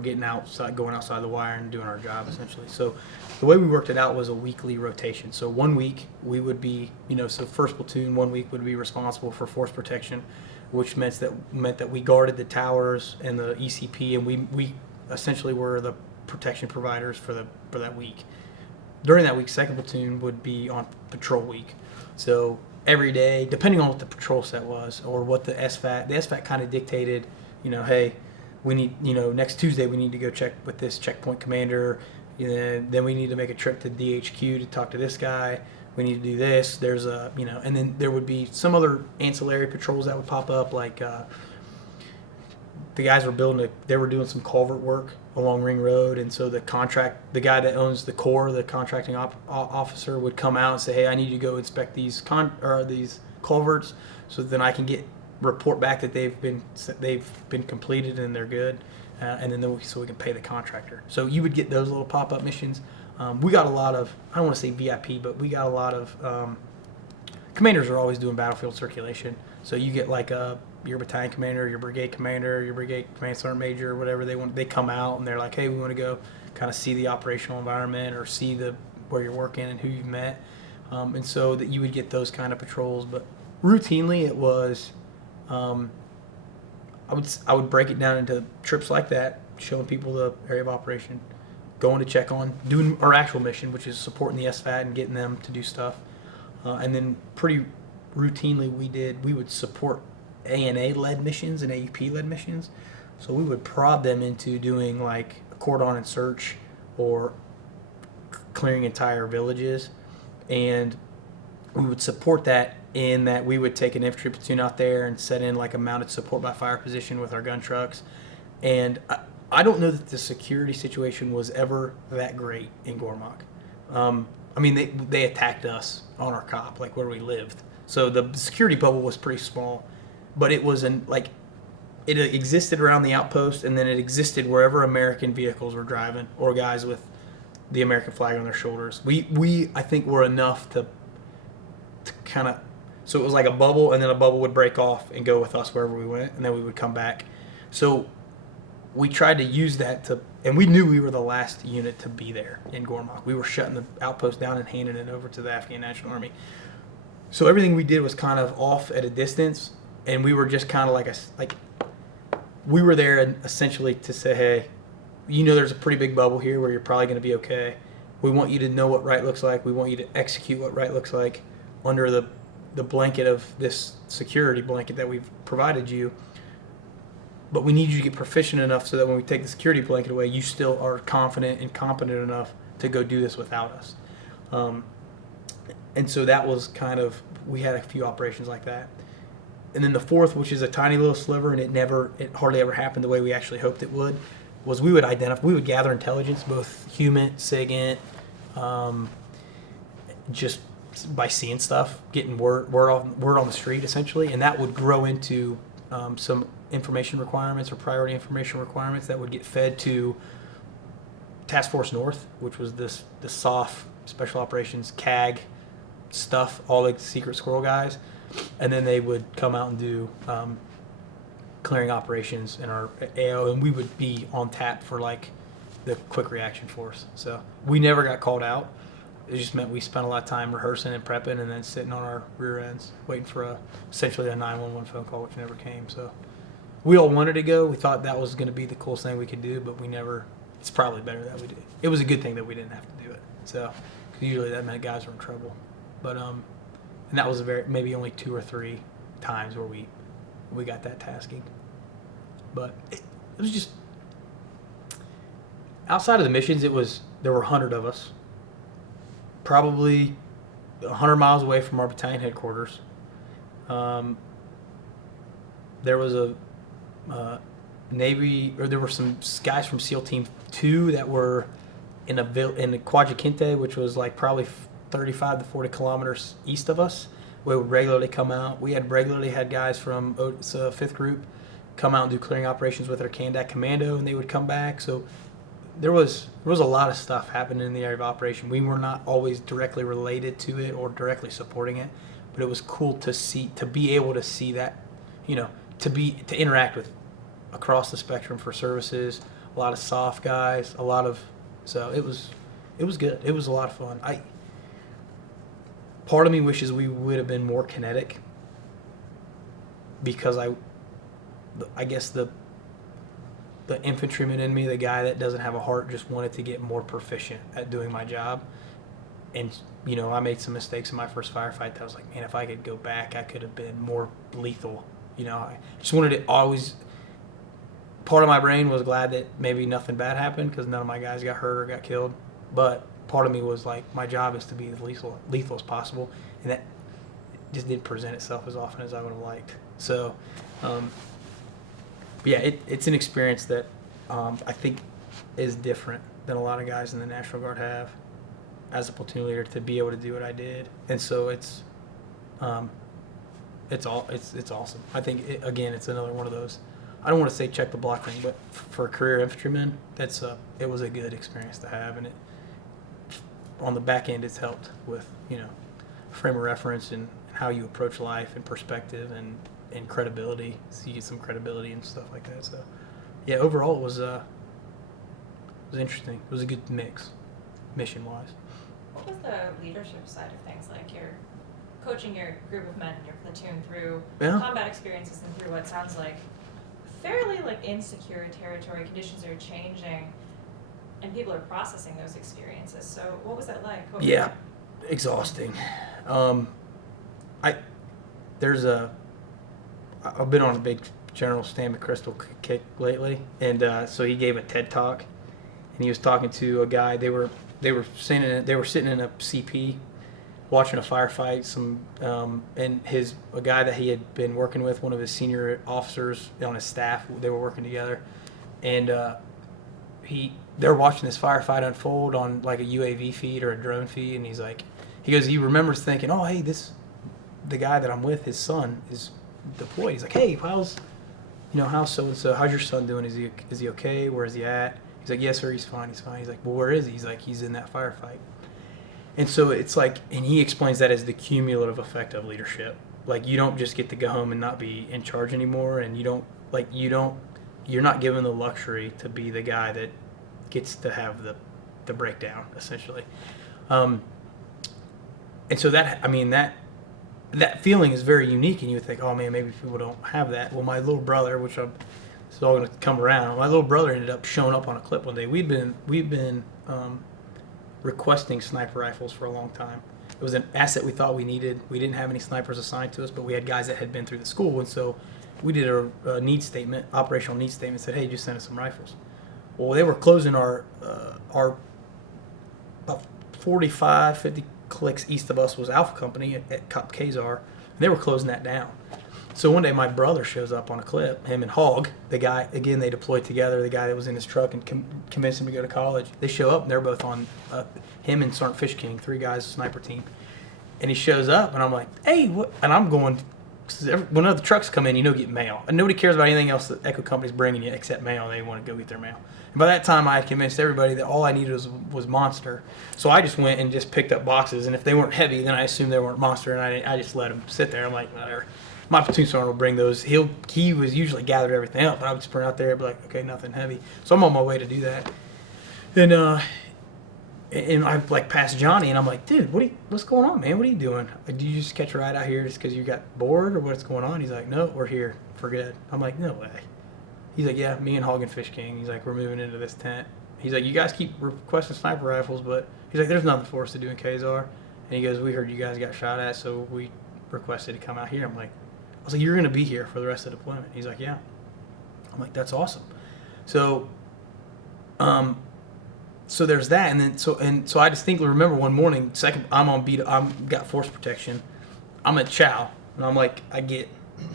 going outside the wire and doing our job, essentially. So the way we worked it out was a weekly rotation. So 1 week we would be, so first platoon 1 week would be responsible for force protection, which meant that we guarded the towers and the ECP, and we essentially were the protection providers for that week. During that week, second platoon would be on patrol week. So every day, depending on what the patrol set was or what the SFAT kind of dictated, hey, we need, next Tuesday we need to go check with this checkpoint commander. Then we need to make a trip to DHQ to talk to this guy. We need to do this. There's and then there would be some other ancillary patrols that would pop up, like the guys were doing some culvert work along Ring Road, and so the guy that owns the Corps, the contracting officer, would come out and say, hey, I need you to go inspect these culverts, so then I can report back that they've been completed and they're good, and then so we can pay the contractor. So you would get those little pop-up missions. We got a lot of, I don't want to say VIP, but we got a lot of commanders are always doing battlefield circulation. So you get like your battalion commander, your brigade commander, your brigade command sergeant major, or whatever they come out and they're like, hey, we want to go kind of see the operational environment or see where you're working and who you've met, and so that you would get those kind of patrols. But routinely it was, I would break it down into trips like that, showing people the area of operation, going to check on, doing our actual mission, which is supporting the SFAT and getting them to do stuff. And then pretty routinely we would support ANA-led missions and AUP-led missions. So we would prod them into doing like a cordon and search or clearing entire villages. And we would support that in that we would take an infantry platoon out there and set in like a mounted support by fire position with our gun trucks. And I don't know that the security situation was ever that great in Gormak. They attacked us on our COP, like where we lived. So the security bubble was pretty small, but it was it existed around the outpost, and then it existed wherever American vehicles were driving or guys with the American flag on their shoulders. We I think were enough to kind of, so it was like a bubble, and then a bubble would break off and go with us wherever we went, and then we would come back. So we tried to use that and we knew we were the last unit to be there in Gormak. We were shutting the outpost down and handing it over to the Afghan National Army. So everything we did was kind of off at a distance, and we were just kind of we were there essentially to say, hey, there's a pretty big bubble here where you're probably going to be okay. We want you to know what right looks like. We want you to execute what right looks like under the blanket of this security blanket that we've provided you. But we need you to get proficient enough so that when we take the security blanket away, you still are confident and competent enough to go do this without us. And so that was we had a few operations like that. And then the fourth, which is a tiny little sliver, and it hardly ever happened the way we actually hoped it would, was we would gather intelligence, both human, SIGINT, just by seeing stuff, getting word on the street essentially, and that would grow into some information requirements or priority information requirements that would get fed to Task Force North, which was the SOF, Special Operations, CAG stuff, all the secret squirrel guys, and then they would come out and do clearing operations in our AO, and we would be on tap for like the quick reaction force. So we never got called out. It just meant we spent a lot of time rehearsing and prepping and then sitting on our rear ends waiting for essentially a 911 phone call, which never came. So we all wanted to go. We thought that was going to be the coolest thing we could do, but we never. It's probably better that we did. It was a good thing that we didn't have to do it. So 'cause usually that meant guys were in trouble. But and that was maybe only 2 or 3 times where we got that tasking. But it was just outside of the missions. There were 100 of us, probably 100 miles away from our battalion headquarters. There was a Navy, or there were some guys from SEAL Team 2 that were in Quajiquinte, which was like probably 35 to 40 kilometers east of us. We would regularly come out. We had regularly had guys from 5th Group come out and do clearing operations with our Kandak Commando, and they would come back. So there was a lot of stuff happening in the area of operation. We were not always directly related to it or directly supporting it, but it was cool to be able to see that, to interact with across the spectrum for services. A lot of soft guys, so it was good. It was a lot of fun. Part of me wishes we would have been more kinetic, because I guess the infantryman in me, the guy that doesn't have a heart, just wanted to get more proficient at doing my job. And, I made some mistakes in my first firefight. I was like, man, if I could go back, I could have been more lethal. I just wanted to always, part of my brain was glad that maybe nothing bad happened because none of my guys got hurt or got killed. But part of me was like, my job is to be as lethal as possible. And that just didn't present itself as often as I would have liked. So, yeah, it's an experience that I think is different than a lot of guys in the National Guard have as a platoon leader, to be able to do what I did. And so it's awesome. I think it's another one of those. I don't want to say check the block thing, but for a career infantryman, it was a good experience to have, and it on the back end it's helped with frame of reference and how you approach life and perspective and credibility. So you get some credibility and stuff like that. So yeah, overall it was interesting. It was a good mix, mission wise. What was the leadership side of things like? You're coaching your group of men in your platoon through combat experiences and through what sounds like fairly insecure territory. Conditions are changing and people are processing those experiences. So what was that like? Exhausting. I've been on a big General Stan McChrystal kick lately, and so he gave a TED talk, and he was talking to a guy. They were sitting in a CP, watching a firefight. And a guy that he had been working with, one of his senior officers on his staff, they were working together, and they're watching this firefight unfold on like a UAV feed or a drone feed, and he remembers thinking, oh hey, the guy that I'm with, his son is deployed. He's like, hey, how's so and so? How's your son doing? Is he okay? Where is he at? He's like, yes sir, he's fine. He's like, well, where is he? He's like, he's in that firefight. And so it's like, and he explains that as the cumulative effect of leadership. Like, you don't just get to go home and not be in charge anymore, and you're not given the luxury to be the guy that gets to have the breakdown, essentially. And so that feeling is very unique, and you would think, oh man, maybe people don't have that. Well, my little brother, it's all going to come around. My little brother ended up showing up on a clip one day. We've been requesting sniper rifles for a long time. It was an asset we thought we needed. We didn't have any snipers assigned to us, but we had guys that had been through the school, and so we did a needs statement, operational needs statement, said, hey, just send us some rifles. Well, they were closing our about 45, 50 clicks east of us was Alpha Company at Kazar, and they were closing that down. So one day my brother shows up on a clip, him and Hogg, the guy, again, they deployed together, the guy that was in his truck and convinced him to go to college. They show up and they're both on, him and Sergeant Fish King, 3 guys, sniper team. And he shows up and I'm like, hey, what? And I'm going, when other trucks come in, get mail. And nobody cares about anything else that Echo Company's bringing you except mail. They want to go get their mail. And by that time, I had convinced everybody that all I needed was Monster. So I just went and just picked up boxes. And if they weren't heavy, then I assumed they weren't Monster. And I just let them sit there. I'm like, whatever. My platoon sergeant will bring those. He was usually gathered everything up, but I would just print out there and be like, okay, nothing heavy. So I'm on my way to do that. Then, and I like passed Johnny, and I'm like, dude, what's going on, man? What are you doing? Like, do you just catch a ride out here just because you got bored, or what's going on? He's like, no, we're here for good. I'm like, no way. He's like, yeah, me and Hogg and Fish King. He's like, we're moving into this tent. He's like, you guys keep requesting sniper rifles, but he's like, there's nothing for us to do in Kazar. And he goes, we heard you guys got shot at, so we requested to come out here. I'm like, I was like, you're going to be here for the rest of the deployment. He's like, yeah. I'm like, that's awesome. So, so there's that, and then so I distinctly remember one morning. I'm on beat. Got force protection. I'm at Chow, and I'm like,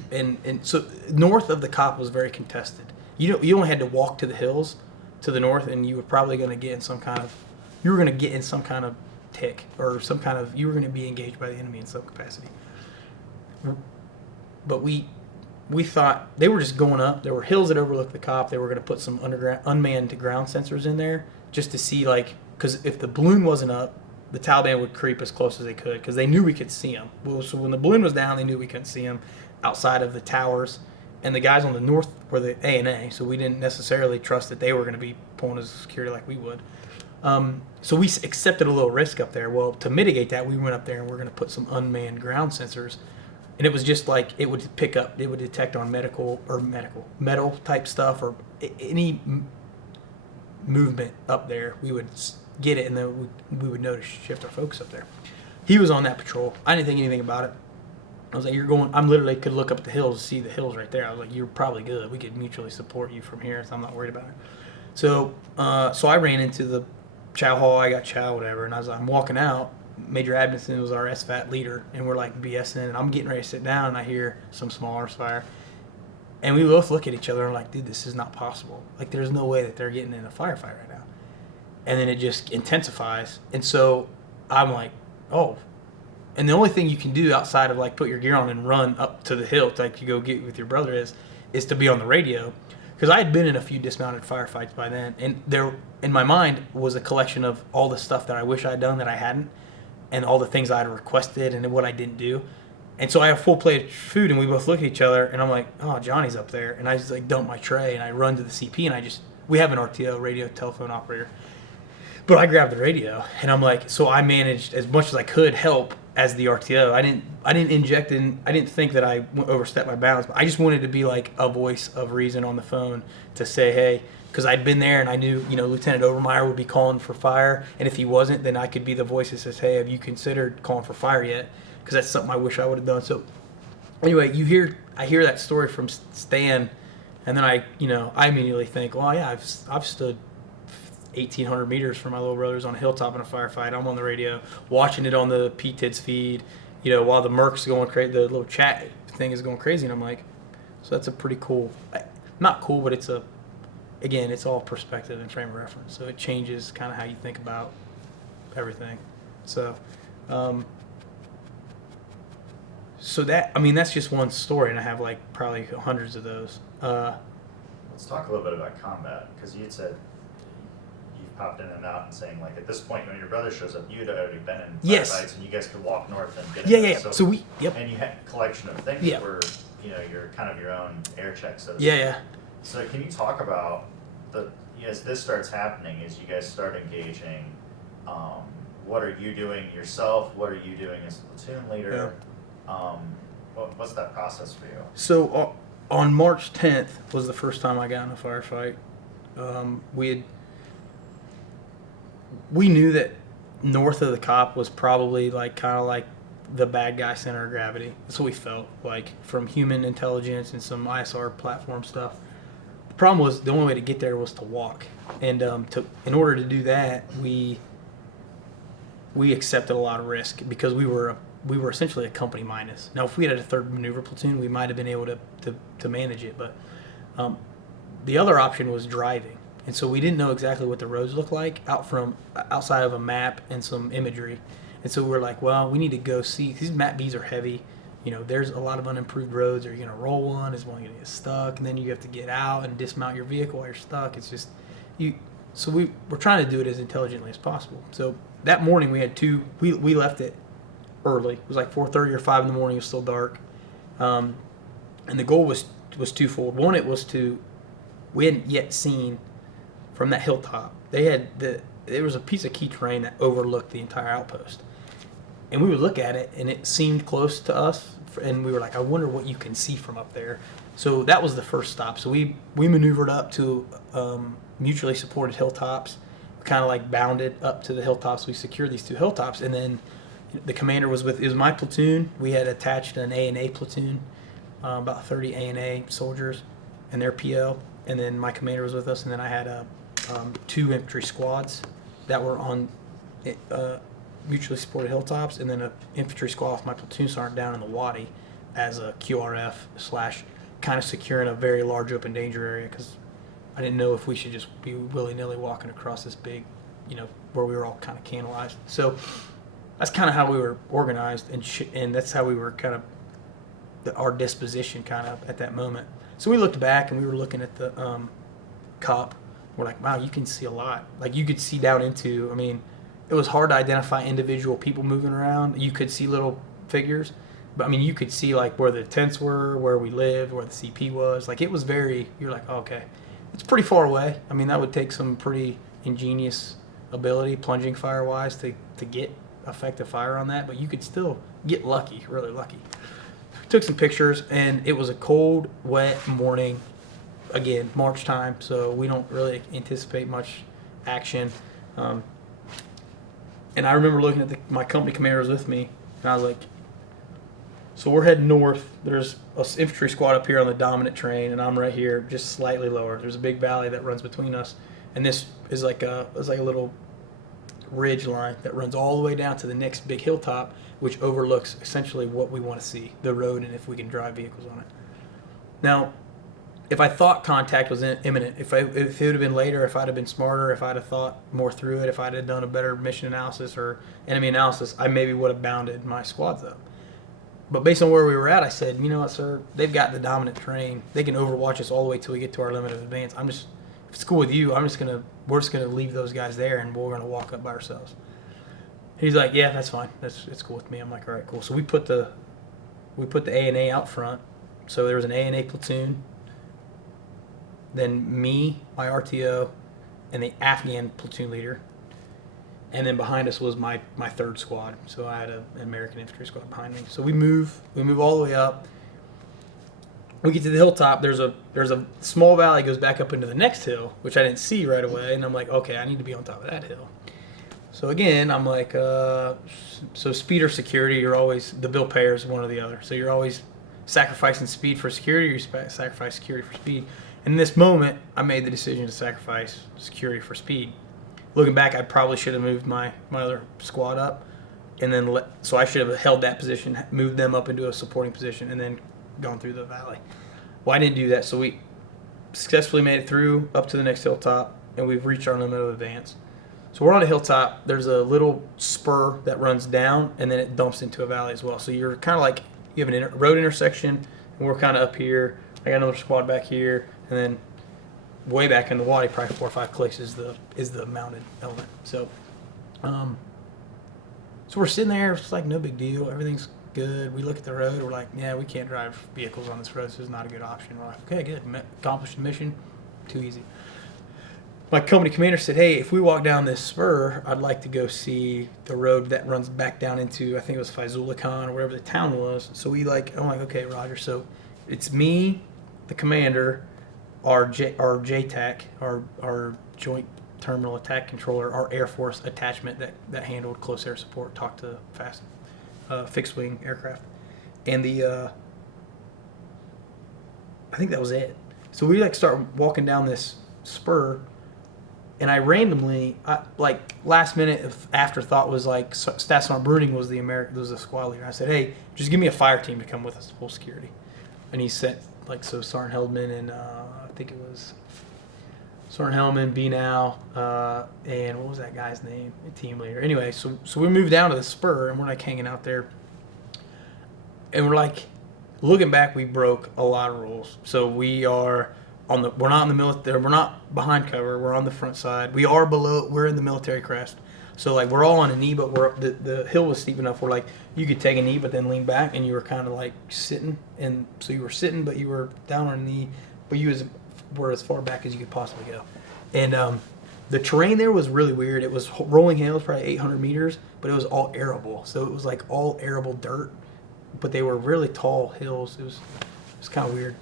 and so north of the COP was very contested. You only had to walk to the hills to the north, and you were probably going to get in some kind of tick or some kind of, you were going to be engaged by the enemy in some capacity. But we thought they were just going up. There were hills that overlooked the COP. They were going to put some unmanned ground sensors in there just to see, like, because if the balloon wasn't up, the Taliban would creep as close as they could because they knew we could see them. Well, so when the balloon was down, they knew we couldn't see them outside of the towers. And the guys on the north were the A&A, so we didn't necessarily trust that they were going to be pulling as security like we would. So we accepted a little risk up there. Well, to mitigate that, we went up there and we're going to put some unmanned ground sensors. And it was just like it would detect on metal type stuff or any movement up there. We would get it, and then we would know to shift our focus up there. He was on that patrol. I didn't think anything about it. I was like, you're going, I'm literally could look up at the hills and see the hills right there. I was like, you're probably good. We could mutually support you from here, so I'm not worried about it. So I ran into the chow hall. I got chow, whatever, and I'm walking out. Major Adamson was our SFAT leader, and we're like BSing, and I'm getting ready to sit down, and I hear some small arms fire. And we both look at each other and like, dude, this is not possible. Like, there's no way that they're getting in a firefight right now. And then it just intensifies. And so I'm like, oh. And the only thing you can do outside of like put your gear on and run up to the hill to like you go get with your brother is to be on the radio. Because I had been in a few dismounted firefights by then, and there in my mind was a collection of all the stuff that I wish I'd done that I hadn't, and all the things I had requested and what I didn't do. And so I have a full plate of food, and we both look at each other, and I'm like, oh, Johnny's up there. And I just like dump my tray, and I run to the CP, and we have an RTO, radio telephone operator. But I grabbed the radio, and I'm like, so I managed as much as I could help as the RTO. I didn't inject in. I didn't think that I overstepped my bounds, but I just wanted to be like a voice of reason on the phone to say, hey, because I'd been there and I knew, Lieutenant Overmeyer would be calling for fire, and if he wasn't, then I could be the voice that says, hey, have you considered calling for fire yet? Because that's something I wish I would have done. So anyway, I hear that story from Stan, and then I immediately think, well, yeah, I've stood 1,800 meters from my little brothers on a hilltop in a firefight. I'm on the radio, watching it on the PTIDS feed, while the Merc's going crazy, the little chat thing is going crazy, and I'm like, so that's a pretty cool, not cool, but it's all perspective and frame of reference. So it changes kind of how you think about everything. So, that's just one story, and I have like probably hundreds of those. Let's talk a little bit about combat, because you had said you've popped in and out and saying, like, at this point when your brother shows up, you'd already been in Yes. firefights, and you guys could walk north and get Yeah. And you had a collection of things that were, your kind of your own air checks. So Yeah. So can you talk about as this starts happening, as you guys start engaging, what are you doing yourself? What are you doing as a platoon leader? What's that process for you? So on March 10th was the first time I got in a firefight. We knew that north of the COP was probably kind of like the bad guy center of gravity. That's what we felt like from human intelligence and some ISR platform stuff. The problem was the only way to get there was to walk, and in order to do that, we accepted a lot of risk because we were we were essentially a company minus. Now, if we had a third maneuver platoon, we might have been able to manage it, but the other option was driving. And so we didn't know exactly what the roads looked like outside of a map and some imagery. And so we were like, well, we need to go see. These map Bs are heavy. There's a lot of unimproved roads. Are you going to roll one? Is one going to get stuck? And then you have to get out and dismount your vehicle while you're stuck. It's just So we're trying to do it as intelligently as possible. So that morning we had we left it early. It was like 4:30 or 5 in the morning. It was still dark. And the goal was twofold. One, we hadn't yet seen from that hilltop. There was a piece of key terrain that overlooked the entire outpost. And we would look at it, and it seemed close to us, and we were like, I wonder what you can see from up there. So that was the first stop. So we maneuvered up to mutually supported hilltops, kind of like bounded up to the hilltops. We secured these 2 hilltops, and then the commander it was my platoon. We had attached an A&A platoon, about 30 A&A soldiers, and their PO, and then my commander was with us, and then I had 2 infantry squads that were on mutually supported hilltops, and then an infantry squad with my platoon sergeant down in the wadi as a QRF / kind of securing a very large open danger area, because I didn't know if we should just be willy-nilly walking across this big, where we were all kind of cannibalized. So that's kind of how we were organized, and that's how we were kind of our disposition kind of at that moment. So we looked back and we were looking at the COP. We're like, wow, you can see a lot. Like you could see down into, it was hard to identify individual people moving around. You could see little figures, but you could see like where the tents were, where we lived, where the CP was. Like it was you're like, oh, okay. It's pretty far away. That would take some pretty ingenious ability, plunging fire wise, to get effective fire on that, but you could still get lucky, really lucky. Took some pictures, and it was a cold, wet morning. Again, March time, so we don't really anticipate much action. And I remember looking at my company commander was with me, and I was like, so we're heading north. There's an infantry squad up here on the dominant train, and I'm right here, just slightly lower. There's a big valley that runs between us, and this is like a little ridge line that runs all the way down to the next big hilltop, which overlooks essentially what we want to see, the road, and if we can drive vehicles on it. Now, if I thought contact was imminent, if it would have been later, if I'd have been smarter, if I'd have thought more through it, if I'd have done a better mission analysis or enemy analysis, I maybe would have bounded my squads up. But based on where we were at, I said, you know what, sir, they've got the dominant terrain. They can overwatch us all the way till we get to our limit of advance. If it's cool with you, we're just gonna leave those guys there, and we're gonna walk up by ourselves. He's like, yeah, that's fine. It's cool with me. I'm like, all right, cool. So we put the A&A out front. So there was an A&A platoon, then me, my RTO, and the Afghan platoon leader. And then behind us was my third squad. So I had an American infantry squad behind me. So we move all the way up. We get to the hilltop. There's a small valley goes back up into the next hill, which I didn't see right away. And I'm like, okay, I need to be on top of that hill. So again, I'm like, so speed or security, you're always, the bill payer is one or the other. So you're always sacrificing speed for security, or you sacrifice security for speed. And in this moment, I made the decision to sacrifice security for speed. Looking back, I probably should have moved my other squad up, and then so I should have held that position, moved them up into a supporting position, and then gone through the valley. Well, I didn't do that, so we successfully made it through up to the next hilltop, and we've reached our limit of advance. So we're on a hilltop. There's a little spur that runs down, and then it dumps into a valley as well. So you're kind of like, you have a road intersection, and we're kind of up here. I got another squad back here, and then way back in the wadi, probably 4 or 5 clicks is the mounted element. So, so we're sitting there. It's like no big deal. Everything's good. We look at the road. We're like, yeah, we can't drive vehicles on this road. This is not a good option. We're like, okay, good. Accomplished the mission. Too easy. My company commander said, hey, if we walk down this spur, I'd like to go see the road that runs back down into, I think it was Faizullah Khan or wherever the town was. So I'm like, okay, Roger. So it's me, the commander, our JTAC, our Joint Terminal Attack Controller, our Air Force attachment that handled close air support, talked to fixed wing aircraft, and I think that was it. So we start walking down this spur, And I randomly, like last minute afterthought was like Staff Sergeant Bruning was the squad leader. I said, hey, just give me a fire team to come with us to full security. And he sent like Sergeant Heldman and I think it was Sergeant Hellman, B now, and what was that guy's name? The team leader. Anyway, so we moved down to the spur and we're like hanging out there. And we're like, looking back, we broke a lot of rules. So we're not in the military, we're not behind cover, we're on the front side. We're in the military crest. So like we're all on a knee, but the hill was steep enough where like you could take a knee but then lean back and you were kind of like sitting. And so you were sitting, but you were down on a knee, but were as far back as you could possibly go. And the terrain there was really weird. It was rolling hills, probably 800 meters, but it was all arable. So it was like all arable dirt, but they were really tall hills. It was kind of weird.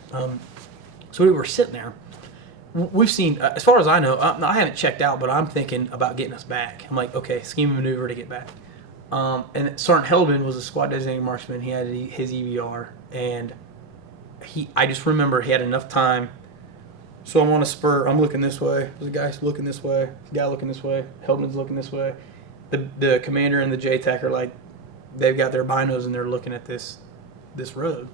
So we were sitting there. We've seen, as far as I know, I haven't checked out, but I'm thinking about getting us back. I'm like, okay, scheme and maneuver to get back. And Sergeant Heldman was a squad designated marksman. He had his EVR, and I just remember he had enough time. So I'm on a spur. I'm looking this way. There's a guy looking this way. There's a guy looking this way. Heldman's looking this way. The commander and the JTAC are like, they've got their binos and they're looking at this road.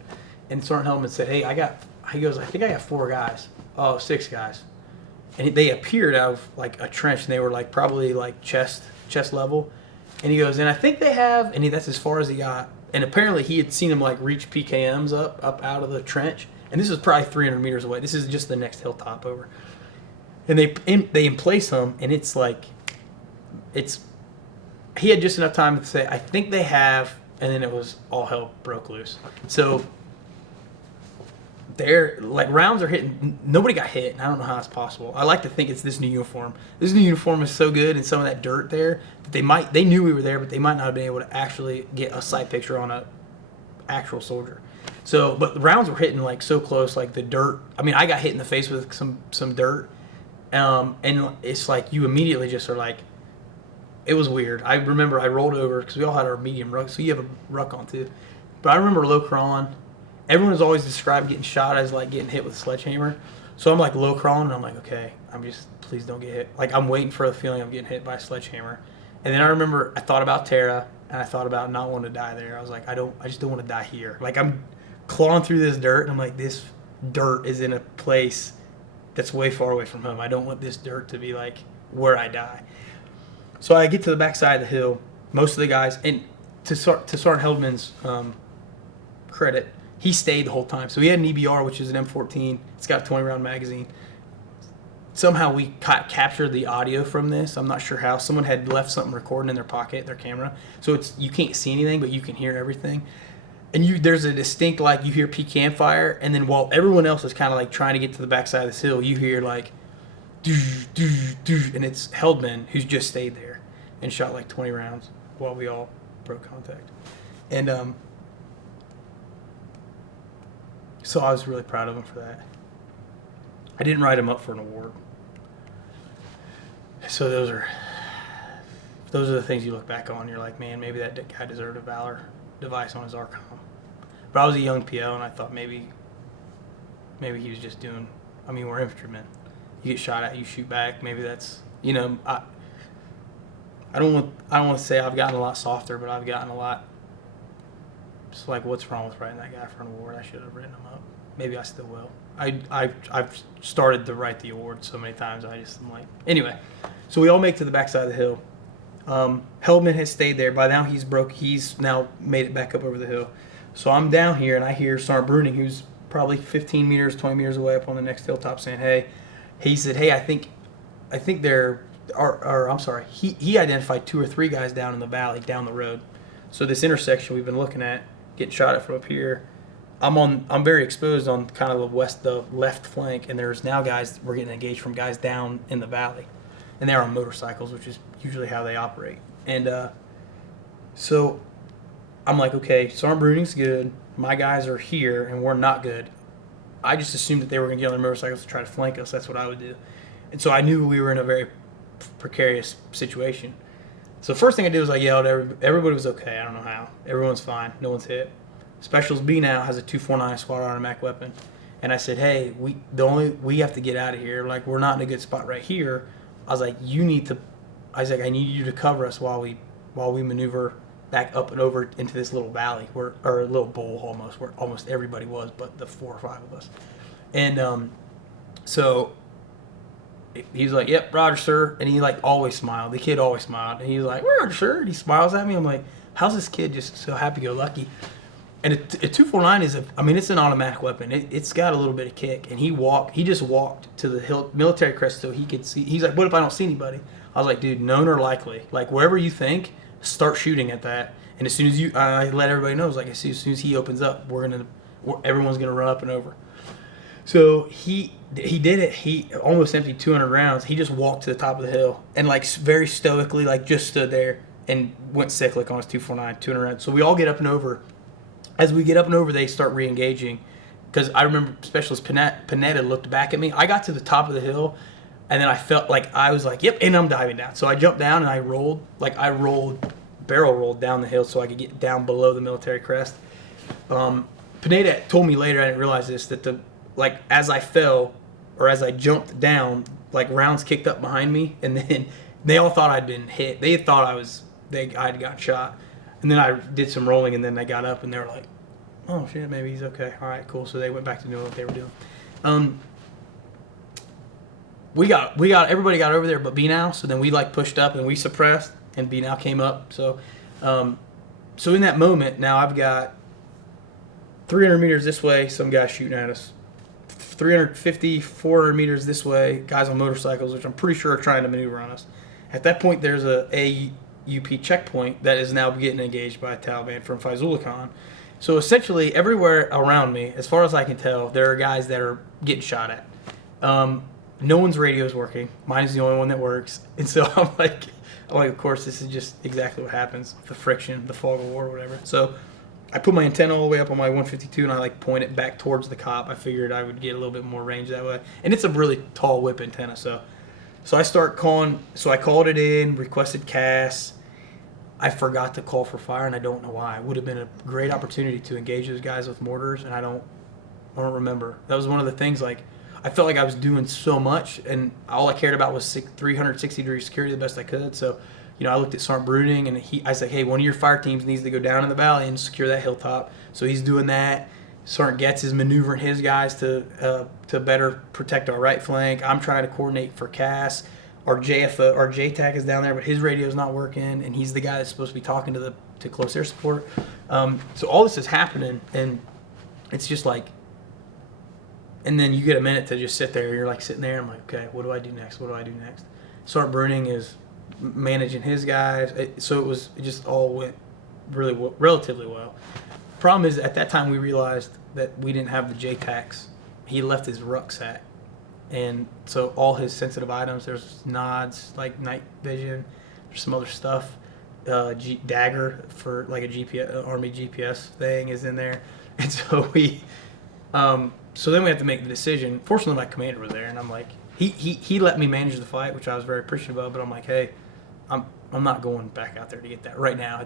And Sergeant Heldman said, hey, he goes, I think I got 6 guys. And they appeared out of like a trench and they were like probably like chest level. And he goes, and I think they have, and that's as far as he got. And apparently he had seen them like reach PKMs up out of the trench. And this is probably 300 meters away. This is just the next hilltop over. And they emplace him, and it's like, he had just enough time to say, I think they have, and then it was all hell broke loose. So they're like rounds are hitting. Nobody got hit, and I don't know how it's possible. I like to think it's this new uniform. This new uniform is so good, and some of that dirt there that they knew we were there, but they might not have been able to actually get a sight picture on a actual soldier. So, but the rounds were hitting like so close, like the dirt. I mean, I got hit in the face with some dirt, and it's like you immediately just are like, it was weird. I remember I rolled over because we all had our medium ruck, so you have a ruck on too. But I remember low crawling. Everyone has always described getting shot as like getting hit with a sledgehammer. So I'm like low crawling, and I'm like, okay, please don't get hit. Like I'm waiting for the feeling I'm getting hit by a sledgehammer. And then I remember I thought about Tara, and I thought about not wanting to die there. I was like, I just don't want to die here. Like I'm clawing through this dirt, and I'm like, this dirt is in a place that's way far away from home. I don't want this dirt to be like where I die. So I get to the backside of the hill. Most of the guys, and to Sergeant Heldman's credit, he stayed the whole time. So he had an EBR, which is an M14. It's got a 20-round magazine. Somehow we captured the audio from this. I'm not sure how. Someone had left something recording in their pocket, their camera. So you can't see anything, but you can hear everything. And there's a distinct, like, you hear PCAM fire, and then while everyone else is kind of like trying to get to the backside of this hill, you hear like, doosh, doosh, doosh, and it's Heldman who's just stayed there and shot like 20 rounds while we all broke contact. And so I was really proud of him for that. I didn't write him up for an award. So those are the things you look back on. You're like, man, maybe that guy deserved a Valor device on his ARCOM. But I was a young PO, and I thought maybe he was just doing. I mean, we're infantrymen. You get shot at, you shoot back. Maybe that's, I don't want to say I've gotten a lot softer, but I've gotten a lot. It's like, what's wrong with writing that guy for an award? I should have written him up. Maybe I still will. I've started to write the award so many times. I'm like, anyway. So we all make to the backside of the hill. Heldman has stayed there. By now he's now made it back up over the hill. So I'm down here and I hear Sergeant Bruning, who's probably 15 meters, 20 meters away up on the next hilltop, saying, hey. He said, hey, I think there are, I'm sorry, he identified 2 or 3 guys down in the valley, down the road. So this intersection we've been looking at, getting shot at from up here, I'm very exposed on kind of the left flank, and there's now guys, we're getting engaged from guys down in the valley. And they're on motorcycles, which is usually how they operate. And so I'm like, okay, Sergeant Bruning's good. My guys are here, and we're not good. I just assumed that they were going to get on their motorcycles to try to flank us. That's what I would do. And so I knew we were in a very precarious situation. So the first thing I did was I yelled, everybody was okay. I don't know how. Everyone's fine. No one's hit. Specials B now has a 249 squad automatic weapon. And I said, hey, we have to get out of here. Like, we're not in a good spot right here. I was like, I need you to cover us while we maneuver back up and over into this little valley or a little bowl almost, where almost everybody was, but the 4 or 5 of us. And so he's like, "Yep, Roger, sir." And he like always smiled. The kid always smiled. And he's like, "Roger, sir." And he smiles at me. I'm like, how's this kid just so happy-go-lucky? And a 249 it's an automatic weapon. It's got a little bit of kick. And he just walked to the military crest so he could see. He's like, "What if I don't see anybody?" I was like, "Dude, known or likely. Like, wherever you think, start shooting at that." And as soon as I let everybody know, I was like, as soon as he opens up, everyone's going to run up and over. So he did it. He almost emptied 200 rounds. He just walked to the top of the hill and like very stoically like just stood there and went cyclic on his 249, 200 rounds. So we all get up and over. As we get up and over, they start re-engaging. Because I remember Specialist Panetta looked back at me. I got to the top of the hill, and then I felt like I was like, "Yep," and I'm diving down. So I jumped down and I barrel rolled down the hill so I could get down below the military crest. Panetta told me later, I didn't realize this, that as I fell or as I jumped down, like rounds kicked up behind me, and then they all thought I'd been hit. They thought I'd gotten shot, and then I did some rolling, and then they got up and they were like, "Oh shit, maybe he's okay. All right, cool." So they went back to doing what they were doing. Everybody got over there, but B-Now. So then we like pushed up and we suppressed, and B-Now came up. So, so in that moment, now I've got 300 meters this way, some guys shooting at us. 350, 400 meters this way, guys on motorcycles, which I'm pretty sure are trying to maneuver on us. At that point, there's a AUP checkpoint that is now getting engaged by Taliban from Faizullah Khan. So essentially, everywhere around me, as far as I can tell, there are guys that are getting shot at. No one's radio is working. Mine is the only one that works. And so I'm like, of course, this is just exactly what happens. The friction, the fog of war, whatever. So I put my antenna all the way up on my 152 and I like point it back towards the cop. I figured I would get a little bit more range that way. And it's a really tall whip antenna. So I start calling. So I called it in, requested CAS. I forgot to call for fire, and I don't know why. It would have been a great opportunity to engage those guys with mortars, and I don't remember. That was one of the things, like, I felt like I was doing so much, and all I cared about was 360-degree security the best I could. So, I looked at Sergeant Bruning, and I said, "Hey, one of your fire teams needs to go down in the valley and secure that hilltop." So he's doing that. Sergeant Getz is maneuvering his guys to better protect our right flank. I'm trying to coordinate for CAS. Our JTAC is down there, but his radio is not working, and he's the guy that's supposed to be talking to close air support. So all this is happening, and it's just like, and then you get a minute to just sit there. You're like sitting there. I'm like, okay, what do I do next? What do I do next? Sergeant Bruning is managing his guys, it just all went relatively well. Problem is, at that time we realized that we didn't have the JTACs. He left his rucksack. And so all his sensitive items, there's nods, like night vision, there's some other stuff. Dagger for like a GPS, Army GPS thing is in there. And so so then we have to make the decision. Fortunately, my commander was there, and I'm like, he let me manage the fight, which I was very appreciative of. But I'm like, hey, I'm not going back out there to get that right now.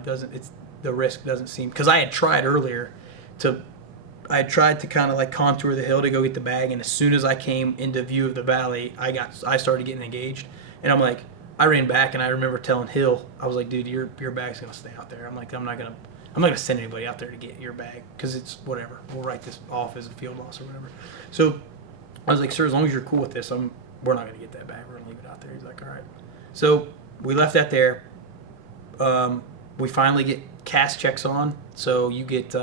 The risk doesn't seem, because I had tried earlier to kind of like contour the hill to go get the bag, and as soon as I came into view of the valley, I started getting engaged, and I'm like, I ran back, and I remember telling Hill, I was like, "Dude, your bag's gonna stay out there." I'm like, I'm not gonna send anybody out there to get your bag, because it's whatever. We'll write this off as a field loss or whatever. So I was like, "Sir, as long as you're cool with this, we're not gonna get that bag. We're gonna leave it out there." He's like, "All right." So we left that there. We finally get CAS checks on, so you get.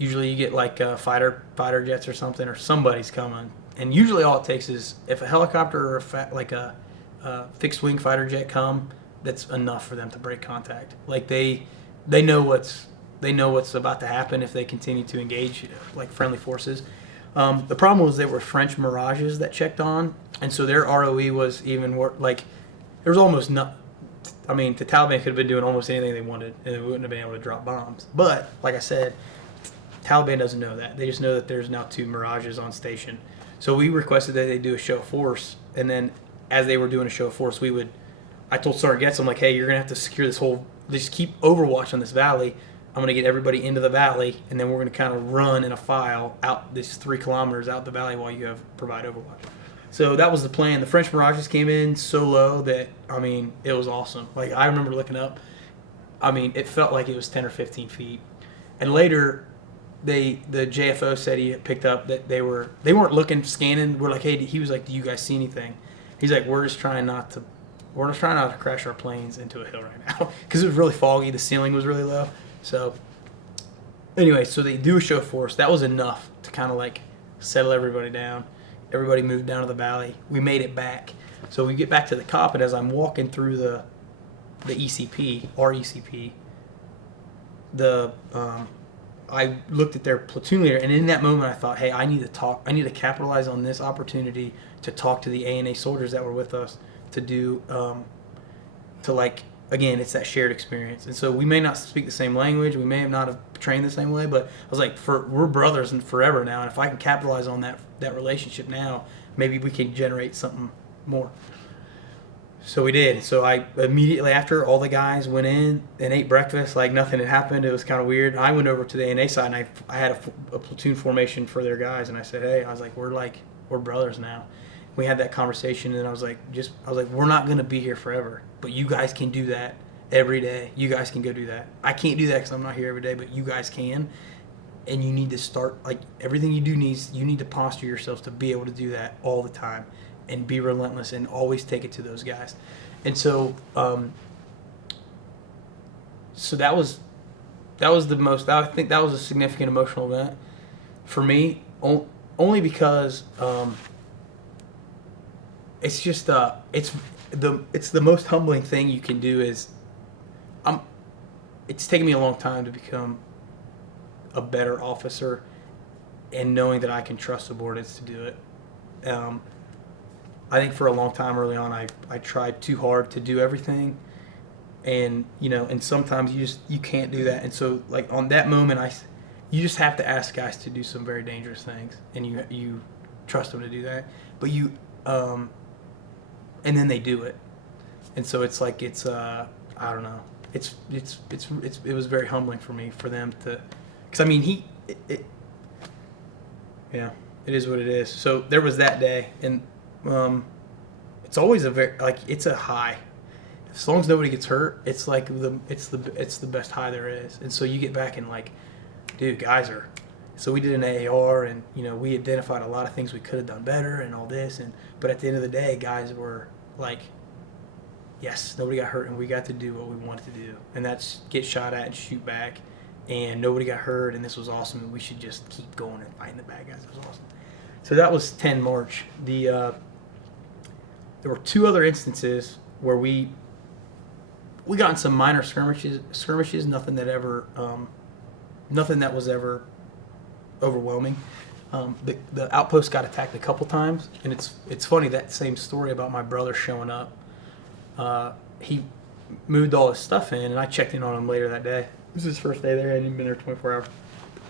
Usually you get like fighter jets or something, or somebody's coming. And usually all it takes is if a helicopter or a fixed wing fighter jet come, that's enough for them to break contact. Like they know what's about to happen if they continue to engage like friendly forces. The problem was they were French Mirages that checked on, and so their ROE was even worse. Like there was almost not. I mean, the Taliban could have been doing almost anything they wanted, and they wouldn't have been able to drop bombs. But like I said, Taliban doesn't know that. They just know that there's now 2 Mirages on station. So we requested that they do a show of force, and then as they were doing a show of force, I told Sergeant Getz, I'm like, hey, you're going to have to secure this just keep overwatch on this valley. I'm going to get everybody into the valley, and then we're going to kind of run in a file out this 3 kilometers out the valley while you provide overwatch. So that was the plan. The French Mirages came in so low that, I mean, it was awesome. Like, I remember looking up. I mean, it felt like it was 10 or 15 feet. And later, the JFO said he picked up that they weren't looking, scanning. We're like, hey, he was like, do you guys see anything? He's like, we're just trying not to crash our planes into a hill right now because it was really foggy. The ceiling was really low. So anyway, so they do a show for us. That was enough to kind of like settle everybody down. Everybody moved down to the valley. We made it back. So we get back to the cop, and as I'm walking through the ECP, our ECP, I looked at their platoon leader, and in that moment I thought, hey, I need to capitalize on this opportunity to talk to the ANA soldiers that were with us to do, again, it's that shared experience. And so we may not speak the same language, we may not have trained the same way, but I was like, we're brothers and forever now, and if I can capitalize on that relationship now, maybe we can generate something more. So we did. So I immediately after, all the guys went in and ate breakfast like nothing had happened. It was kind of weird. I went over to the ANA side, and I had a platoon formation for their guys, and I said, hey, I was like, we're brothers now. We had that conversation, and I was like, we're not going to be here forever, but you guys can do that every day. You guys can go do that. I can't do that because I'm not here every day, but you guys can, and you need to start, like, everything you do you need to posture yourselves to be able to do that all the time and be relentless and always take it to those guys. And so so that was the most, I think that was a significant emotional event for me, only because it's just it's the most humbling thing you can do. Is it's taken me a long time to become a better officer, and knowing that I can trust subordinates to do it. I think for a long time early on, I tried too hard to do everything, and and sometimes you can't do that. And so, like, on that moment, you just have to ask guys to do some very dangerous things, and you trust them to do that. But and then they do it, and so it's like I don't know. It was very humbling for me, for them to, because I mean yeah, it is what it is. So there was that day, and it's always it's a high. As long as nobody gets hurt, it's like it's the best high there is. And so you get back and like, dude, guys are. So we did an AAR, and we identified a lot of things we could have done better and all this, but at the end of the day, guys were like, yes, nobody got hurt, and we got to do what we wanted to do, and that's get shot at and shoot back, and nobody got hurt, and this was awesome, and we should just keep going and fighting the bad guys. It was awesome. So that was 10 March. There were two other instances where we got in some minor skirmishes, nothing that was ever overwhelming. The outpost got attacked a couple times, and it's funny, that same story about my brother showing up. He moved all his stuff in, and I checked in on him later that day. This is his first day there, and he'd been there 24 hours.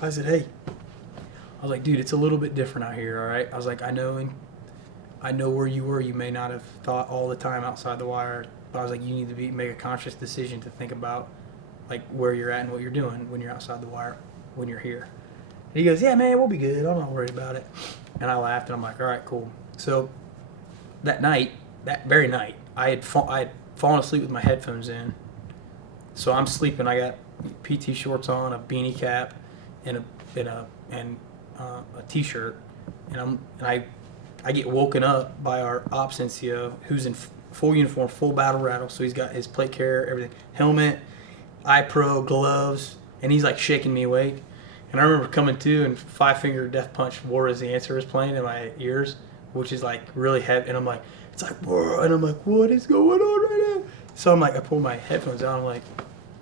I said, hey, I was like, dude, it's a little bit different out here, all right? I was like, I know where you were. You may not have thought all the time outside the wire, but I was like, you need to make a conscious decision to think about like where you're at and what you're doing when you're outside the wire, when you're here. And he goes, yeah, man, we'll be good. I'm not worried about it. And I laughed, and I'm like, all right, cool. So that very night, I had fallen asleep with my headphones in. So I'm sleeping. I got PT shorts on, a beanie cap, and a t-shirt, and I get woken up by our ops NCO, who's in full uniform, full battle rattle. So he's got his plate carrier, everything, helmet, eye pro, gloves, and he's like shaking me awake. And I remember coming to, and Five Finger Death Punch War Is the Answer is playing in my ears, which is like really heavy. And I'm like, it's like, whoa. And I'm like, what is going on right now? So I'm like, I pull my headphones out. I'm like,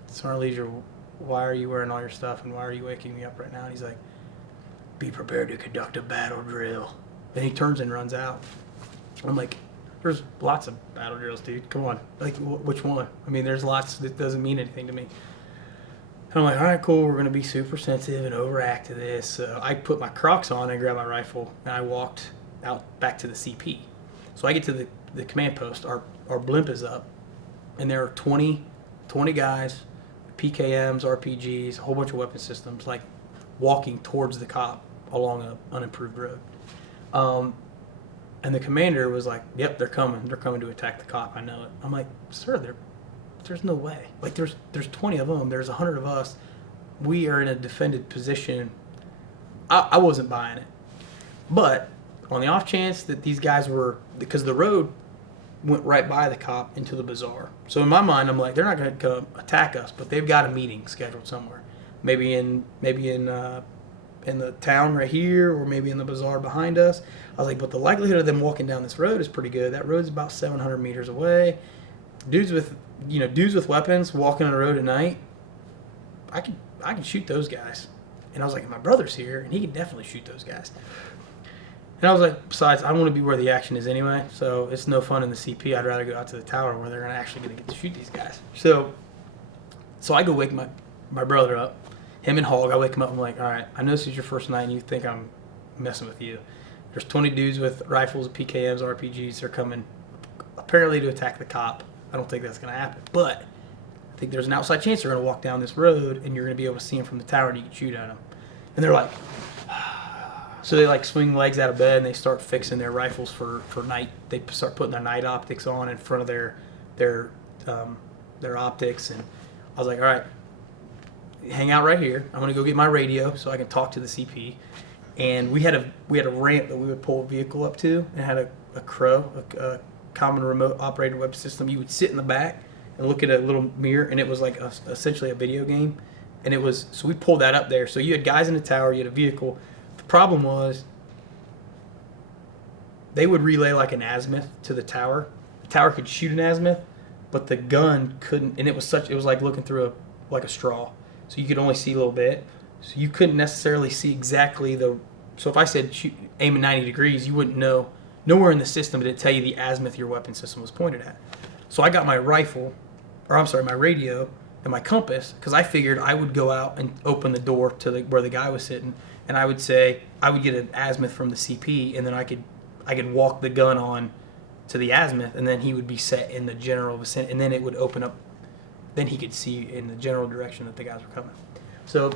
Sergeant Leisure, why are you wearing all your stuff, and why are you waking me up right now? And he's like, be prepared to conduct a battle drill. And he turns and runs out. I'm like, there's lots of battle drills, dude. Come on. Like, which one? I mean, there's lots that doesn't mean anything to me. And I'm like, all right, cool. We're going to be super sensitive and overact to this. So I put my Crocs on and grabbed my rifle, and I walked out back to the CP. So I get to the command post. Our blimp is up, and there are 20 guys, PKMs, RPGs, a whole bunch of weapon systems, like walking towards the cop along an unimproved road. And the commander was like, "Yep, they're coming. They're coming to attack the cop. I know it." I'm like, "Sir, there's no way. Like, there's 20 of them. There's 100 of us. We are in a defended position." I wasn't buying it. But on the off chance that these guys were, because the road went right by the cop into the bazaar. So in my mind, I'm like, they're not going to come attack us, but they've got a meeting scheduled somewhere. Maybe in the town right here, or maybe in the bazaar behind us. I was like, but the likelihood of them walking down this road is pretty good. That road's about 700 meters away. Dudes with weapons walking on the road at night, I can shoot those guys. And I was like, my brother's here, and he can definitely shoot those guys. And I was like, besides, I want to be where the action is anyway, so it's no fun in the CP. I'd rather go out to the tower where they're actually going to get to shoot these guys. So I go wake my brother up, him and Hog. I wake him up. I'm like, all right, I know this is your first night, and you think I'm messing with you. There's 20 dudes with rifles, PKMs, RPGs. They're coming apparently to attack the cop. I don't think that's going to happen, but I think there's an outside chance they're going to walk down this road, and you're going to be able to see them from the tower, and you can shoot at them. And they're like, so they like swing legs out of bed, and they start fixing their rifles for night. They start putting their night optics on in front of their optics. And I was like, all right, hang out right here. I'm gonna go get my radio so I can talk to the CP. And we had a ramp that we would pull a vehicle up to, and it had a crow, a common remote operated web system. You would sit in the back and look at a little mirror, and it was like essentially a video game. And it was, so we pulled that up there. So you had guys in the tower, you had a vehicle. The problem was they would relay like an azimuth to the tower. The tower could shoot an azimuth, but the gun couldn't, and it was like looking through a straw. So you could only see a little bit. So you couldn't necessarily see exactly so if I said shoot, aim at 90 degrees, you wouldn't know. Nowhere in the system did it tell you the azimuth your weapon system was pointed at. So I got my my radio and my compass, because I figured I would go out and open the door to where the guy was sitting, and I would get an azimuth from the CP, and then I could walk the gun on to the azimuth, and then he would be set in the general vicinity, and then it would open up. Then he could see in the general direction that the guys were coming. So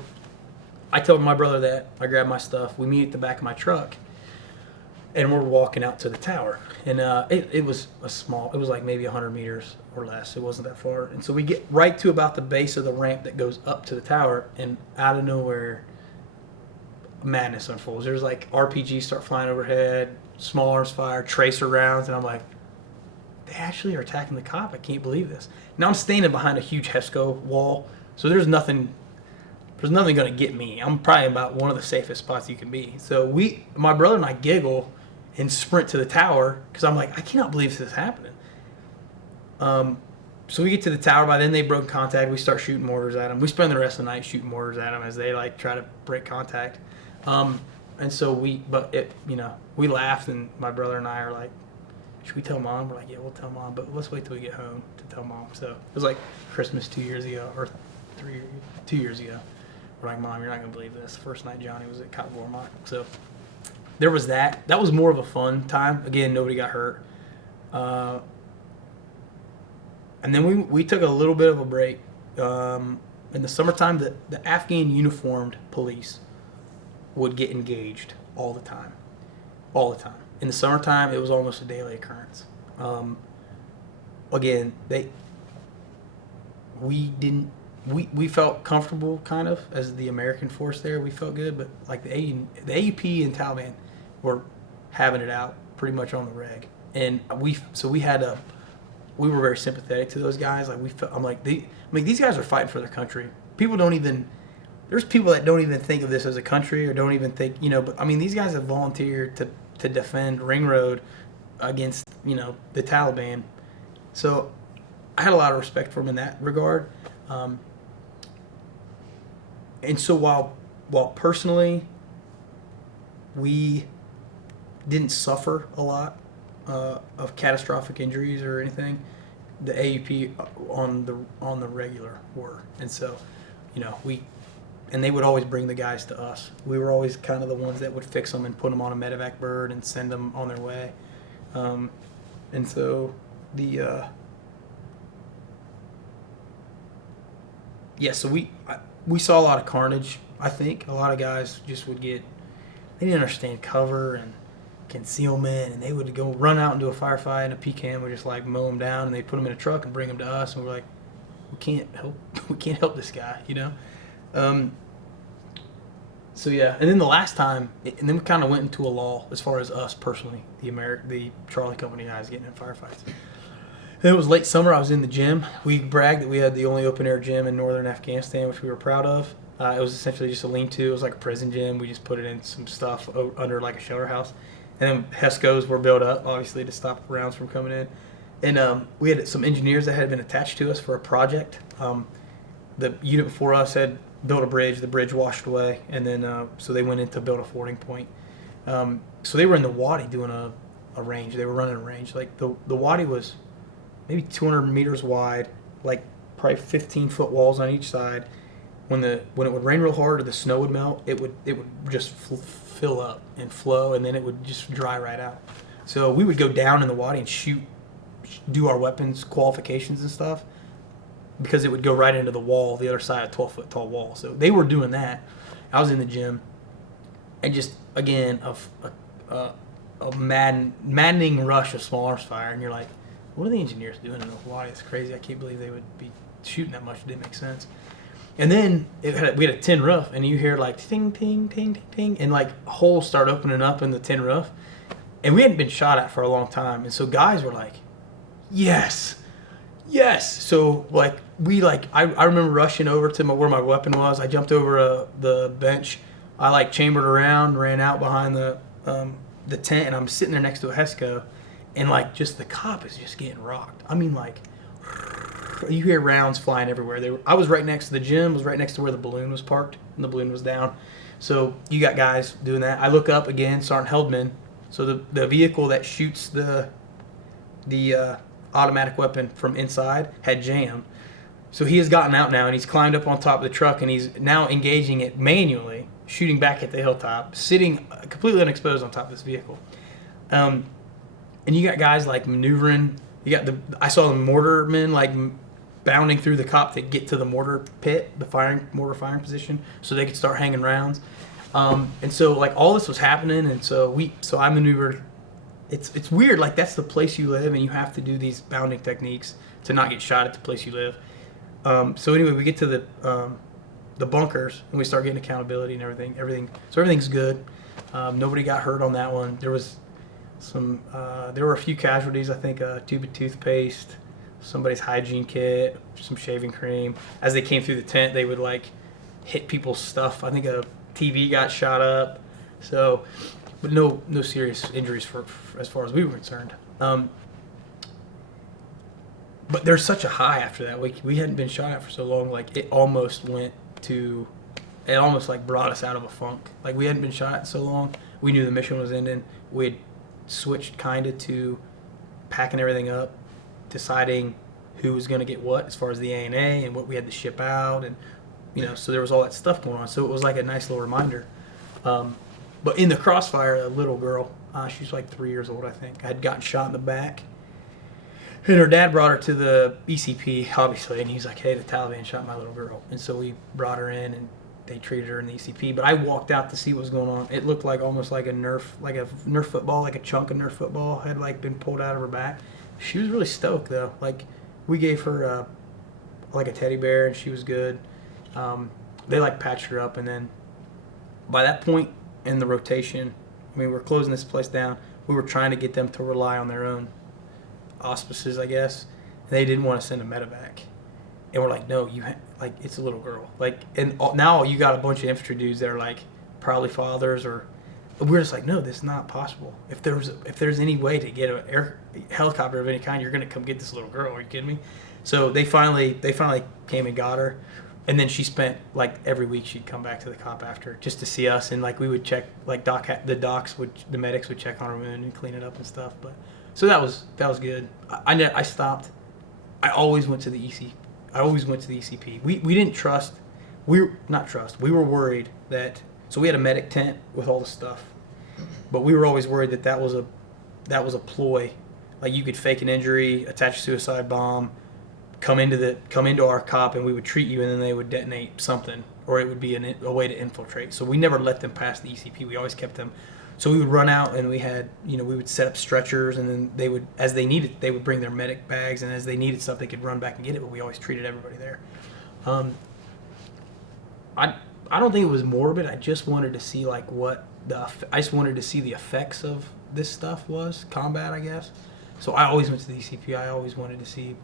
I told my brother that. I grabbed my stuff. We meet at the back of my truck, and we're walking out to the tower. And it was it was like maybe 100 meters or less. It wasn't that far. And so we get right to about the base of the ramp that goes up to the tower, and out of nowhere, madness unfolds. There's like RPGs start flying overhead, small arms fire, tracer rounds, and I'm like, they actually are attacking the cop. I can't believe this. Now I'm standing behind a huge HESCO wall, so there's nothing going to get me. I'm probably about one of the safest spots you can be. So my brother and I giggle and sprint to the tower, because I'm like, I cannot believe this is happening. So we get to the tower. By then they broke contact. We start shooting mortars at them. We spend the rest of the night shooting mortars at them as they like try to break contact. And so we laughed, and my brother and I are like, should we tell Mom? We're like, yeah, we'll tell Mom, but let's wait till we get home to tell Mom. So it was like Christmas 2 years ago, or 2 years ago. We're like, Mom, you're not going to believe this. First night Johnny was at Cop Gormont. So there was that. That was more of a fun time. Again, nobody got hurt. And then we took a little bit of a break. In the summertime, the Afghan uniformed police would get engaged all the time. All the time. In the summertime, it was almost a daily occurrence. Again, we felt comfortable kind of as the American force there. We felt good, but like the AUP and Taliban were having it out pretty much on the reg. And we were very sympathetic to those guys. Like these guys are fighting for their country. There's people that don't even think of this as a country, or don't even think, but I mean, these guys have volunteered to defend Ring Road against, the Taliban. So I had a lot of respect for them in that regard. And so while personally we didn't suffer a lot of catastrophic injuries or anything, the AUP on the regular were. And so, and they would always bring the guys to us. We were always kind of the ones that would fix them and put them on a medevac bird and send them on their way. And so so we saw a lot of carnage. I think a lot of guys just they didn't understand cover and concealment, and they would go run out and do a firefight, and a PCAM would just like mow them down, and they put them in a truck and bring them to us, and we're like, we can't help this guy, you know. So yeah, and then the last time, and then we kind of went into a lull as far as us personally, the Charlie Company guys getting in firefights. Then it was late summer. I was in the gym. We bragged that we had the only open air gym in northern Afghanistan, which we were proud of. It was essentially just a lean-to. It was like a prison gym. We just put it in some stuff under like a shelter house. And then HESCOs were built up, obviously, to stop rounds from coming in. And we had some engineers that had been attached to us for a project. The unit before us had built a bridge. The bridge washed away, and then so they went in to build a fording point. So they were in the Wadi doing a range. They were running a range. Like the Wadi was maybe 200 meters wide, like probably 15-foot walls on each side. When it would rain real hard or the snow would melt, it would just fill up and flow, and then it would just dry right out. So we would go down in the Wadi and do our weapons qualifications and stuff, because it would go right into the wall, the other side, a 12-foot tall wall. So they were doing that. I was in the gym, and just again a maddening rush of small arms fire, and you're like, what are the engineers doing in the Wadi? It's crazy. I can't believe they would be shooting that much. It didn't make sense. And then we had a tin roof, and you hear like ting, ting, ting, ting, ting, and like holes start opening up in the tin roof. And we hadn't been shot at for a long time, and so guys were like, yes. So like I remember rushing over to where my weapon was. I jumped over the bench. I like chambered around, ran out behind the tent, and I'm sitting there next to a HESCO, and like just the cop is just getting rocked. I mean, like, you hear rounds flying everywhere. I was right next to the gym, was right next to where the balloon was parked, and the balloon was down. So you got guys doing that. I look up again, Sergeant Heldman. So the vehicle that shoots the automatic weapon from inside had jammed. So he has gotten out now, and he's climbed up on top of the truck, and he's now engaging it manually, shooting back at the hilltop, sitting completely unexposed on top of this vehicle. And you got guys like maneuvering. I saw the mortarmen like bounding through the cop to get to the mortar pit, the mortar firing position, so they could start hanging rounds. And so like all this was happening, and so I maneuvered. It's weird, like that's the place you live, and you have to do these bounding techniques to not get shot at the place you live. So anyway, we get to the bunkers, and we start getting accountability and everything. So everything's good. Nobody got hurt on that one. There were a few casualties. I think a tube of toothpaste, somebody's hygiene kit, some shaving cream. As they came through the tent, they would like hit people's stuff. I think a TV got shot up. So, but no serious injuries for as far as we were concerned. But there's such a high after that. We hadn't been shot at for so long. Like it almost like brought us out of a funk. Like we hadn't been shot at so long. We knew the mission was ending. We had switched kind of to packing everything up, deciding who was going to get what as far as the A&A and what we had to ship out, and so there was all that stuff going on. So it was like a nice little reminder. But in the crossfire, a little girl, she was like 3 years old, I think, had gotten shot in the back, and her dad brought her to the ECP, obviously, and he's like, hey, the Taliban shot my little girl. And so we brought her in, and they treated her in the ECP. But I walked out to see what was going on. It looked like almost like a Nerf football, like a chunk of Nerf football had like been pulled out of her back. She was really stoked though. Like we gave her like a teddy bear, and she was good. They like patched her up, and then by that point in the rotation, I mean, we're closing this place down. We were trying to get them to rely on their own auspices, I guess. They didn't want to send a medevac, and we're like, no, like it's a little girl. Like, and now you got a bunch of infantry dudes that are like probably fathers, or we're just like, no, this is not possible. If there's any way to get a helicopter of any kind, you're gonna come get this little girl. Are you kidding me? So they finally came and got her, and then she spent like every week she'd come back to the cop after just to see us, and like we would check, like the medics would check on her wound and clean it up and stuff. But so that was good. I stopped. I always went to the ECP. We didn't trust. We were worried that. So we had a medic tent with all the stuff, but we were always worried that was a ploy. Like you could fake an injury, attach a suicide bomb, come into our cop, and we would treat you, and then they would detonate something, or it would be a way to infiltrate. So we never let them pass the ECP. We always kept them. So we would run out, and we had, we would set up stretchers, and then they would, as they needed, they would bring their medic bags, and as they needed stuff, they could run back and get it. But we always treated everybody there. I don't think it was morbid. I just wanted to see like I just wanted to see the effects of this stuff was combat, I guess. So I always went to the ECP. I always wanted to see,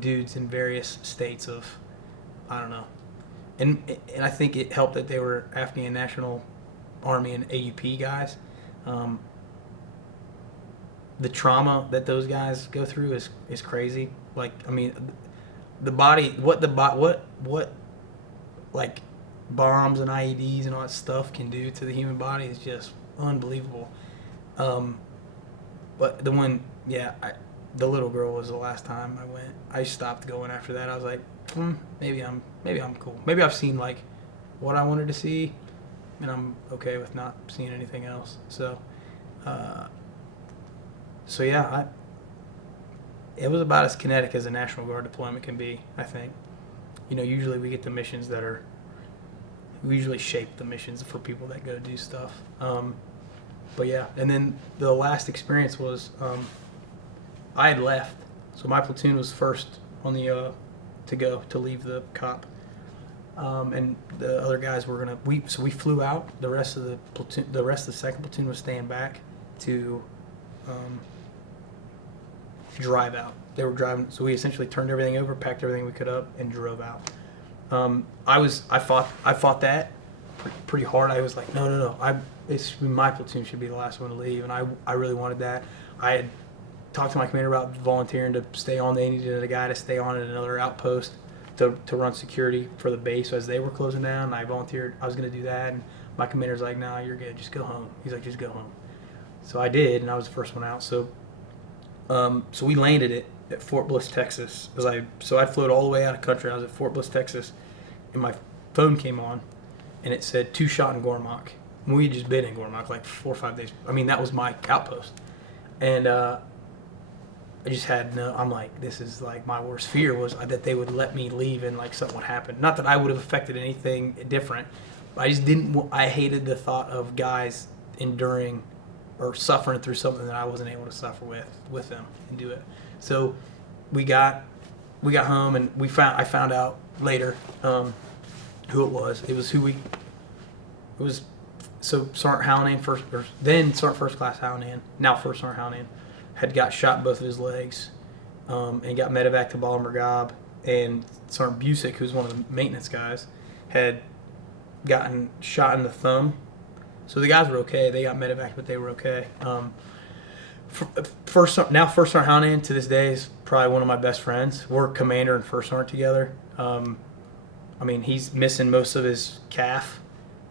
dudes in various states of, I don't know, and I think it helped that they were Afghan National Army and AUP guys. The trauma that those guys go through is crazy. Like, I mean, the body, what like bombs and IEDs and all that stuff can do to the human body is just unbelievable. But the little girl was the last time I went. I stopped going after that. I was like, maybe I'm cool. Maybe I've seen like what I wanted to see, and I'm okay with not seeing anything else. So yeah, it was about as kinetic as a National Guard deployment can be, I think. Usually we get the missions we usually shape the missions for people that go do stuff. But yeah, and then the last experience was I had left, so my platoon was first on the to leave the COP, and the other guys were we flew out. The rest of the platoon, the rest of the second platoon was staying back to drive out. They were driving, so we essentially turned everything over, packed everything we could up, and drove out. I fought that pretty hard. I was like, no. My platoon should be the last one to leave, and I really wanted that. I had talked to my commander about volunteering to stay on. They needed a guy to stay on at another outpost to run security for the base as they were closing down. I volunteered. I was going to do that, and my commander's like, "No, you're good. Just go home." He's like, "Just go home." So I did, and I was the first one out. So we landed it at Fort Bliss, Texas. So I float all the way out of country. I was at Fort Bliss, Texas, and my phone came on, and it said 2 shot in Gormok. We had just been in Gormok like 4 or 5 days. I mean, that was my outpost, and I just had I'm like, this is like my worst fear was that they would let me leave and like something would happen. Not that I would have affected anything different, but I just didn't. I hated the thought of guys enduring or suffering through something that I wasn't able to suffer with them and do it. So we got home, and I found out later who it was. So Sergeant Hallinan, then Sergeant First Class Hallinan, now First Sergeant Hallinan, had got shot in both of his legs, and got medevac to Bala Murghab, and Sergeant Busick, who's one of the maintenance guys, had gotten shot in the thumb. So the guys were okay. They got medevac, but they were okay. First Sergeant Hallinan to this day is probably one of my best friends. We're commander and First Sergeant together. I mean, he's missing most of his calf,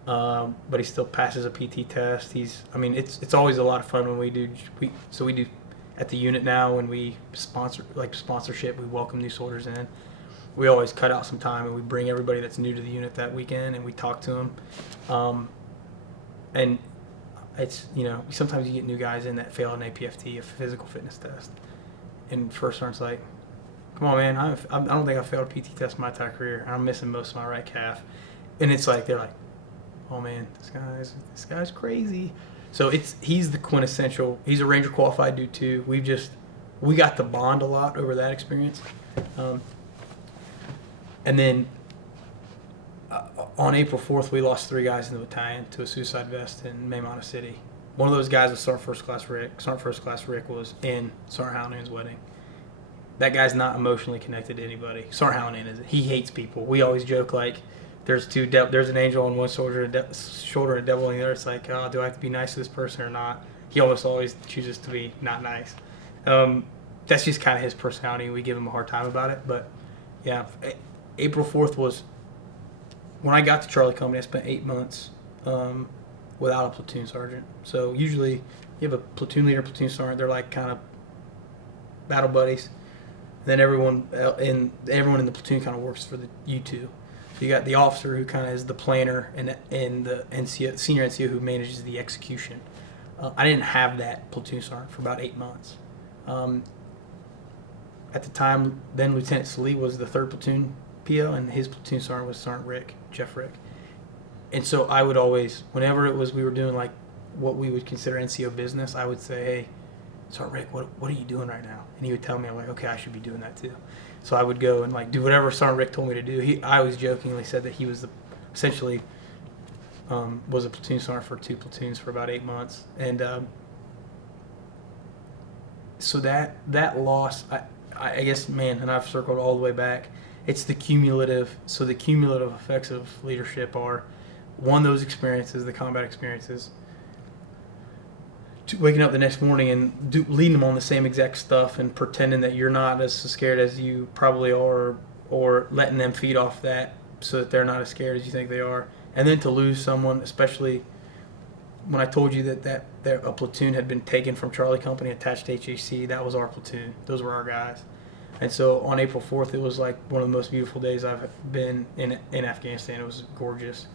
but he still passes a PT test. It's always a lot of fun when we do at the unit now when we sponsorship. We welcome new soldiers in. We always cut out some time and we bring everybody that's new to the unit that weekend and we talk to them. And it's, sometimes you get new guys in that fail an APFT, a physical fitness test, and First Sergeant's like, come on, man, I don't think I failed a PT test in my entire career. I'm missing most of my right calf. And it's like, they're like, oh man, this guy's crazy. So he's the quintessential, he's a Ranger qualified dude too. We got to bond a lot over that experience. And then on April 4th, we lost 3 guys in the battalion to a suicide vest in Maymana City. One of those guys was Sergeant First Class Rick. Sergeant First Class Rick was in Sergeant Hallinan's wedding. That guy's not emotionally connected to anybody. Sergeant Hallinan is. He hates people. We always joke like, there's an angel on one shoulder and a devil on the other. It's like, oh, do I have to be nice to this person or not? He almost always chooses to be not nice. That's just kind of his personality. We give him a hard time about it. But yeah, April 4th was when I got to Charlie Company. I spent 8 months without a platoon sergeant. So usually you have a platoon leader, platoon sergeant. They're like kind of battle buddies. Then everyone in the platoon kind of works for the U2. So you got the officer who kind of is the planner and the NCO, senior NCO who manages the execution. I didn't have that platoon sergeant for about 8 months. At the time, then Lieutenant Salee was the 3rd platoon PO, and his platoon sergeant was Sergeant Jeff Rick. And so I would always, whenever it was we were doing like what we would consider NCO business, I would say, hey, Sergeant Rick, what are you doing right now? And he would tell me, I'm like, okay, I should be doing that too. So I would go and like do whatever Sergeant Rick told me to do. I always jokingly said that he was essentially was a platoon sergeant for 2 platoons for about 8 months. And so that loss, I guess, man, and I've circled all the way back, it's the cumulative effects of leadership are, one, those experiences, the combat experiences, waking up the next morning and leading them on the same exact stuff and pretending that you're not as scared as you probably are, or letting them feed off that so that they're not as scared as you think they are. And then to lose someone, especially when I told you that a platoon had been taken from Charlie Company attached to HAC, that was our platoon. Those were our guys. And so on April 4th, it was like one of the most beautiful days I've been in Afghanistan. It was gorgeous.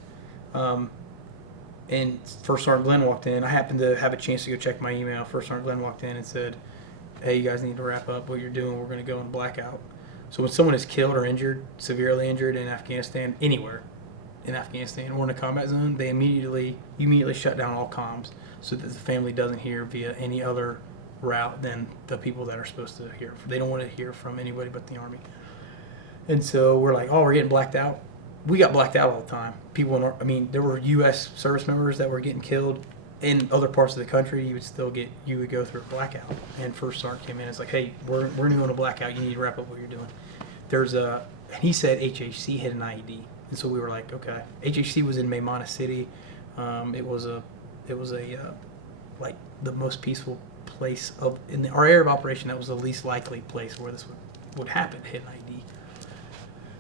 And First Sergeant Glenn walked in. I happened to have a chance to go check my email. First Sergeant Glenn walked in and said, hey, you guys need to wrap up what you're doing. We're going to go in blackout. So when someone is killed or injured, severely injured in Afghanistan, anywhere in Afghanistan or in a combat zone, you immediately shut down all comms so that the family doesn't hear via any other route than the people that are supposed to hear. They don't want to hear from anybody but the Army. And so we're like, oh, we're getting blacked out. We got blacked out all the time. There were U.S. service members that were getting killed in other parts of the country. You would go through a blackout. And First Sergeant came in and it's like, hey, we're doing a blackout. You need to wrap up what you're doing. And he said HHC hit an IED. And so we were like, okay. HHC was in Maymana City. It was like the most peaceful place in our area of operation. That was the least likely place where this would happen, hit an IED.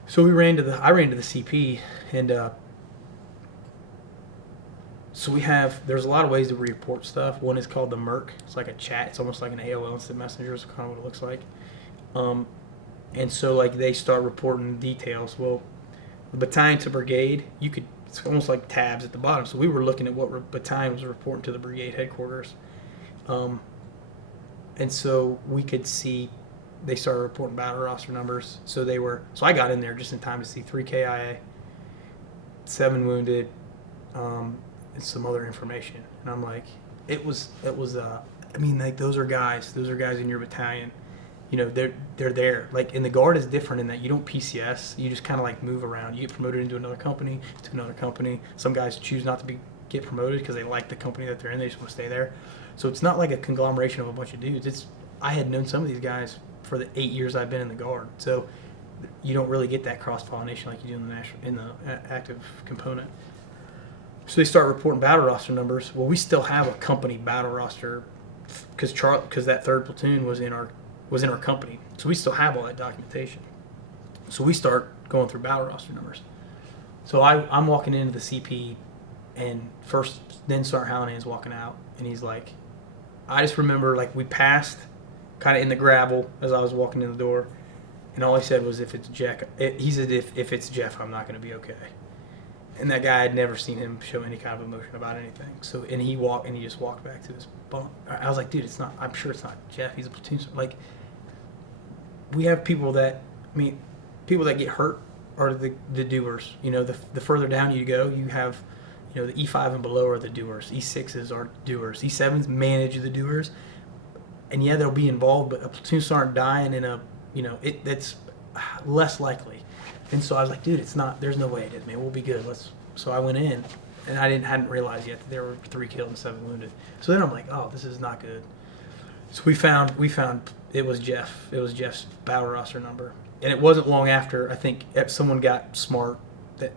So I ran to the CP, and so there's a lot of ways to report stuff. One is called the Merc. It's like a chat. It's almost like an AOL Instant Messenger is kind of what it looks like. And so like they start reporting details. Well, the battalion to brigade, it's almost like tabs at the bottom. So we were looking at what battalion was reporting to the brigade headquarters. And so we could see they started reporting battle roster numbers. So I got in there just in time to see 3 KIA, 7 wounded, and some other information. And I'm like, those are guys in your battalion. They're there. Like, and the Guard is different in that you don't PCS. You just kind of like move around. You get promoted into another company, to another company. Some guys choose not to get promoted because they like the company that they're in. They just want to stay there. So it's not like a conglomeration of a bunch of dudes. I had known some of these guys for the 8 years I've been in the Guard. So you don't really get that cross-pollination like you do in the active component. So they start reporting battle roster numbers. Well, we still have a company battle roster because that 3rd platoon was in our company. So we still have all that documentation. So we start going through battle roster numbers. So I'm walking into the CP, and then Sergeant Hallinan walking out, and he's like, I just remember like we passed kind of in the gravel as I was walking in the door, and all he said was, if it's Jeff, he said, if it's Jeff, I'm not going to be okay. And that guy, had never seen him show any kind of emotion about anything. So, and he just walked back to his bunk. I was like, dude, I'm sure it's not Jeff. He's a platoon. Like, we have people that get hurt are the doers. The further down you go, you have, the E5 and below are the doers. E6s are doers. E7s manage the doers. And yeah, they'll be involved, but a platoon sergeant dying that's less likely. And so I was like, dude, it's not. There's no way it is, man. We'll be good. So I went in, and I hadn't realized yet that there were 3 killed and 7 wounded. So then I'm like, oh, this is not good. So we found it was Jeff. It was Jeff's battle roster number, and it wasn't long after I think someone got smart that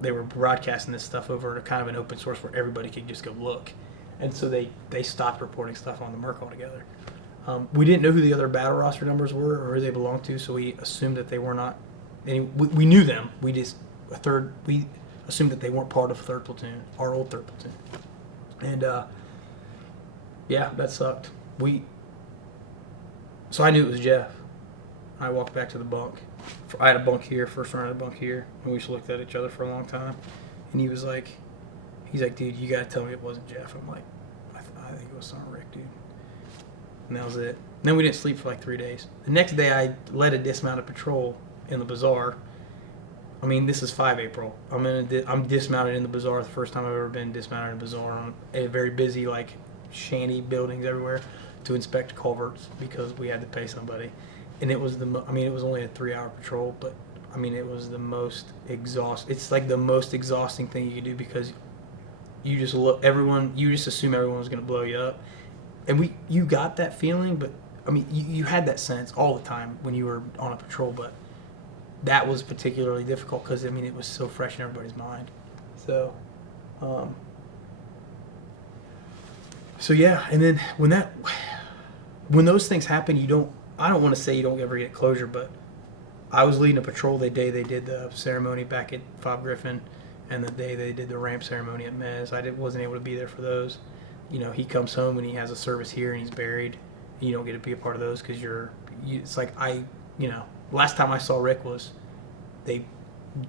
they were broadcasting this stuff over to kind of an open source where everybody could just go look, and so they stopped reporting stuff on the Merc altogether. We didn't know who the other battle roster numbers were or who they belonged to, so we assumed that they were not. We knew them. We assumed that they weren't part of 3rd platoon, our old 3rd platoon, and yeah, that sucked. So I knew it was Jeff. I walked back to the bunk. I had a bunk here, First Sergeant had a bunk here, and we just looked at each other for a long time. And he's like, dude, you gotta tell me it wasn't Jeff. I'm like, I think it was Sergeant Rick, dude. And that was it. And then we didn't sleep for like 3 days. The next day, I led a dismounted patrol in the bazaar, I mean, this is 5 April. I'm dismounted in the bazaar. The first time I've ever been dismounted in a bazaar on a very busy, like, shanty buildings everywhere to inspect culverts because we had to pay somebody. And it was it was only a 3-hour patrol, but I mean, it was the most it's like the most exhausting thing you can do because you just you just assume everyone was going to blow you up. And you got that feeling, but I mean, you had that sense all the time when you were on a patrol, but that was particularly difficult because I mean it was so fresh in everybody's mind. So, yeah, and then when those things happen, I don't want to say you don't ever get closure, but I was leading a patrol the day they did the ceremony back at Fob Griffin, and the day they did the ramp ceremony at Mez. Wasn't able to be there for those. You know, he comes home and he has a service here and he's buried. You don't get to be a part of those because it's like last time I saw Rick was they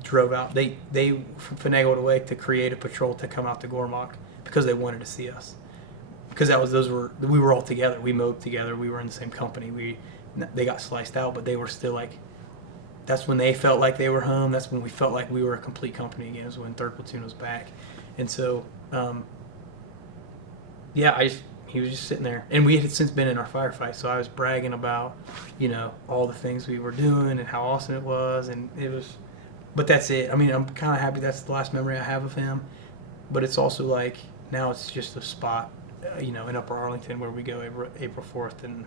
drove out. They finagled a way to create a patrol to come out to Gormok because they wanted to see us. Because we were all together. We mowed together. We were in the same company. They got sliced out, but they were still like. That's when they felt like they were home. That's when we felt like we were a complete company again. It was when 3rd Platoon was back, and so he was just sitting there, and we had since been in our firefight. So I was bragging about all the things we were doing and how awesome it was, and it was. But that's it. I mean, I'm kind of happy that's the last memory I have of him. But it's also like now it's just a spot. In Upper Arlington where we go April 4th and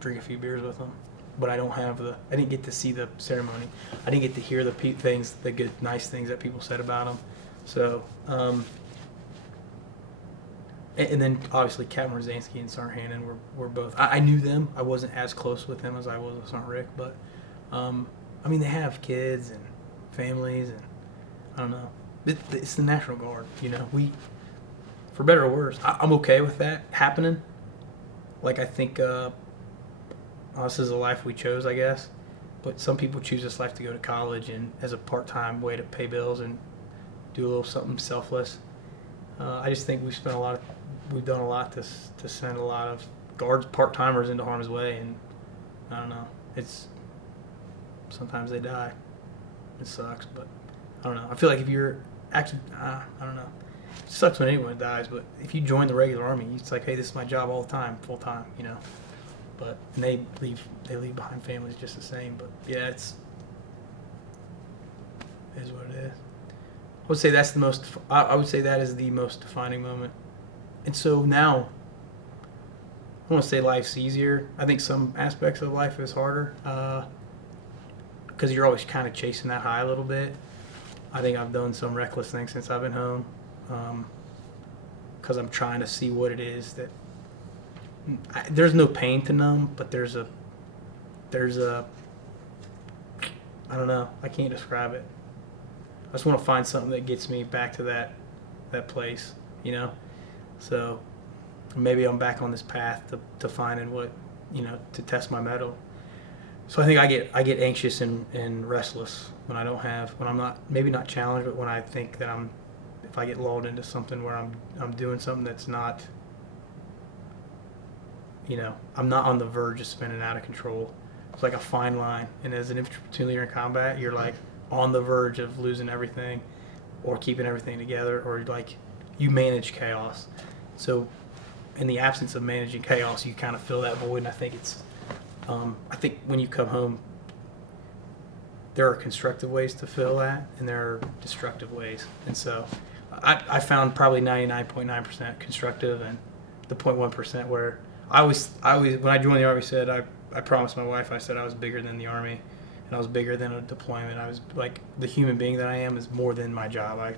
drink a few beers with them. But I didn't get to see the ceremony. I didn't get to hear the good, nice things that people said about him. So, and then obviously Captain Rozansky and Sergeant Hannon were both, I knew them. I wasn't as close with them as I was with Sergeant Rick, but, I mean, they have kids and families and I don't know. It's the National Guard, for better or worse, I'm okay with that happening. Like, I think this is a life we chose, I guess. But some people choose this life to go to college and as a part-time way to pay bills and do a little something selfless. I just think we've done a lot to send a lot of guards, part-timers into harm's way. And I don't know. Sometimes they die. It sucks, but I don't know. I feel like if you're actually, I don't know. It sucks when anyone dies, but if you join the regular army, it's like, hey, this is my job all the time, full time, But and they leave behind families just the same. But yeah, it is what it is. I would say that's the most. I would say that is the most defining moment. And so now, I want to say life's easier. I think some aspects of life is harder because you're always kind of chasing that high a little bit. I think I've done some reckless things since I've been home. Because I'm trying to see what it is that there's no pain to numb, but there's a I don't know, I can't describe it. I just want to find something that gets me back to that place, so maybe I'm back on this path to finding what to test my mettle. So I think I get anxious and restless when I'm not maybe not challenged, but when I think that if I get lulled into something where I'm doing something that's not, I'm not on the verge of spinning out of control. It's like a fine line. And as an infantry platoon leader in combat, you're like on the verge of losing everything or keeping everything together, or like you manage chaos. So in the absence of managing chaos, you kind of fill that void. And I think I think when you come home, there are constructive ways to fill that, and there are destructive ways. And so I found probably 99.9% constructive, and the 0.1% where I always when I joined the Army said I promised my wife, I said I was bigger than the Army, and I was bigger than a deployment. I was like, the human being that I am is more than my job.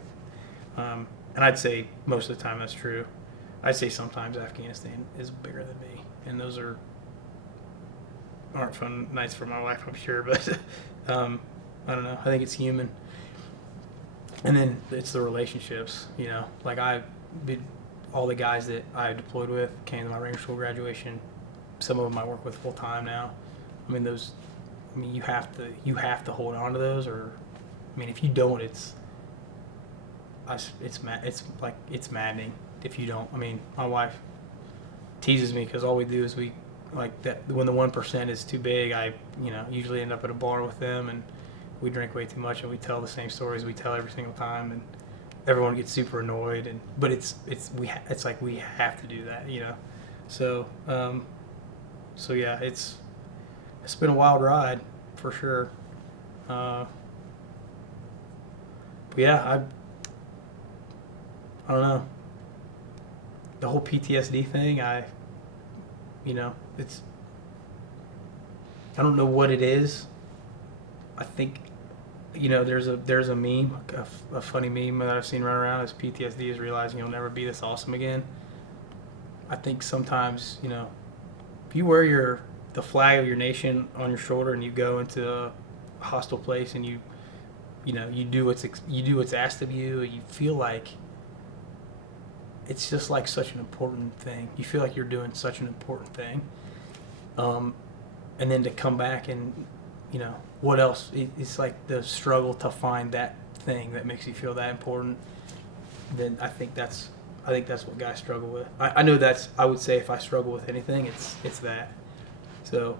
And I'd say most of the time that's true. I'd say sometimes Afghanistan is bigger than me, and those aren't fun nights for my wife, I'm sure, but I don't know. I think it's human. And then it's the relationships, like all the guys that I deployed with came to my Ranger School graduation. Some of them I work with full time now. You have to hold on to those, or if you don't, it's maddening if you don't. My wife teases me because all we do is we like that when the 1% is too big. I usually end up at a bar with them, and we drink way too much and we tell the same stories we tell every single time, and everyone gets super annoyed. But it's like we have to do that, you know. So so yeah, it's been a wild ride for sure. But yeah, I don't know. The whole PTSD thing, it's, I don't know what it is. I think, there's a meme, a funny meme that I've seen run around is PTSD is realizing you'll never be this awesome again. I think sometimes, if you wear the flag of your nation on your shoulder and you go into a hostile place and you do what's asked of you, you feel like it's just like such an important thing. You feel like you're doing such an important thing. And then to come back and, what else? It's like the struggle to find that thing that makes you feel that important. Then I think that's what guys struggle with. I know I would say if I struggle with anything, it's that. So,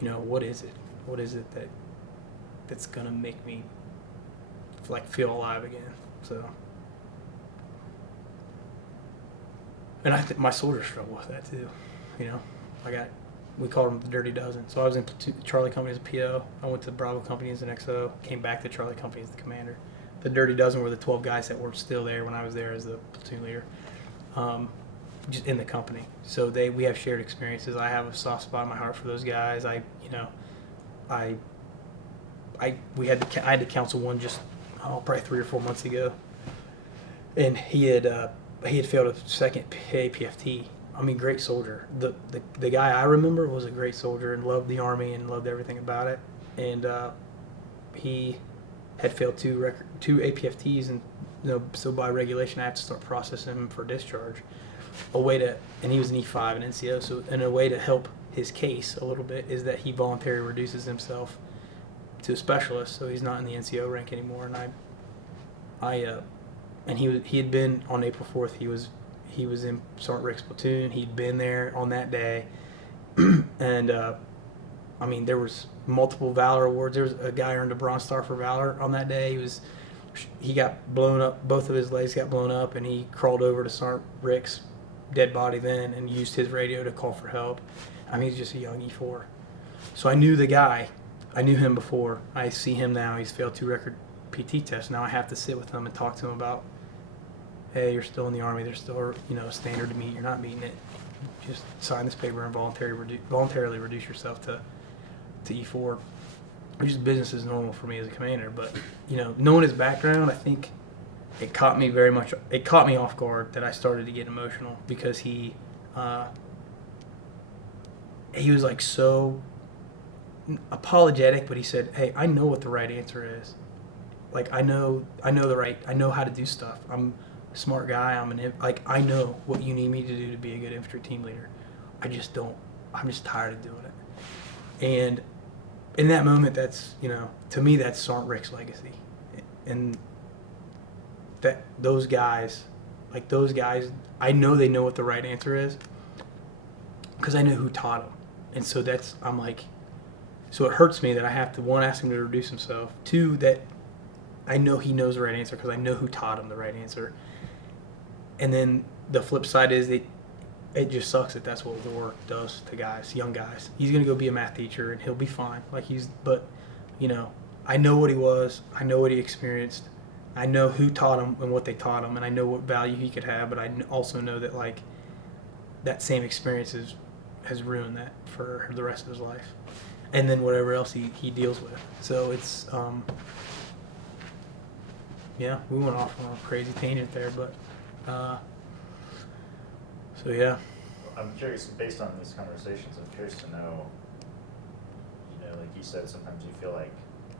what is it? What is it that's gonna make me like feel alive again? So. And I think my soldiers struggle with that too. We called them the Dirty Dozen. So I was in Charlie Company as a PO. I went to Bravo Company as an XO. Came back to Charlie Company as the commander. The Dirty Dozen were the 12 guys that were still there when I was there as the platoon leader, just in the company. So we have shared experiences. I have a soft spot in my heart for those guys. I had to counsel one just probably 3 or 4 months ago, and he had failed a second APFT. I mean, great soldier. The guy I remember was a great soldier and loved the Army and loved everything about it. And he had failed two APFTs, and so by regulation I have to start processing him for discharge. And he was an E5 and NCO. So a way to help his case a little bit is that he voluntarily reduces himself to a specialist, so he's not in the NCO rank anymore. And he had been on April 4th. He was in Sergeant Rick's platoon. He'd been there on that day, and there was multiple Valor awards. There was a guy earned a Bronze Star for Valor on that day. He got blown up. Both of his legs got blown up, and he crawled over to Sergeant Rick's dead body then and used his radio to call for help. He's just a young E4. So I knew the guy. I knew him before. I see him now. He's failed 2 record PT tests. Now I have to sit with him and talk to him about, hey, you're still in the Army. There's still a standard to meet. You're not meeting it. Just sign this paper and voluntarily reduce yourself to E4, which is business as normal for me as a commander. But knowing his background, I think it caught me off guard that I started to get emotional, because he was like so apologetic, but he said, hey, I know what the right answer is. Like I know how to do stuff. I'm a smart guy. I know what you need me to do to be a good infantry team leader. I'm just tired of doing it. And in that moment, that's, to me, that's Sergeant Rick's legacy. And that those guys, I know they know what the right answer is, because I know who taught them. And so so it hurts me that I have to, 1, ask him to reduce himself, 2, that I know he knows the right answer because I know who taught him the right answer. And then the flip side is it just sucks that that's what war does to guys, young guys. He's going to go be a math teacher and he'll be fine. But I know what he was. I know what he experienced. I know who taught him and what they taught him, and I know what value he could have, but I also know that that same experience has ruined that for the rest of his life. And then whatever else he deals with. So it's, yeah, we went off on a crazy tangent there, but, so yeah. I'm curious, based on these conversations, I'm curious to know, like you said, sometimes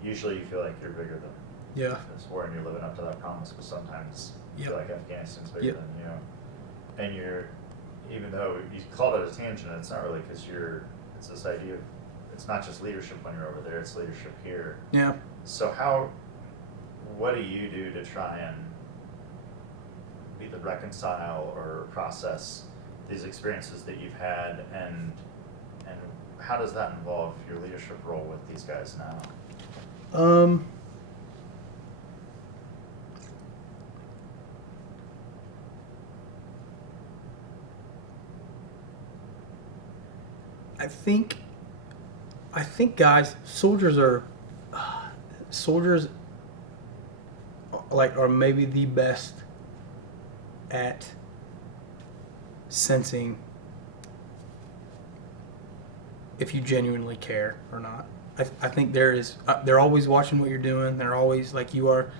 usually you feel like you're bigger than this war and you're living up to that promise, but sometimes you feel like Afghanistan's bigger than you. And even though you called it a tangent, it's not really, because it's this idea of, it's not just leadership when you're over there, it's leadership here. Yeah. So what do you do to try and either reconcile or process these experiences that you've had, and how does that involve your leadership role with these guys now? I think guys, soldiers like are maybe the best at sensing if you genuinely care or not. I think they're always watching what you're doing. They're always like you are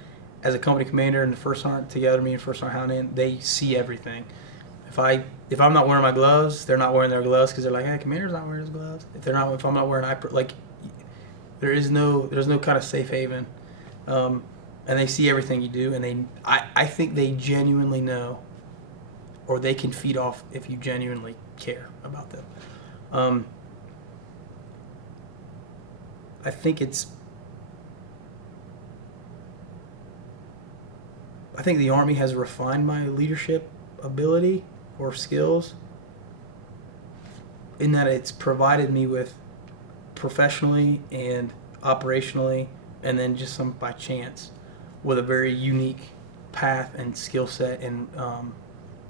as a company commander and the first sergeant together, me and first sergeant Hound, they see everything. If I'm not wearing my gloves, they're not wearing their gloves because they're like, hey, commander's not wearing his gloves. If I'm not wearing like, there's no kind of safe haven, and they see everything you do, and I think they genuinely know, or they can feed off if you genuinely care about them. I think the Army has refined my leadership ability or skills in that it's provided me with professionally and operationally, and then just some by chance with a very unique path and skill set and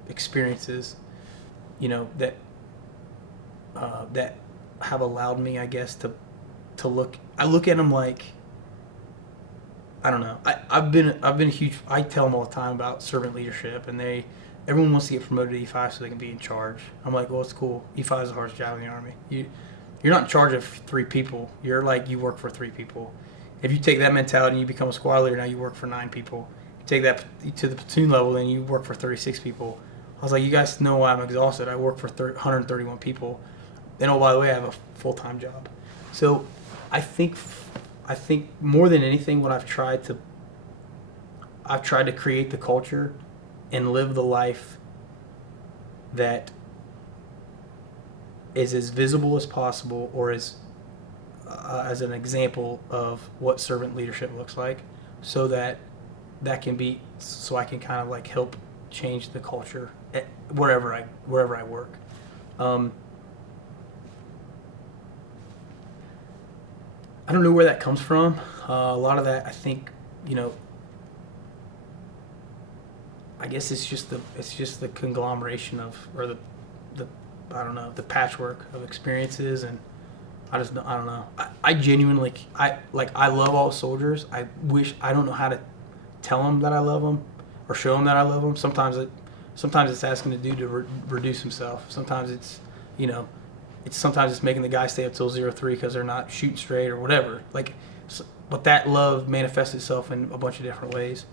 experiences, that have allowed me, I guess, to look. I look at them like, I don't know. I've been a huge. I tell them all the time about servant leadership, and everyone wants to get promoted to E5 so they can be in charge. I'm like, well, it's cool. E5 is the hardest job in the Army. You're not in charge of 3 people. You're like, you work for 3 people. If you take that mentality and you become a squad leader, now you work for 9 people. You take that to the platoon level, then you work for 36 people. I was like, you guys know why I'm exhausted. I work for 131 people. And oh, by the way, I have a full-time job. So I think more than anything, what I've tried to create the culture and live the life that is as visible as possible, or as an example of what servant leadership looks like, so that I can kind of like help change the culture wherever I work. I don't know where that comes from. A lot of that, I think, I guess it's just the conglomeration of, or the I don't know, the patchwork of experiences, and I don't know. I genuinely, I love all soldiers. I don't know how to tell them that I love them or show them that I love them. Sometimes it's asking the dude to reduce himself. Sometimes it's, sometimes it's making the guy stay up till 03 because they're not shooting straight or whatever. But that love manifests itself in a bunch of different ways.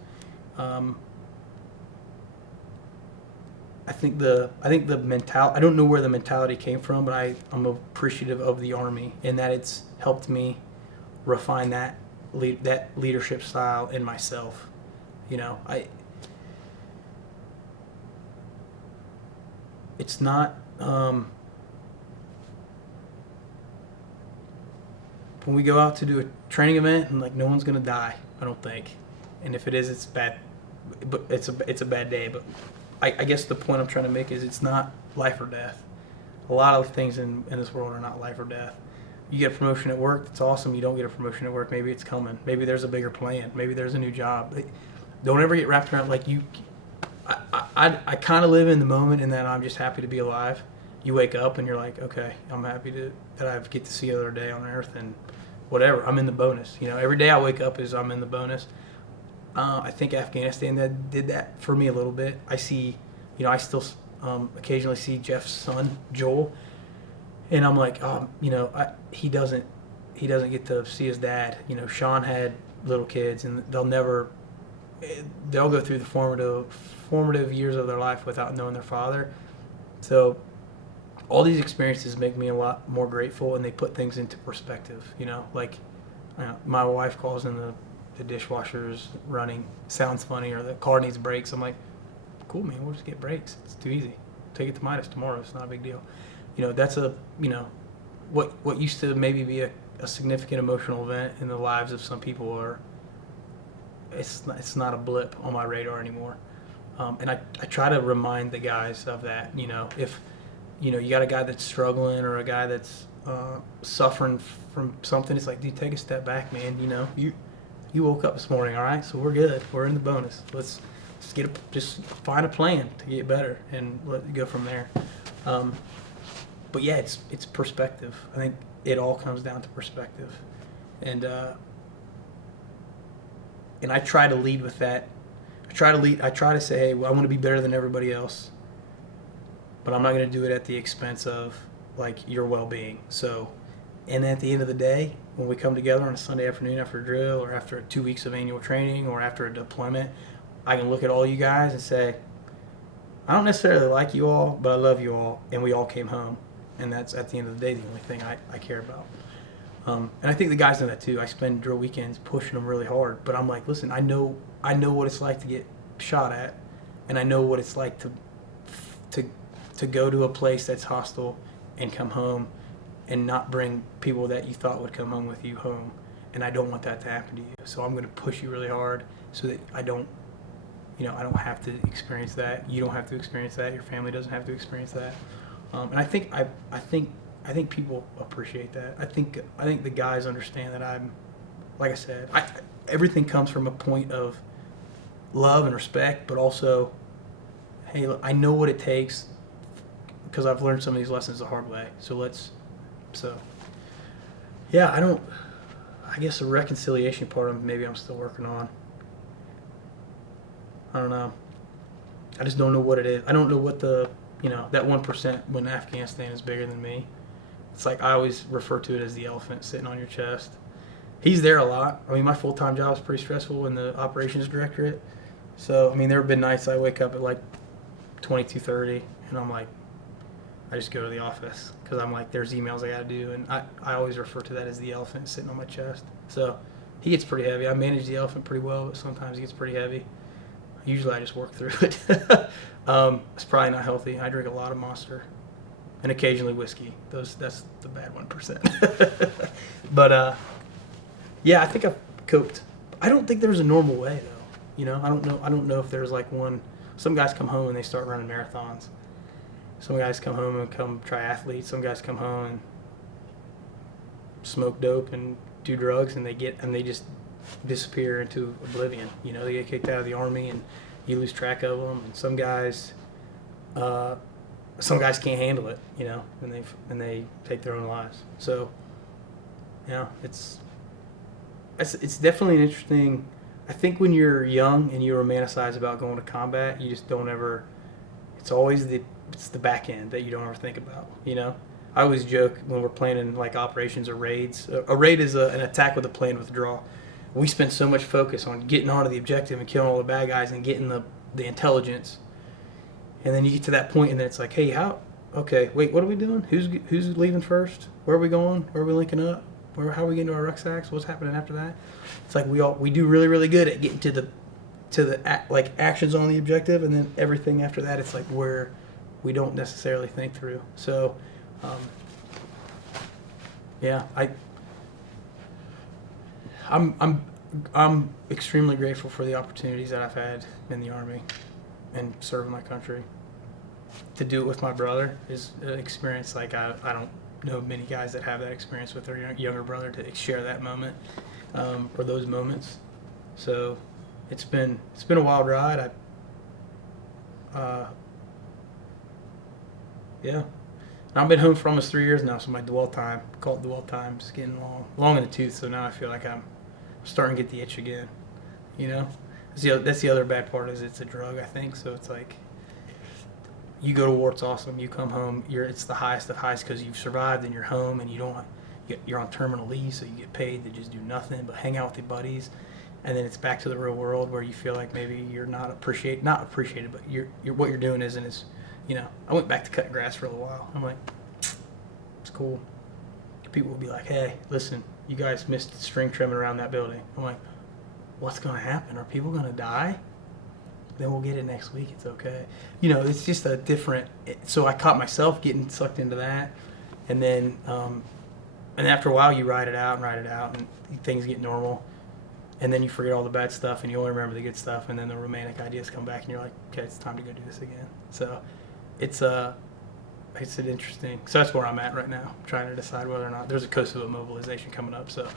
I think the mentality. I don't know where the mentality came from, but I'm appreciative of the Army in that it's helped me refine that leadership style in myself. It's not. When we go out to do a training event, and no one's gonna die, I don't think. And if it is, it's bad. But it's a bad day. But I guess the point I'm trying to make is it's not life or death. A lot of things in this world are not life or death. You get a promotion at work, that's awesome. You don't get a promotion at work, maybe it's coming. Maybe there's a bigger plan. Maybe there's a new job. Don't ever get wrapped around I kind of live in the moment in that I'm just happy to be alive. You wake up and you're like, okay, I'm happy that I get to see another day on Earth, and whatever, I'm in the bonus. Every day I wake up is I'm in the bonus. I think Afghanistan did that for me a little bit. I see, I still occasionally see Jeff's son Joel, and I'm like, he doesn't get to see his dad. Sean had little kids, and they'll go through the formative years of their life without knowing their father. So all these experiences make me a lot more grateful, and they put things into perspective. My wife calls in the dishwasher's running, sounds funny, or the car needs brakes. I'm like, cool, man, we'll just get brakes. It's too easy. Take it to Midas tomorrow. It's not a big deal. That's what used to maybe be a significant emotional event in the lives of some people, or it's not a blip on my radar anymore. And I try to remind the guys of that. If you got a guy that's struggling or a guy that's suffering from something, it's like, dude, take a step back, man. You woke up this morning, all right? So we're good. We're in the bonus. Let's just find a plan to get better and let it go from there. but yeah, it's perspective. I think it all comes down to perspective, and I try to lead with that. I try to say, hey, well, I want to be better than everybody else, but I'm not going to do it at the expense of like your well-being. So, and at the end of the day, when we come together on a Sunday afternoon after a drill or after 2 weeks of annual training or after a deployment, I can look at all you guys and say, I don't necessarily like you all, but I love you all, and we all came home. And that's, at the end of the day, the only thing I care about. And I think the guys know that too. I spend drill weekends pushing them really hard, but I'm like, listen, I know what it's like to get shot at, and I know what it's like to go to a place that's hostile and come home and not bring people that you thought would come home with you home. And I don't want that to happen to you. So I'm going to push you really hard so that I don't have to experience that. You don't have to experience that. Your family doesn't have to experience that. And I think people appreciate that. I think the guys understand that I'm, like I said, everything comes from a point of love and respect, but also, hey, look, I know what it takes because I've learned some of these lessons the hard way. Yeah, I guess the reconciliation part of maybe I'm still working on. I don't know. I just don't know what it is. I don't know what that 1% when Afghanistan is bigger than me. It's like I always refer to it as the elephant sitting on your chest. He's there a lot. I mean, my full-time job is pretty stressful in the operations directorate. So, I mean, there have been nights I wake up at like 22:30 and I'm like, I just go to the office because I'm like, there's emails I got to do. And I always refer to that as the elephant sitting on my chest. So he gets pretty heavy. I manage the elephant pretty well, but sometimes he gets pretty heavy. Usually I just work through it. It's probably not healthy. I drink a lot of Monster and occasionally whiskey. That's the bad 1%. But yeah, I think I've coped. I don't think there's a normal way though. I don't know if there's like one. Some guys come home and they start running marathons. Some guys come home and become triathletes. Some guys come home and smoke dope and do drugs, and they just disappear into oblivion. They get kicked out of the Army and you lose track of them. And some guys can't handle it, and they take their own lives. So, yeah, it's definitely an interesting. I think when you're young and you romanticize about going to combat, you just don't ever. It's always the back end that you don't ever think about. I always joke when we're planning like operations or raids. A raid is an attack with a planned withdrawal. We spend so much focus on getting onto the objective and killing all the bad guys and getting the intelligence. And then you get to that point and then it's like, hey, wait, what are we doing? Who's leaving first? Where are we going? Where are we linking up? How are we getting to our rucksacks? What's happening after that? It's like we do really, really good at getting to the like actions on the objective, and then everything after that, it's like where we don't necessarily think through. So, yeah, I'm extremely grateful for the opportunities that I've had in the Army and serving my country. To do it with my brother is an experience like I don't know many guys that have that experience with their younger brother to share that moment or those moments. So it's been a wild ride. Yeah. I've been home for almost 3 years now, so my dwell time, call it dwell time, is getting long in the tooth. So now I feel like I'm starting to get the itch again. That's the other bad part is it's a drug, I think. So it's like you go to war, it's awesome. You come home, it's the highest of highs because you've survived and you're home and you're on terminal leave, so you get paid to just do nothing but hang out with your buddies. And then it's back to the real world where you feel like maybe you're not appreciated, but what you're doing isn't as. I went back to cutting grass for a little while. I'm like, it's cool. People will be like, hey, listen, you guys missed string trimming around that building. I'm like, what's going to happen? Are people going to die? Then we'll get it next week. It's okay. It's just a different. So I caught myself getting sucked into that. And then, and after a while, you ride it out, and things get normal. And then you forget all the bad stuff, and you only remember the good stuff. And then the romantic ideas come back, and you're like, okay, it's time to go do this again. So it's an interesting. So that's where I'm at right now, trying to decide whether or not there's a Kosovo mobilization coming up. So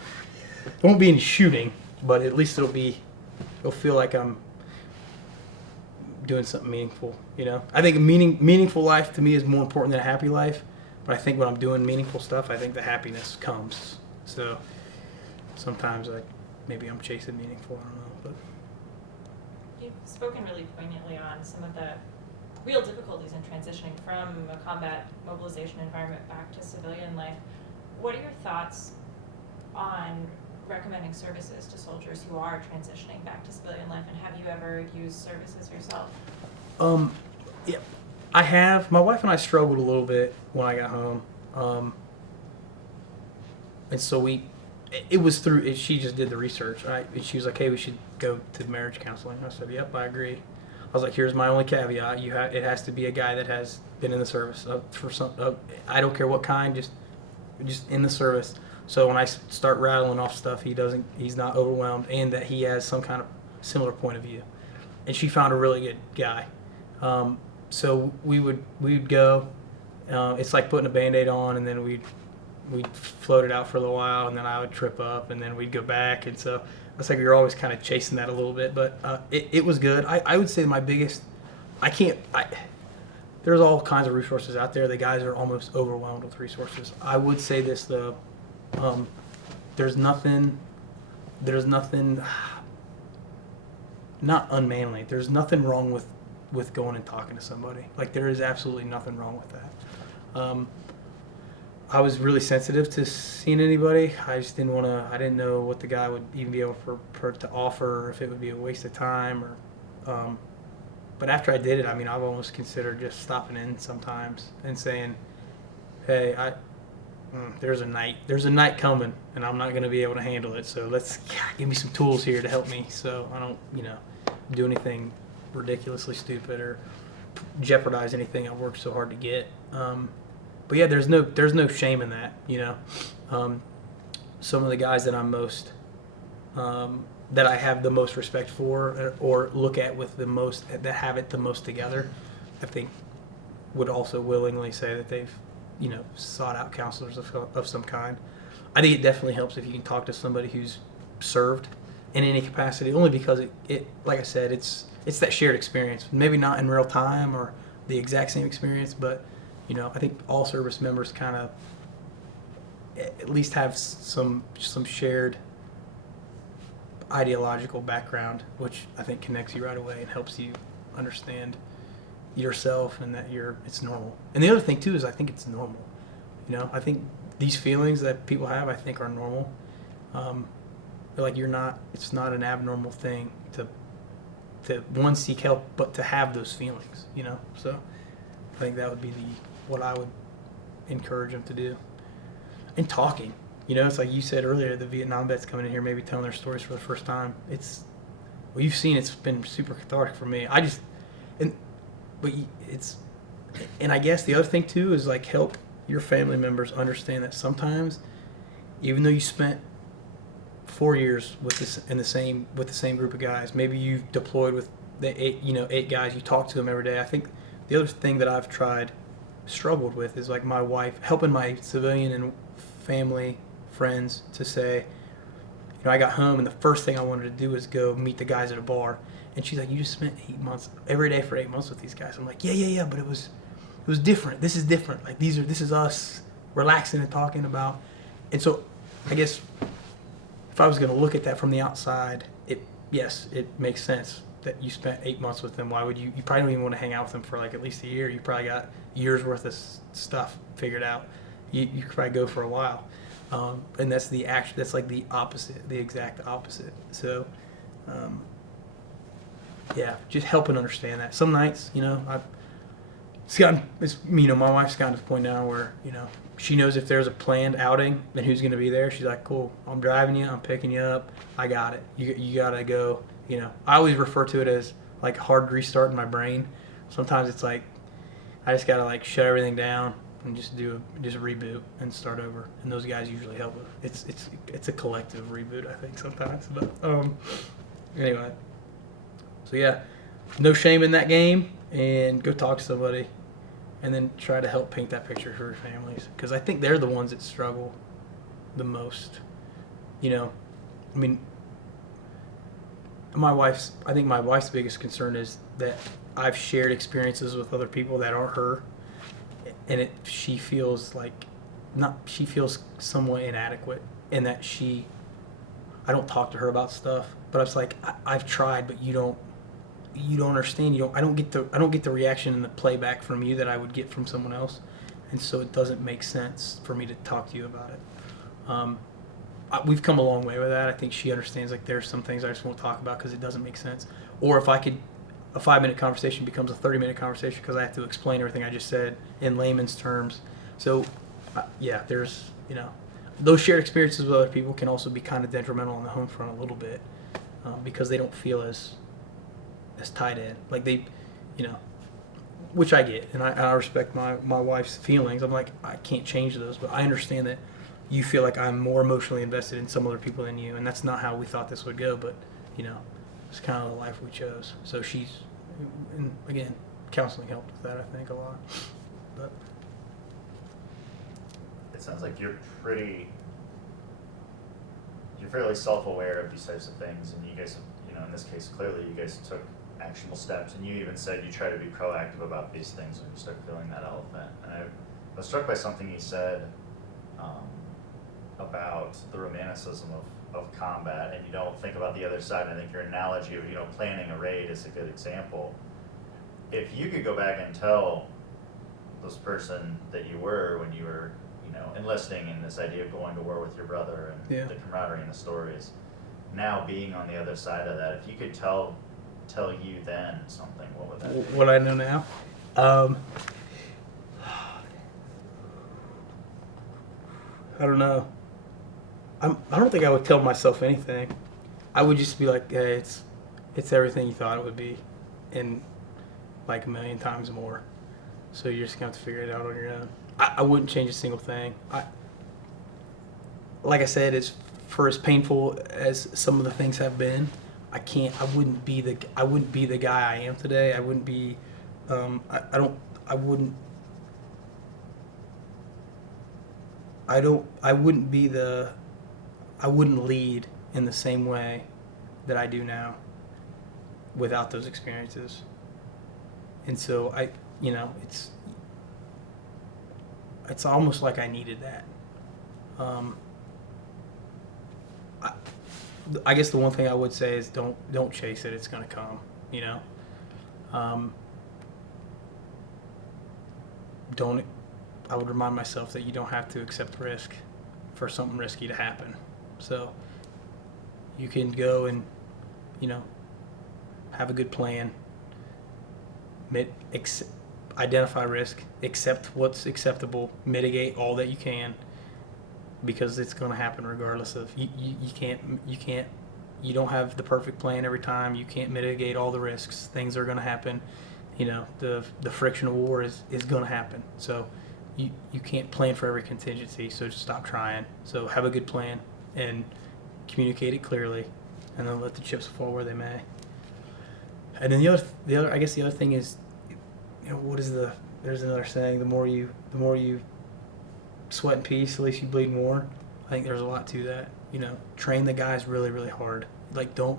it won't be any shooting, but at least it'll feel like I'm doing something meaningful. I think a meaningful life to me is more important than a happy life. But I think when I'm doing meaningful stuff, I think the happiness comes. So sometimes maybe I'm chasing meaningful, I don't know. But You've spoken really poignantly on some of the real difficulties in transitioning from a combat mobilization environment back to civilian life. What are your thoughts on recommending services to soldiers who are transitioning back to civilian life, and have you ever used services yourself? Yeah, I have. My wife and I struggled a little bit when I got home, and so it was through. She just did the research, right? And she was like, "Hey, we should go to marriage counseling." I said, "Yep, I agree." I was like, "Here's my only caveat: it has to be a guy that has been in the service for some. I don't care what kind, just in the service." So when I start rattling off stuff, he's not overwhelmed, and that he has some kind of similar point of view. And she found a really good guy. So we'd go. It's like putting a Band-Aid on, and then we'd float it out for a little while, and then I would trip up, and then we'd go back. And so it's like we were always kind of chasing that a little bit, but it was good. I would say my biggest, there's all kinds of resources out there. The guys are almost overwhelmed with resources. I would say this though, there's nothing, not unmanly. There's nothing wrong with going and talking to somebody. Like, there is absolutely nothing wrong with that. I was really sensitive to seeing anybody. I just didn't want to. I didn't know what the guy would even be able to offer, or if it would be a waste of time. But after I did it, I mean, I've almost considered just stopping in sometimes and saying, "Hey, there's a night coming, and I'm not going to be able to handle it. So give me some tools here to help me, so I don't, do anything ridiculously stupid or jeopardize anything I've worked so hard to get." But yeah, there's no shame in that. Some of the guys that I'm most that I have the most respect for, or look at with the most, that have it the most together, I think would also willingly say that they've sought out counselors of some kind. I think it definitely helps if you can talk to somebody who's served in any capacity, only because it like I said, it's that shared experience. Maybe not in real time or the exact same experience, but I think all service members kind of at least have some shared ideological background, which I think connects you right away and helps you understand yourself and that it's normal. And the other thing too is I think it's normal. I think these feelings that people have, I think, are normal. Like, it's not an abnormal thing to one, seek help, but to have those feelings, So I think that would be what I would encourage them to do. And talking, it's like you said earlier, the Vietnam vets coming in here, maybe telling their stories for the first time. You've seen, it's been super cathartic for me. And I guess the other thing too is like, help your family members understand that sometimes, even though you spent 4 years with the same group of guys, maybe you've deployed with the 8 guys, you talk to them every day. I think the other thing that I've struggled with is like my wife helping my civilian and family friends to say, I got home and the first thing I wanted to do was go meet the guys at a bar, and she's like, "You just spent 8 months every day for 8 months with these guys." I'm like, yeah, but it was different. This is different. Like, this is us relaxing and talking about. And so I guess if I was going to look at that from the outside, it makes sense that you spent 8 months with them. Why would you probably don't even want to hang out with them for like at least a year. You probably got years worth of stuff figured out. You could probably go for a while. And that's like the opposite, the exact opposite. So, just helping understand that. Some nights, my wife's gotten to the point now where, she knows if there's a planned outing, then who's going to be there. She's like, "Cool, I'm driving you, I'm picking you up, I got it. You got to go." I always refer to it as like hard restart in my brain. Sometimes it's like, I just got to like shut everything down and just reboot and start over. And those guys usually help with it's a collective reboot, I think, sometimes. But anyway, so yeah, no shame in that game, and go talk to somebody, and then try to help paint that picture for your families, because I think they're the ones that struggle the most. I mean, I think my wife's biggest concern is that I've shared experiences with other people that aren't her, and she feels she feels somewhat inadequate, and that I don't talk to her about stuff, but I was like, I've tried, but you don't understand. I don't get the reaction and the playback from you that I would get from someone else, and so it doesn't make sense for me to talk to you about it. We've come a long way with that. I think she understands, like, there's some things I just won't talk about because it doesn't make sense. Or if a 5-minute conversation becomes a 30-minute conversation because I have to explain everything I just said in layman's terms. So, yeah, there's, those shared experiences with other people can also be kind of detrimental on the home front a little bit, because they don't feel as tied in. Like which I get, and I respect my wife's feelings. I'm like, I can't change those, but I understand that you feel like I'm more emotionally invested in some other people than you, and that's not how we thought this would go, but, it's kind of the life we chose. So and again, counseling helped with that, I think, a lot. But It sounds like you're fairly self-aware of these types of things, and you guys, in this case, clearly you guys took actionable steps, and you even said you try to be proactive about these things when you start feeling that elephant. And I was struck by something you said about the romanticism of combat, and you don't think about the other side. And I think your analogy of planning a raid is a good example. If you could go back and tell this person that you were when you were enlisting in this idea of going to war with your brother and Yeah. the camaraderie and the stories, now being on the other side of that, if you could tell you then something, what would that be? what I know now, I don't know. I don't think I would tell myself anything. I would just be like, hey, it's everything you thought it would be, and like a million times more. So you're just gonna have to figure it out on your own. I wouldn't change a single thing. Like I said, as painful as some of the things have been, I wouldn't be the guy I am today. I wouldn't be. I wouldn't lead in the same way that I do now without those experiences. And so it's almost like I needed that. I guess the one thing I would say is don't chase it. It's going to come, I would remind myself that you don't have to accept risk for something risky to happen. So you can go and, have a good plan, identify risk, accept what's acceptable, mitigate all that you can, because it's going to happen regardless of, you don't have the perfect plan every time. You can't mitigate all the risks. Things are going to happen. The friction of war is going to happen. So you can't plan for every contingency, so just stop trying. So have a good plan and communicate it clearly, and then let the chips fall where they may. And then the other thing is, there's another saying, the more you sweat in peace, the least you bleed in war. I think there's a lot to that. Train the guys really, really hard. And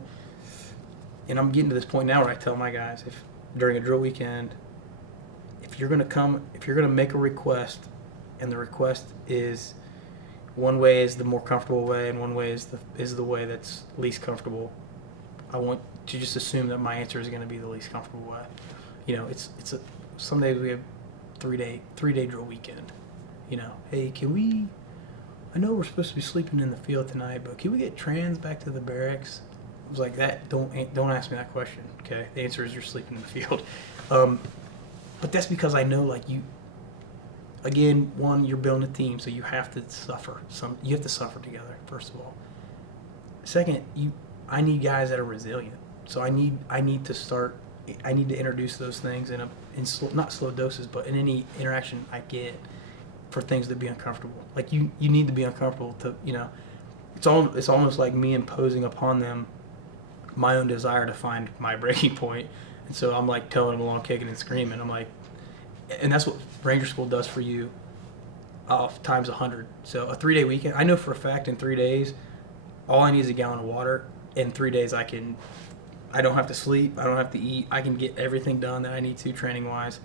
I'm getting to this point now where I tell my guys, if during a drill weekend, if you're gonna make a request, and the request is one way is the more comfortable way, and one way is the way that's least comfortable, I want to just assume that my answer is going to be the least comfortable way. Some days we have 3-day drill weekend. Hey, I know we're supposed to be sleeping in the field tonight, but can we get trans back to the barracks? I was like, that don't ask me that question. Okay, the answer is you're sleeping in the field. But that's because I know, again, one, you're building a team, so you have to suffer. You have to suffer together, first of all. Second, I need guys that are resilient. So I need to introduce those things in not slow doses, but in any interaction I get, for things to be uncomfortable. You need to be uncomfortable to, it's almost like me imposing upon them my own desire to find my breaking point. And so I'm telling them along, kicking and screaming. I'm like, and that's what Ranger School does for you, times 100. So a 3-day weekend, I know for a fact in 3 days, all I need is a gallon of water. In 3 days, I don't have to sleep. I don't have to eat. I can get everything done that I need to training wise.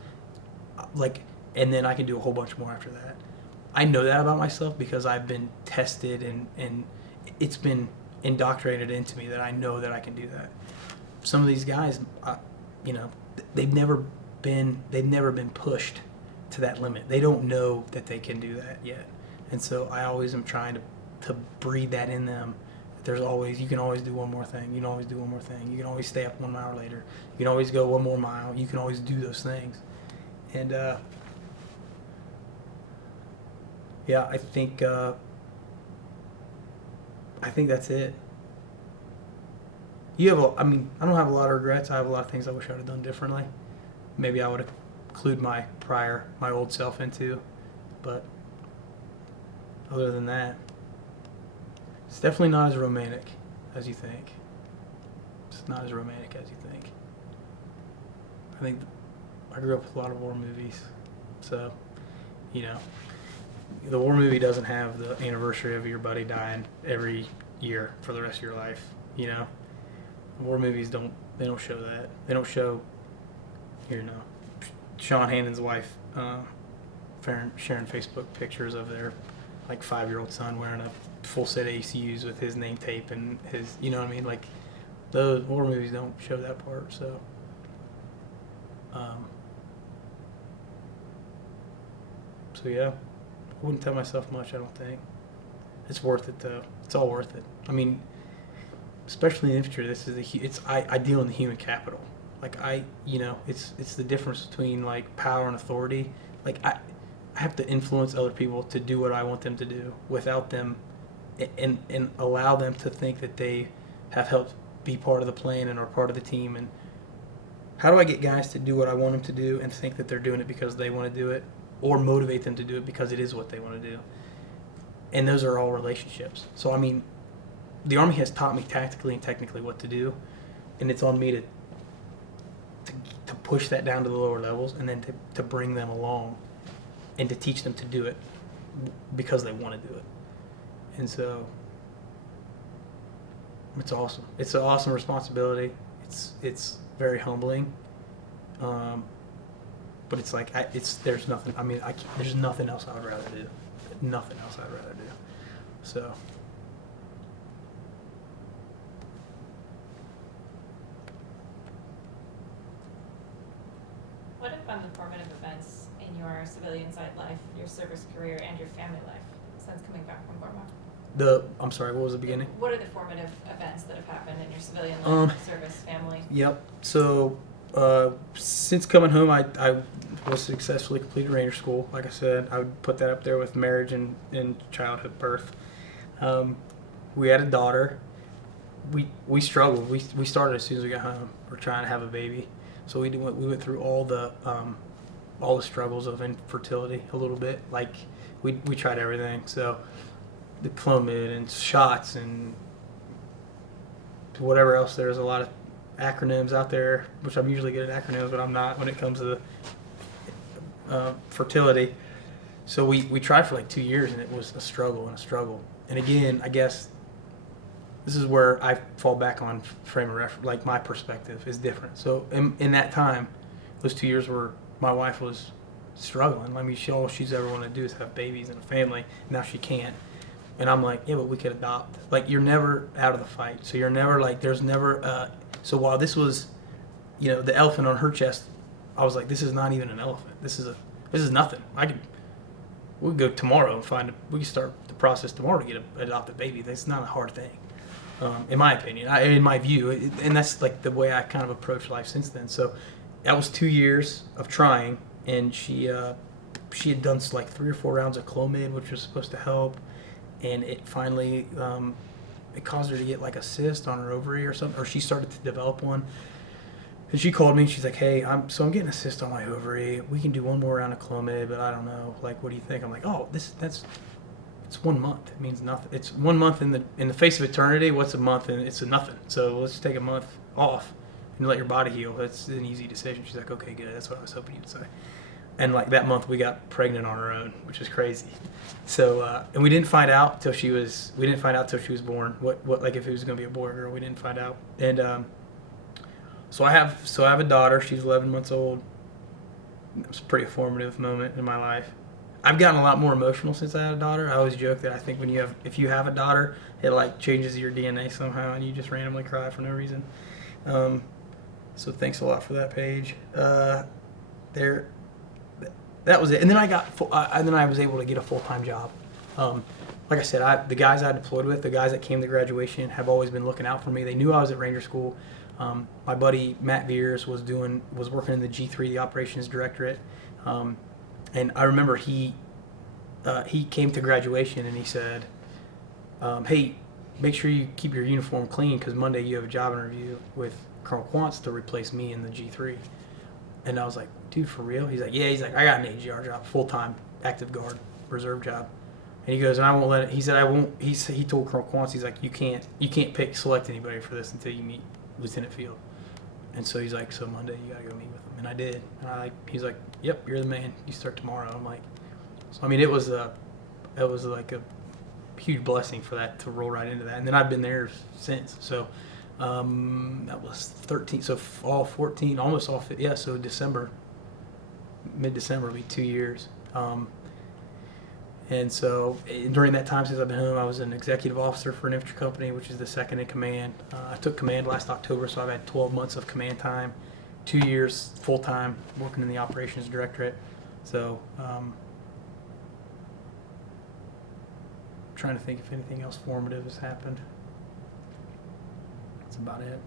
and then I can do a whole bunch more after that. I know that about myself because I've been tested and it's been indoctrinated into me that I know that I can do that. Some of these guys, you know, they've never been pushed to that limit. They don't know that they can do that yet. And so I always am trying to breathe that in them. You can always do one more thing. You can always do one more thing. You can always stay up 1 hour later. You can always go one more mile. You can always do those things. And yeah, I think that's it. I don't have a lot of regrets. I have a lot of things I wish I would have done differently. Maybe I would have clued my old self into, but other than that, it's definitely not as romantic as you think. It's not as romantic as you think. I think I grew up with a lot of war movies, so, you know, the war movie doesn't have the anniversary of your buddy dying every year for the rest of your life, you know. War movies don't show that. They don't show, you know, Sean Hannon's wife sharing Facebook pictures of their like 5-year-old son wearing a full set of ACUs with his name tape and his, you know what I mean? Like, those war movies don't show that part, so. So yeah, I wouldn't tell myself much, I don't think. It's worth it though. It's all worth it. I mean, especially in infantry, I deal in the human capital. Like it's the difference between like power and authority. Like I have to influence other people to do what I want them to do without them, and allow them to think that they have helped be part of the plan and are part of the team. And how do I get guys to do what I want them to do and think that they're doing it because they want to do it, or motivate them to do it because it is what they want to do? And those are all relationships. So I mean, the Army has taught me tactically and technically what to do, and it's on me to push that down to the lower levels, and then to bring them along and to teach them to do it because they want to do it. And so it's awesome. It's an awesome responsibility. It's very humbling. But it's like there's nothing. I mean, there's nothing else I would rather do. Nothing else I'd rather do. So. What have been the formative events in your civilian side life, your service career, and your family life since coming back from Burma? I'm sorry, what was the beginning? What are the formative events that have happened in your civilian life, service, family? Yep. So since coming home, I was successfully completed Ranger School. Like I said, I would put that up there with marriage and childhood birth. We had a daughter. We struggled. We started as soon as we got home. We're trying to have a baby. So we went through all the struggles of infertility a little bit. Like we tried everything. So the Clomid and shots and whatever else. There's a lot of acronyms out there, which I'm usually good at acronyms, but I'm not when it comes to the fertility. So we tried for like 2 years, and it was a struggle. And again, I guess this is where I fall back on frame of reference. Like my perspective is different. So in that time, those 2 years where my wife was struggling. I mean, all she's ever wanted to do is have babies and a family. Now she can't. And I'm like, yeah, but we could adopt. Like, you're never out of the fight. So you're never like, there's never. So while this was, the elephant on her chest, I was like, this is not even an elephant. This is nothing. We could go tomorrow and we can start the process tomorrow to get an adopted baby. That's not a hard thing. In my opinion, in my view, and that's like the way I kind of approached life since then. So that was 2 years of trying, and she had done like 3 or 4 rounds of Clomid, which was supposed to help, and it finally it caused her to get like a cyst on her ovary or something, or she started to develop one. And she called me and she's like, hey, I'm getting a cyst on my ovary. We can do 1 more round of Clomid, but I don't know. Like, what do you think? I'm like, oh, it's 1 month. It means nothing. It's 1 month in the face of eternity. What's a month? And it's a nothing. So let's take a month off and let your body heal. That's an easy decision. She's like, okay, good. That's what I was hoping you'd say. And like that month, we got pregnant on our own, which was crazy. So and we didn't find out till she was born. What like if it was gonna be a boy or girl. We didn't find out. And so I have a daughter. She's 11 months old. It was a pretty formative moment in my life. I've gotten a lot more emotional since I had a daughter. I always joke that I think if you have a daughter, it like changes your DNA somehow, and you just randomly cry for no reason. So thanks a lot for that page. That was it. And then I was able to get a full-time job. Like I said, the guys I deployed with, the guys that came to graduation, have always been looking out for me. They knew I was at Ranger School. My buddy Matt Veers was working in the G3, the Operations Directorate, and I remember he came to graduation and he said, "Hey, make sure you keep your uniform clean because Monday you have a job interview with Colonel Quantz to replace me in the G3." And I was like, "Dude, for real?" He's like, "Yeah." He's like, "I got an AGR job, full-time, active guard, reserve job." And he goes, "And I won't let it." He said, "I won't." He told Colonel Quantz, he's like, "You can't select anybody for this until you meet Lieutenant Field." And so he's like, "So Monday you gotta go meet with him." And I did. And he's like, "Yep, you're the man. You start tomorrow." I'm like, so I mean, it was like a huge blessing for that to roll right into that. And then I've been there since. So that was 13. So all 14, almost all. Yeah. So mid-December will be 2 years. And so during that time since I've been home, I was an executive officer for an infantry company, which is the second in command. I took command last October, so I've had 12 months of command time, 2 years full-time working in the Operations Directorate. So trying to think if anything else formative has happened. That's about it.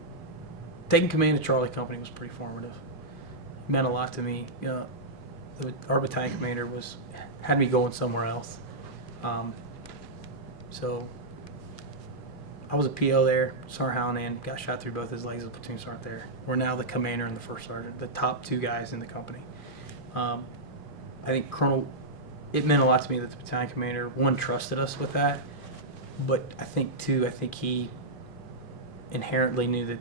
Taking command of Charlie Company was pretty formative. It meant a lot to me. Our battalion commander had me going somewhere else. So I was a PO there. Sergeant Hallinan got shot through both his legs as a platoon sergeant there. We're now the commander and the first sergeant, the top two guys in the company. I think it meant a lot to me that the battalion commander, one, trusted us with that, but I think he inherently knew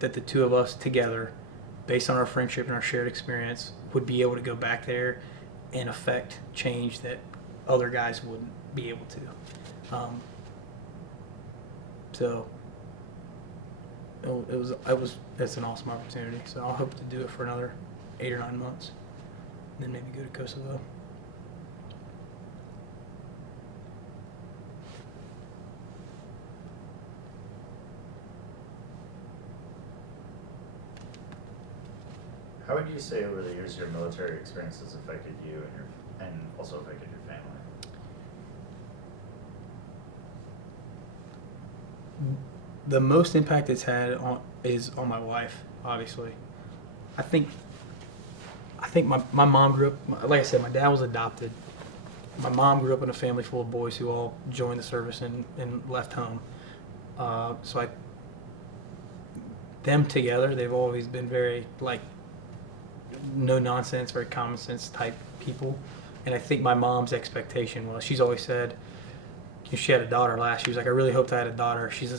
that the two of us together, based on our friendship and our shared experience, would be able to go back there and affect change that other guys wouldn't be able to. So it's an awesome opportunity. So I'll hope to do it for another 8 or 9 months, and then maybe go to Kosovo. How would you say over the years your military experience has affected you and also affected your family? The most impact it's had is on my wife, obviously. I think my mom grew up, like I said, my dad was adopted. My mom grew up in a family full of boys who all joined the service and left home. So them together, they've always been very no nonsense, very common sense type people. And I think my mom's expectation was, she's always said, she had a daughter last. She was like, "I really hoped I had a daughter." She said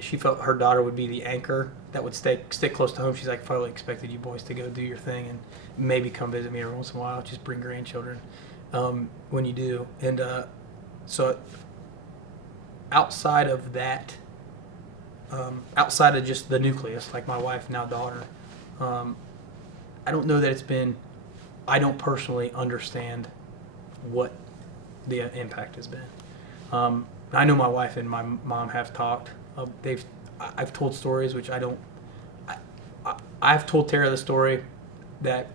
she felt her daughter would be the anchor that would stick close to home. She's like, "Probably expected you boys to go do your thing and maybe come visit me every once in a while. Just bring grandchildren when you do." And so outside of that, outside of just the nucleus, like my wife, now daughter, I don't know that it's been. I don't personally understand what the impact has been. I know my wife and my mom have talked. I've told stories which I've told Tara the story that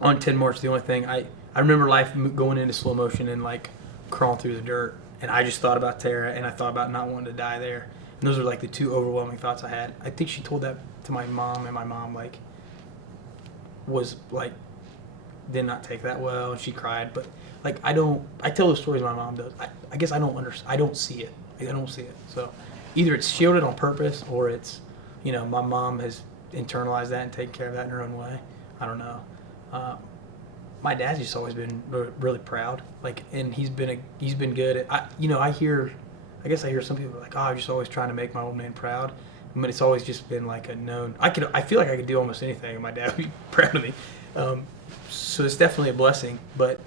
on 10 March, the only thing I remember life going into slow motion and crawling through the dirt, and I just thought about Tara and I thought about not wanting to die there. And those are the two overwhelming thoughts I had. I think she told that to my mom, and my mom did not take that well, and she cried. But I tell those stories my mom does. I guess I don't understand. I don't see it. I don't see it. So either it's shielded on purpose, or it's my mom has internalized that and taken care of that in her own way. I don't know. My dad's just always been really proud. And he's been good at. I guess I hear some people like, "Oh, I'm just always trying to make my old man proud." But it's always just been a known. I feel like I could do almost anything, and my dad would be proud of me. So it's definitely a blessing. But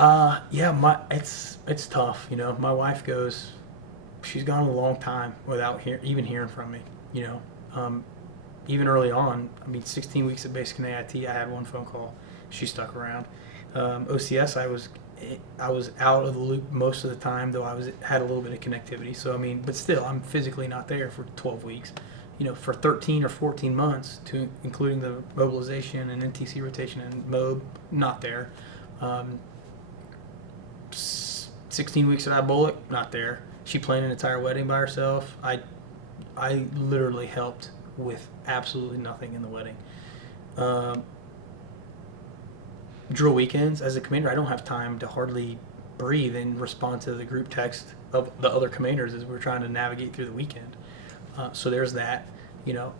it's tough. My wife she's gone a long time without even hearing from me. even early on, I mean, 16 weeks of basic and AIT, I had one phone call. She stuck around. OCS, I was out of the loop most of the time, though had a little bit of connectivity. So I mean, but still, I'm physically not there for 12 weeks. You know, for 13 or 14 months, to including the mobilization and NTC rotation and MOB, not there. 16 weeks at Bullock, not there. She planned an entire wedding by herself. I literally helped with absolutely nothing in the wedding. Drill weekends, as a commander, I don't have time to hardly breathe and respond to the group text of the other commanders as we're trying to navigate through the weekend. So there's that. You know,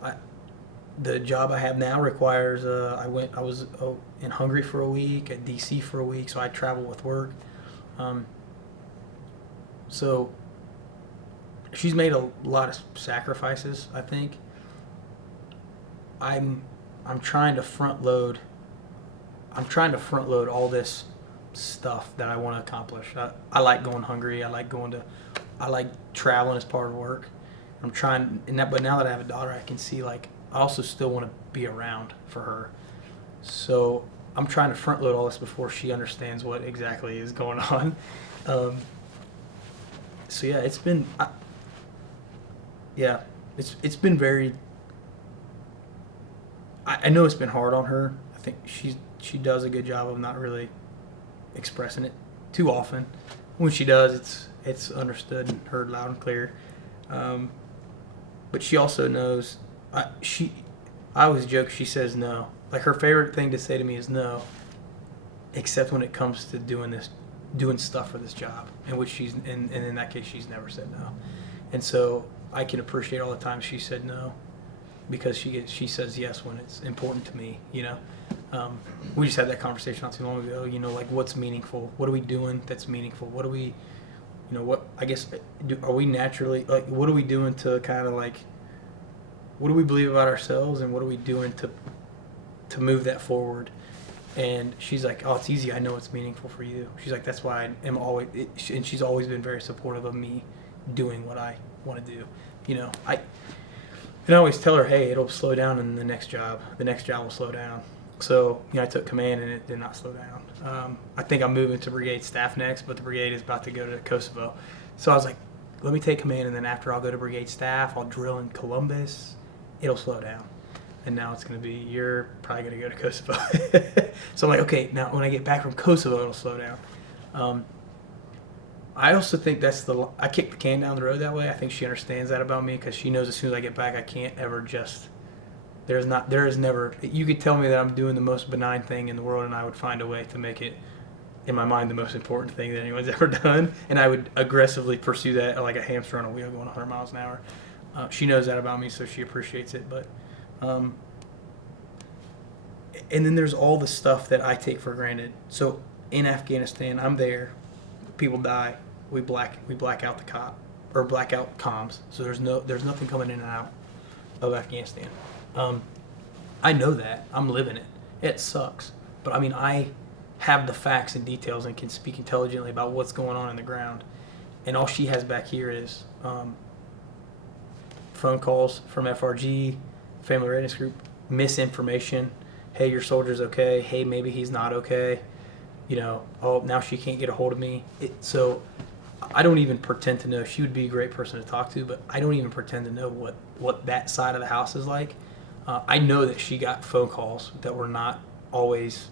the job I have now requires. I was in Hungary for a week, at DC for a week, so I travel with work. So she's made a lot of sacrifices, I think. I'm trying to front load. I'm trying to front load all this stuff that I want to accomplish. I like going hungry. I like traveling as part of work. I'm trying, but now that I have a daughter, I can see, like, I also still want to be around for her. So I'm trying to front load all this before she understands what exactly is going on. So yeah, it's been been very. I know it's been hard on her. I think she does a good job of not really expressing it too often. When she does, it's understood and heard loud and clear. But she also knows. I always joke. She says no. Like, her favorite thing to say to me is no, except when it comes to doing stuff for this job, and which and in that case she's never said no. And so I can appreciate all the time she said no, because she says yes when it's important to me. You know, we just had that conversation not too long ago. You know, like, what's meaningful? What are we doing that's meaningful? What do we, you know, what I guess are we naturally, like, what are we doing to kind of, like, what do we believe about ourselves, and what are we doing to move that forward? And she's like, oh, it's easy. I know it's meaningful for you. She's like, that's why I am always, and she's always been very supportive of me doing what I want to do. You know, I always tell her, hey, it'll slow down in the next job. The next job will slow down. So, you know, I took command and it did not slow down. I think I'm moving to brigade staff next, but the brigade is about to go to Kosovo. So I was like, let me take command, and then after I'll go to brigade staff, I'll drill in Columbus. It'll slow down. And now it's going to be, you're probably going to go to Kosovo. So I'm like, okay, now when I get back from Kosovo, it'll slow down. I also think I kick the can down the road that way. I think she understands that about me, because she knows as soon as I get back, I can't ever just, there is never, you could tell me that I'm doing the most benign thing in the world, and I would find a way to make it, in my mind, the most important thing that anyone's ever done. And I would aggressively pursue that like a hamster on a wheel going 100 miles an hour. She knows that about me, so she appreciates it. But and then there's all the stuff that I take for granted. So in Afghanistan, I'm there. People die. We black out the black out comms. So there's nothing coming in and out of Afghanistan. I know that. I'm living it. It sucks. But I mean, I have the facts and details and can speak intelligently about what's going on in the ground. And all she has back here is phone calls from FRG, Family Readiness Group, misinformation. Hey, your soldier's okay. Hey, maybe he's not okay. You know, oh, now she can't get a hold of me. So I don't even pretend to know. She would be a great person to talk to, but I don't even pretend to know what that side of the house is like. I know that she got phone calls that were not always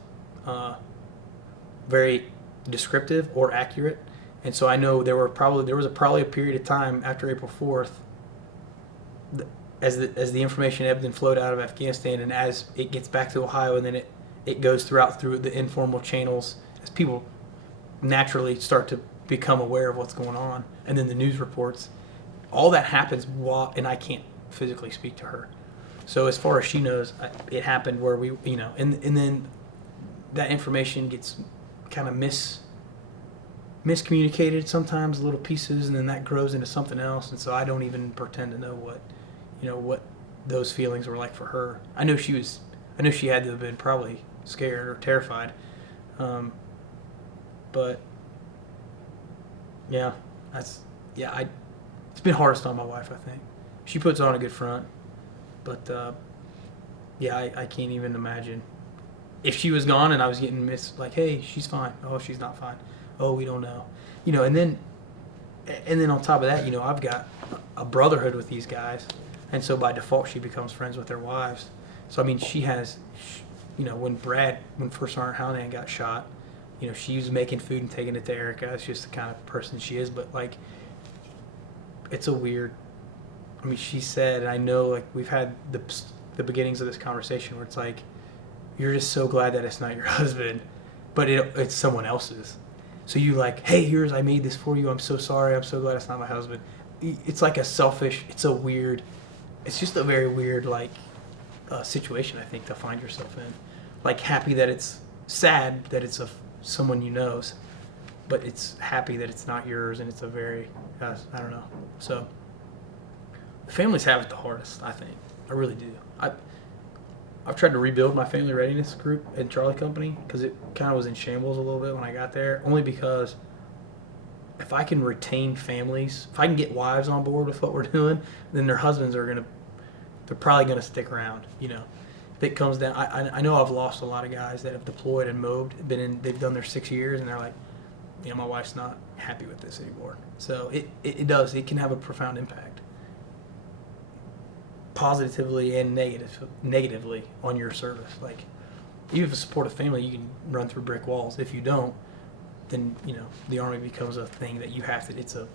very descriptive or accurate. And so I know there was probably a period of time after April 4th, as the information ebbed and flowed out of Afghanistan, and as it gets back to Ohio, and then it goes through the informal channels, as people naturally start to become aware of what's going on, and then the news reports, all that happens and I can't physically speak to her. So as far as she knows, it happened where we, you know, and then that information gets kind of miscommunicated sometimes, little pieces, and then that grows into something else. And so I don't even pretend to know what those feelings were like for her. I know she had to have been probably scared or terrified. But yeah, it's been hardest on my wife, I think. She puts on a good front, but yeah, I can't even imagine. If she was gone and I was getting like, hey, she's fine. Oh, she's not fine. Oh, we don't know. And then on top of that, I've got a brotherhood with these guys. And so by default, she becomes friends with their wives. So, I mean, she has, when First Sergeant Hallinan got shot, she was making food and taking it to Erica. It's just the kind of person she is. But, like, it's a weird, I mean, she said, and I know, like, we've had the beginnings of this conversation where it's like, you're just so glad that it's not your husband, but it's someone else's. So you like, hey, I made this for you. I'm so sorry. I'm so glad it's not my husband. It's like it's just a very weird, like, situation, I think, to find yourself in. Like, happy that it's sad that it's someone you know's, but it's happy that it's not yours, and it's a very, I don't know. So families have it the hardest, I think. I really do. I've tried to rebuild my family readiness group at Charlie Company because it kind of was in shambles a little bit when I got there, only because if I can retain families, if I can get wives on board with what we're doing, then their husbands they're probably going to stick around, If it comes down, I know I've lost a lot of guys that have deployed and moved, they've done their 6 years, and they're like, my wife's not happy with this anymore. So it can have a profound impact, positively and negatively on your service. Like, you have a supportive family, you can run through brick walls. If you don't, then the Army becomes a thing that you have to.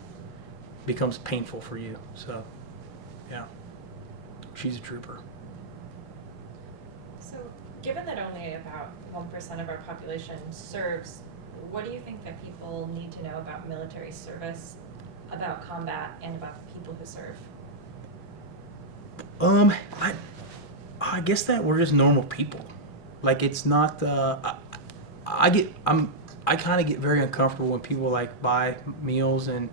Becomes painful for you. So, yeah, she's a trooper. So, given that only about 1% of our population serves, what do you think that people need to know about military service, about combat, and about the people who serve? I guess that we're just normal people. Like, it's not. I kind of get very uncomfortable when people like buy meals and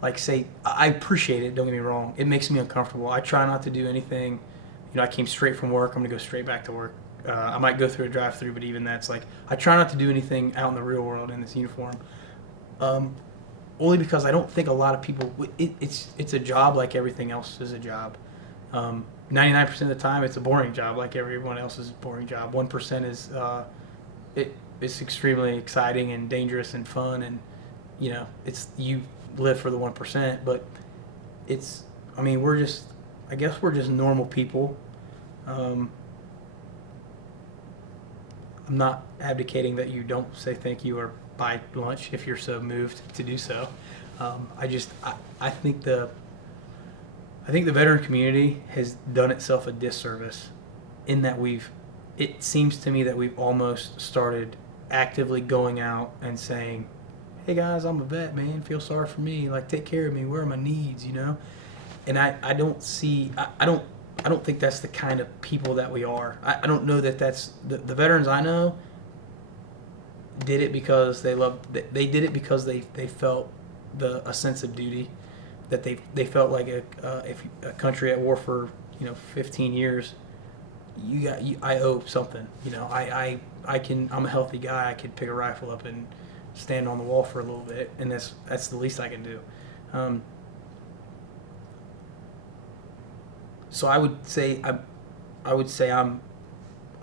like say I appreciate it. Don't get me wrong. It makes me uncomfortable. I try not to do anything. I came straight from work. I'm gonna go straight back to work. I might go through a drive-through, but even that's like I try not to do anything out in the real world in this uniform. Only because I don't think a lot of people. It's a job like everything else is a job. 99% of the time, it's a boring job like everyone else's boring job. 1% is it's extremely exciting and dangerous and fun, and it's you live for the 1%. But I guess we're just normal people. I'm not abdicating that you don't say thank you or buy lunch if you're so moved to do so. I think the veteran community has done itself a disservice in that it seems to me that we've almost started actively going out and saying, hey guys, I'm a vet, man, feel sorry for me, like take care of me, where are my needs, And I don't think that's the kind of people that we are. I don't know that that's the veterans I know did it because they did it because they felt a sense of duty, that they felt like if a country at war for 15 years, I owe something. I'm a healthy guy. I could pick a rifle up and stand on the wall for a little bit, and that's the least I can do. So I would say I'm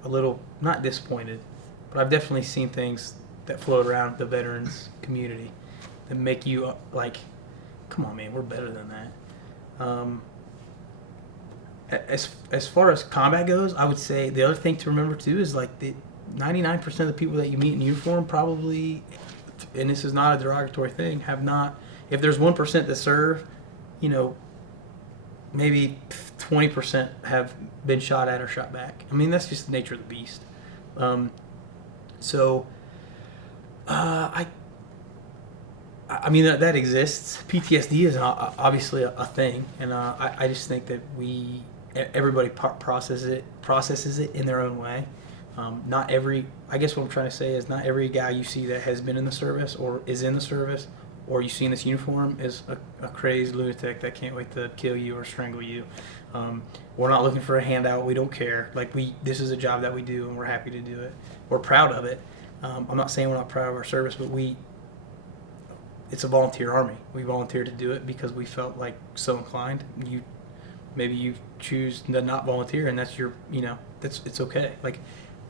a little not disappointed, but I've definitely seen things that float around the veterans community that make you like, come on, man, we're better than that. As far as combat goes, I would say the other thing to remember too is like the 99% of the people that you meet in uniform probably, and this is not a derogatory thing, have not. If there's 1% that serve, maybe 20% have been shot at or shot back. I mean, that's just the nature of the beast. I mean that exists. PTSD is obviously a thing, and I just think that everybody processes it in their own way. I guess what I'm trying to say is not every guy you see that has been in the service or is in the service or you see in this uniform is a crazed lunatic that can't wait to kill you or strangle you. We're not looking for a handout. We don't care. Like this is a job that we do, and we're happy to do it. We're proud of it. I'm not saying we're not proud of our service, but it's a volunteer army. We volunteered to do it because we felt like so inclined. Maybe you choose to not volunteer, and that's your, it's okay. Like,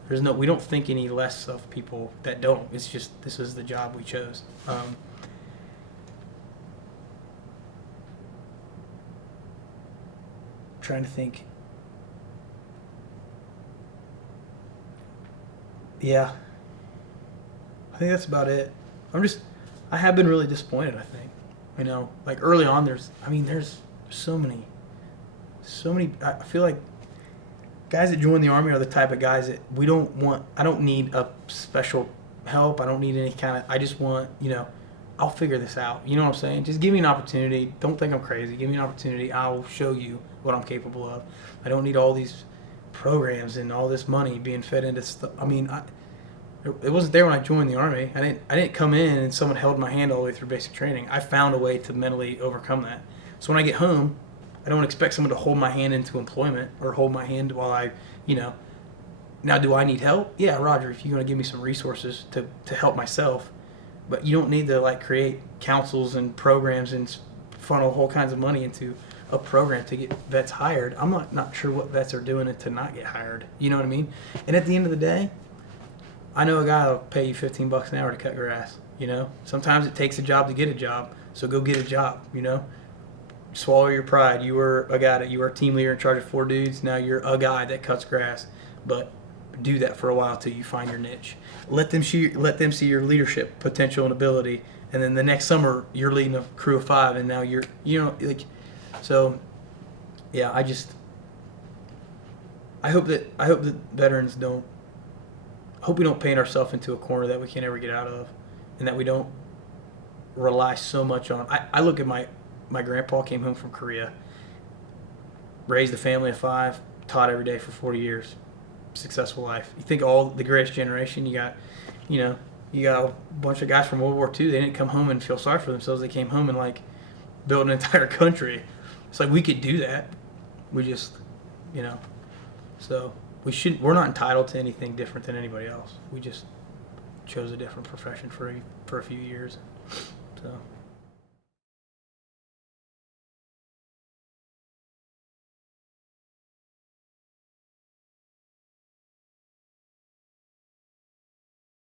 we don't think any less of people that don't. It's just, this is the job we chose. Trying to think. Yeah. I think that's about it. I have been really disappointed, I think. Like early on, there's so many, I feel like guys that join the Army are the type of guys that I don't need a special help. I don't need any kind of, I just want, I'll figure this out. You know what I'm saying? Just give me an opportunity. Don't think I'm crazy. Give me an opportunity. I'll show you what I'm capable of. I don't need all these programs and all this money being fed into stuff. It wasn't there when I joined the Army. I didn't come in and someone held my hand all the way through basic training. I found a way to mentally overcome that. So when I get home, I don't expect someone to hold my hand into employment or hold my hand while I, now do I need help? Yeah, Roger, if you're going to give me some resources to help myself, but you don't need to create councils and programs and funnel whole kinds of money into a program to get vets hired. I'm not sure what vets are doing to not get hired. You know what I mean? And at the end of the day, I know a guy that'll pay you $15 an hour to cut grass. Sometimes it takes a job to get a job, so go get a job. Swallow your pride. You were a team leader in charge of 4 dudes. Now you're a guy that cuts grass, but do that for a while till you find your niche. Let them see your leadership potential and ability, and then the next summer you're leading a crew of 5, and now so. Yeah, I hope that veterans don't. I hope we don't paint ourselves into a corner that we can't ever get out of, and that we don't rely so much on. I look at my grandpa came home from Korea, raised a family of 5, taught every day for 40 years, successful life. You think all the greatest generation, you got a bunch of guys from World War II. They didn't come home and feel sorry for themselves. They came home and built an entire country. It's we could do that. We just, so we're not entitled to anything different than anybody else. We just chose a different profession for a few years. So.